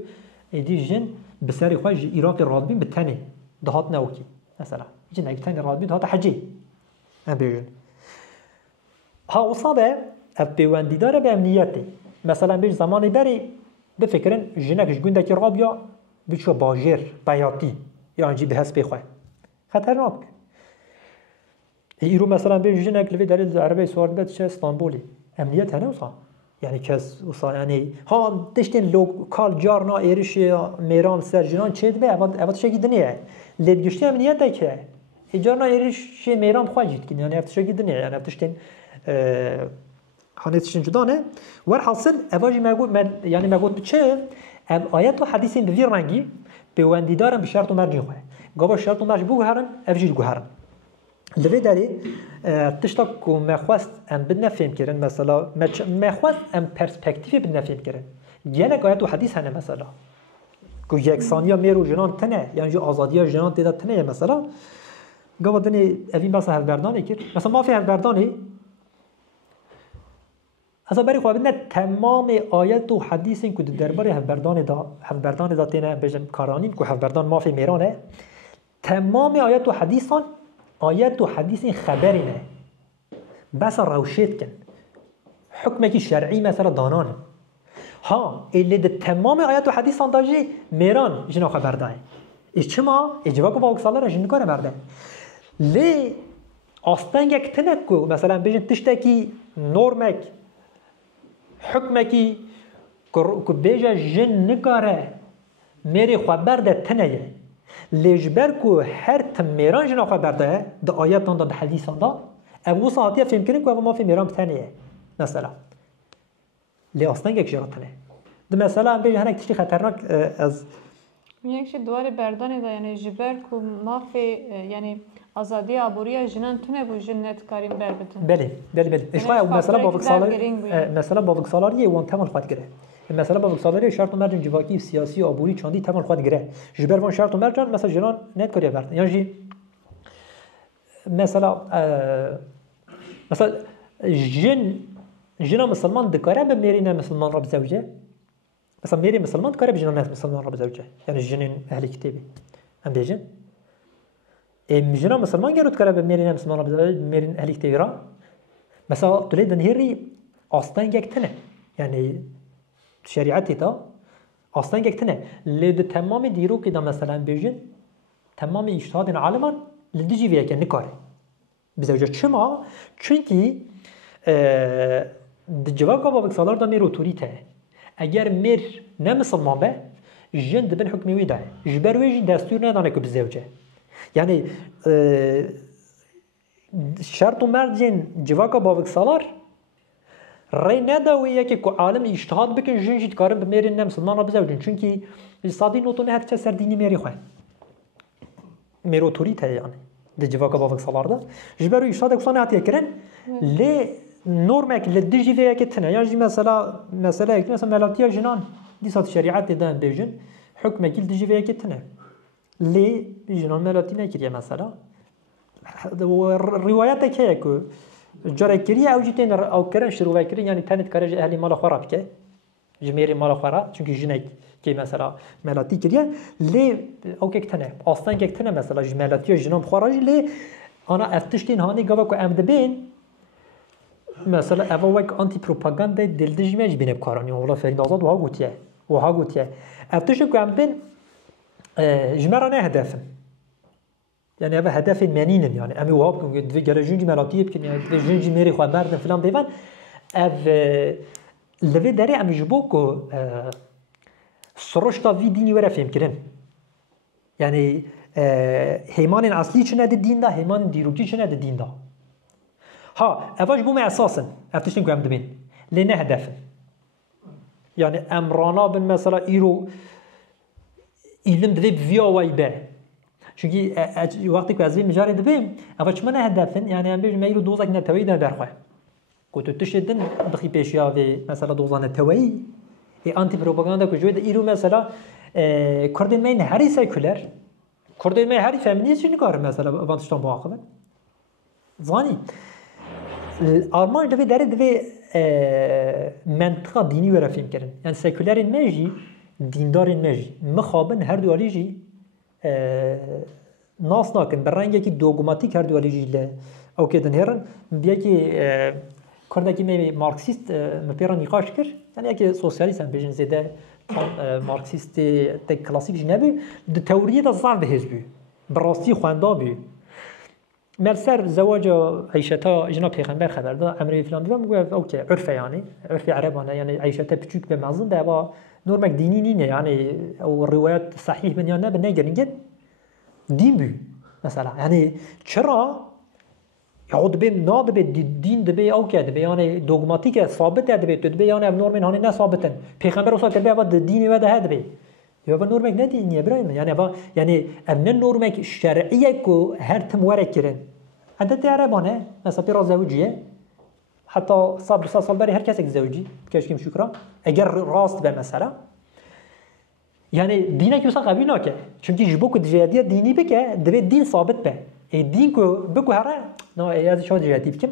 ايدي جن بسري خواه عراق رادبين بالتاني دهات نوكي مثلا جن اي تاني رادبين دهات حجي ام بيجن ها وصابه اف بيواندي داره بامنيتي مثلا بيج زماني بري بفكرن جنك جگوندك رابيا بيشو باجر بياتي يعني جي بهس بخواه خطرناك ایرو مثلا به جنگ لوی دلیل عربی سوار بد چه استانبولی امنیت هنه وصا یعنی کس وصا یعنی ها دشتن لوکال جارنا ایرش میران سرجنان چید به اول شکی دنیه لدگشتی امنیت که جارنا ایرش میران خواجید که یعنی اول شکی دنیه یعنی اول دشتن هنیتشن جدانه ور حاصل اواجی مگود یعنی مگود چه آیات و حدیث دوی رنگی به وندیدارم به شرط و مرجی خواه گاوا شرط و مرجی بگوهرن افجیل گوهرن لذا داري تشتاق ما خواست ام بدنا فهم كرن مثلا ما خواست ام پرسپکتیو بدنا فهم كرن جالك آيات و حديث هنه مثلا كو يكسانيا ميرو جنان تنه يعني جو آزاديا جنان تدا تنه مثلا قابل دني اوين بس هالبرداني كر مثلا ما في هالبرداني اصلا برای خواب نه تمام آیات و حدیث این که درباره هفبردان دا تینه بجم کارانین که هفبردان مافی میرانه تمام آیات و حدیث این خبرینه بس روشید کن حکمکی شرعی مثلا دانانه ها اللي ده تمام آیات و حدیث داجی میران جنا خبرداره ایش چما اجوا کو باوک سالار جن کار برده لی اصلا یک تنکو مثلا بجن تشتکی نورمک حکمکی که بیجا جن نکاره میری خبر ده تنه لیجبر کو هر تم میران جنا خبر ده ده آیات دان ده حدیث دا ابو ساعتی فهم کنین که ما فی میران بتنیه مثلا لی اصلا یک جراتنه ده مثلا بیجا هنک تشتی خطرناک از یکش دوار بردانه دا یعنی جبر کو ما فی یعنی آزادی عبوری جنان تونه بو جنت کاریم بر بدن بله اشوای مثلا باوک سالاری وان تمام خاطر گره مثلا باوک سالاری شرط مرجن جواکی سیاسی و عبوری چاندی تمام خاطر گره جبر وان شرط مرجن مثلا جنان نت کاری برد یعنی مثلا جن مسلمان دکاره به میرینه مسلمان را بزوجه مثلا میری مسلمان دکاره به جنان مسلمان را بزوجه یعنی جنین اهل کتابی هم بیجن مجرم مسلمان گرود کرده به میرین مسلمان را بزرگ میرین اهلی کتیرا مثلا تولید نهری آستان یک تنه یعنی شریعتی تا آستان یک تنه لید تمام دیرو که دا مثلا بیجن تمام اجتهاد عالمان لدیجی ویه که نکاره بزوجه چما چونکی جواب با بکسالار دا میر اوتوریته اگر میر نه مسلمان به جن دبن حکمی وی داره جبر ویجی دستور ندانه که بزوجه یعنی شرط و مرجن جواکا باوک سالار ری نداویه که عالم اجتهاد بکن جنجید کارم به میرین نمسلمان را بزوجن چونکی صادی نوتونه هر چه سردینی میری خواه میرو توریت یعنی ده جواکا باوک سالار ده جبرو اجتهاد اکسانه حتیه کرن لی نورمک لدیجی ویه که تنه یعنی مثلا ملاتیا جنان دی سات شریعت دادن بیجن حکم اکیل دیجی ویه که تنه لی جنان ملاتی نکریه مثلا روایت که که جاره کریه او جیتین او کرن شروع کری یعنی تنت کارج اهلی مال خراب که جمهوری مال خراب چونکی جنک که مثلا ملاتی کریه لی او که تنه اصلا که تنه مثلا ملاتی جنام خراج لی انا افتشتین هانی گاوا که امد بین مثلا اول وقت آنتی پروپاگاندا دلدجی میج بینه کارانی ولی فرید آزاد وها گوتیه افتشتین که امد بین جمرانه هدفن يعني هذا هدف منين يعني أمي وهاب في جرجونجي ملاقيه بكن يعني في جونجي ميري خوان بردن فلان بيفان أف لفي داري أمي جبوكو سرشتا في ديني ورا فهم كرن يعني هيمان أصلي شنو هذا الدين ده هيمان ديروجي شنو هذا الدين ده ها أفاش بوم أساسا أفتشن كم دبين لنا هدف يعني أمرانا بالمثلا إيرو إلهم دبي بفيا وايبه چونکی وقتی که از این مجاری دبیم اول چه من هدفن یعنی هم بیش میرو دوزک نتویی در درخواه که تو تشدن بخی پیشیا و مثلا دوزان نتویی آنتی پروپاگاندا که جوید ایرو مثلا کردین مین هری سیکولر کردین مین هری فمینیست چی نکاره مثلا وانتشتان باقبه زانی آلمان دوی داره دوی منطقه دینی ورا فهم کردن یعنی سیکولرین میجی دیندارین میجی مخابن هر دوالی جی ناس ناکن بر رنگی که دوگماتیک هر دوالی جیله او که دنهرن بیا که کرده که می مارکسیست مپیران نقاش کرد یعنی اگه سوسیالیست هم بیشن زیده مارکسیست تک کلاسیک جی نبی ده توریه ده ضعف به حزبی براستی خوانده بی مرسر زواج عیشتا جنا پیغمبر خبر ده امری فلان بیام میگه اوکی عرف یعنی عرف عربانه یعنی عیشتا بچوک به مازن ده با نورمك ديني نينه يعني او الروايات صحيح من يعني بنجرنجد دين بي مثلا يعني چرا يعود بين ناد به دين دبي او كده بي يعني دوغماتيك ثابت دبي تدبي يعني اب نورمن هاني نه ثابتن پیغمبر وصل كده بعد دين و ده هدبي يا اب نورمك نه دين ابراهيم يعني يعني ابن نورمك شرعيه كو هر تم وركرن عدد عربانه مثلا بيرا زوجيه حتی صبر سال برای هر کسی که زوجی کشکیم شکرا اگر راست به مثلا یعنی دینه که اصلا قبول نکه چون که جبو که جهادیه دینی بکه دوی دین ثابت به ای دین که بگو هره نه از شما جهادی بکم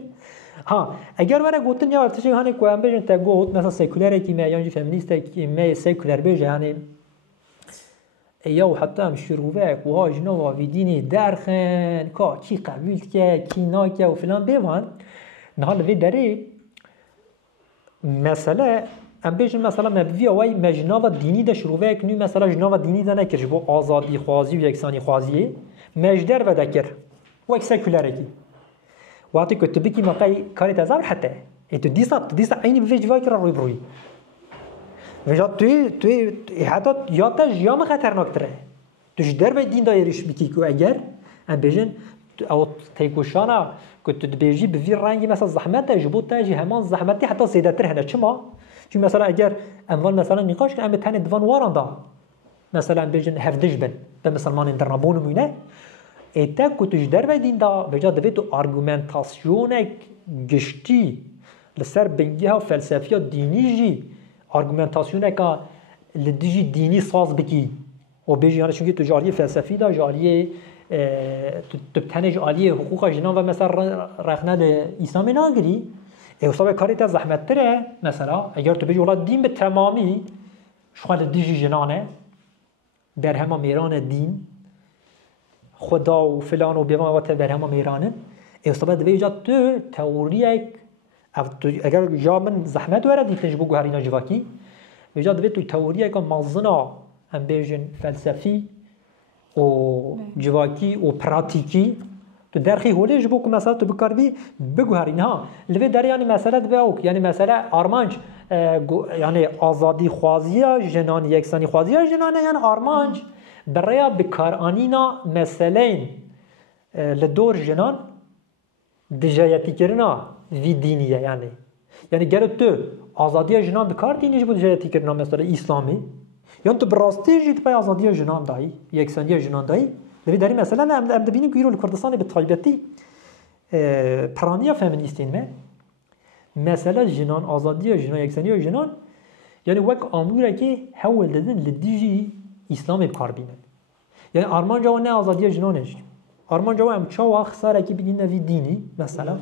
ها اگر ورا گوتن یا ارتش هانی کو ام بجن تا گوت مثلا سکولر کی ما یا فمینیست کی ما سکولر بجه یعنی یا حتی هم شروع و ها جنوا ویدینی درخن کا کی قبول که کی ناکه و فلان بیوان نه حال وی داری مثلا ام بجن مثلا مبوی وای مجنوا دینی ده شروع کنی مثلا جنوا دینی ده نکرد بو آزادی خوازی و یکسانی خوازی مجدر و دکر و یک سکولر کی وقتی که تو بکی مقای کاری تزار حتی تو دیسا عینی بفیج وای کرا روی بروی وجا توی حتی یا تا جیام خطرناک تره توش در به دین دایریش بکی که اگر ام بجن او تیکوشانا که تو بیجی به وی رنگی مثلا زحمت جبوت تاجی همان زحمتی حتی زیاده تر هنه چما چون مثلا اگر اموال مثلا نقاش که ام تن دوان واران دا مثلا بجن هفدش بن به مسلمان در نبون مونه ایتا که توش در به دین دا بجا دوید تو آرگومنتاسیون گشتی لسر بنگی ها فلسفی ها دینی جی آرگومنتاسیون که لدیجی دینی ساز بکی و بیجی یعنی چونکه تو جاریه فلسفی دا جاریه تو بتنه جاریه حقوق جنان و مثلا رخنه اسلام ناگری حساب کاری تا زحمت تره مثلا اگر تو بیجی ولاد دین به تمامی شخوال دیجی جنانه در همه میران دین خدا و فلان و بیوان وقت در همه میرانه حساب دویجا تو تئوریک اگر جا من زحمت وارد دیتنج بگو هرینا جواکی وجا دوید تو تئوریه که مازنا هم بیجن فلسفی و جواکی و پراتیکی تو درخی هولیج بگو مثلا تو بکار بی بگو هرینا لوی در یعنی مسئله دوک یعنی مسئله آرمانج یعنی آزادی خوازی جنان یکسانی خوازی جنان یعنی آرمانج برای بکارانینا مسئله لدور جنان دجایتی کرنا وی دینیه یعنی گر تو آزادی جنان بکار دینیش بود جایتی کرنا مثلا اسلامی یعنی تو براستی جیت پای آزادی جنان دایی یکسانی جنان دایی داری مثلا ام دبینیم که ایرو کردستان به طایبتی پرانیا فمینیستین مثلا جنان آزادی جنان یکسانی جنان یعنی وک اموره که حول دادن لدیجی اسلام بکار بینن یعنی آرمان جوان نه آزادی جنانش آرمان جوان هم چه وقت ساره که بگین وی دینی مثلا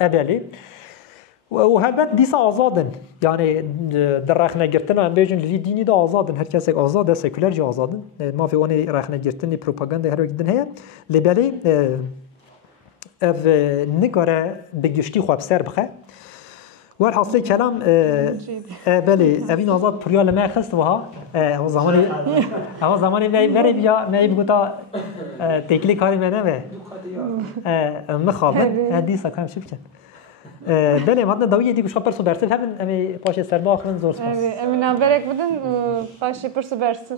ابلی و هلبت دیسا آزادن یعنی در رخنه گرتن هم بیجن وی دینی دا آزادن هر کسی آزاده سکولر جا آزادن ما فی اون رخنه گرتن پروپاگاندا هر وقت دن هیا لبلی اف نگاره بگشتی خواب سر بخه ور حاصل کلام بله اوین آزاد پریال ما خست وها اما زمانی بره بیا ما بگوتا تکلی کاری منه مخابن دیسا کام شو بکن بله مادنا داویه دیگه شو پرسو برسل همین امی پاش سرما آخرین زور سپاس امین برک بدن پاش پرسو برسل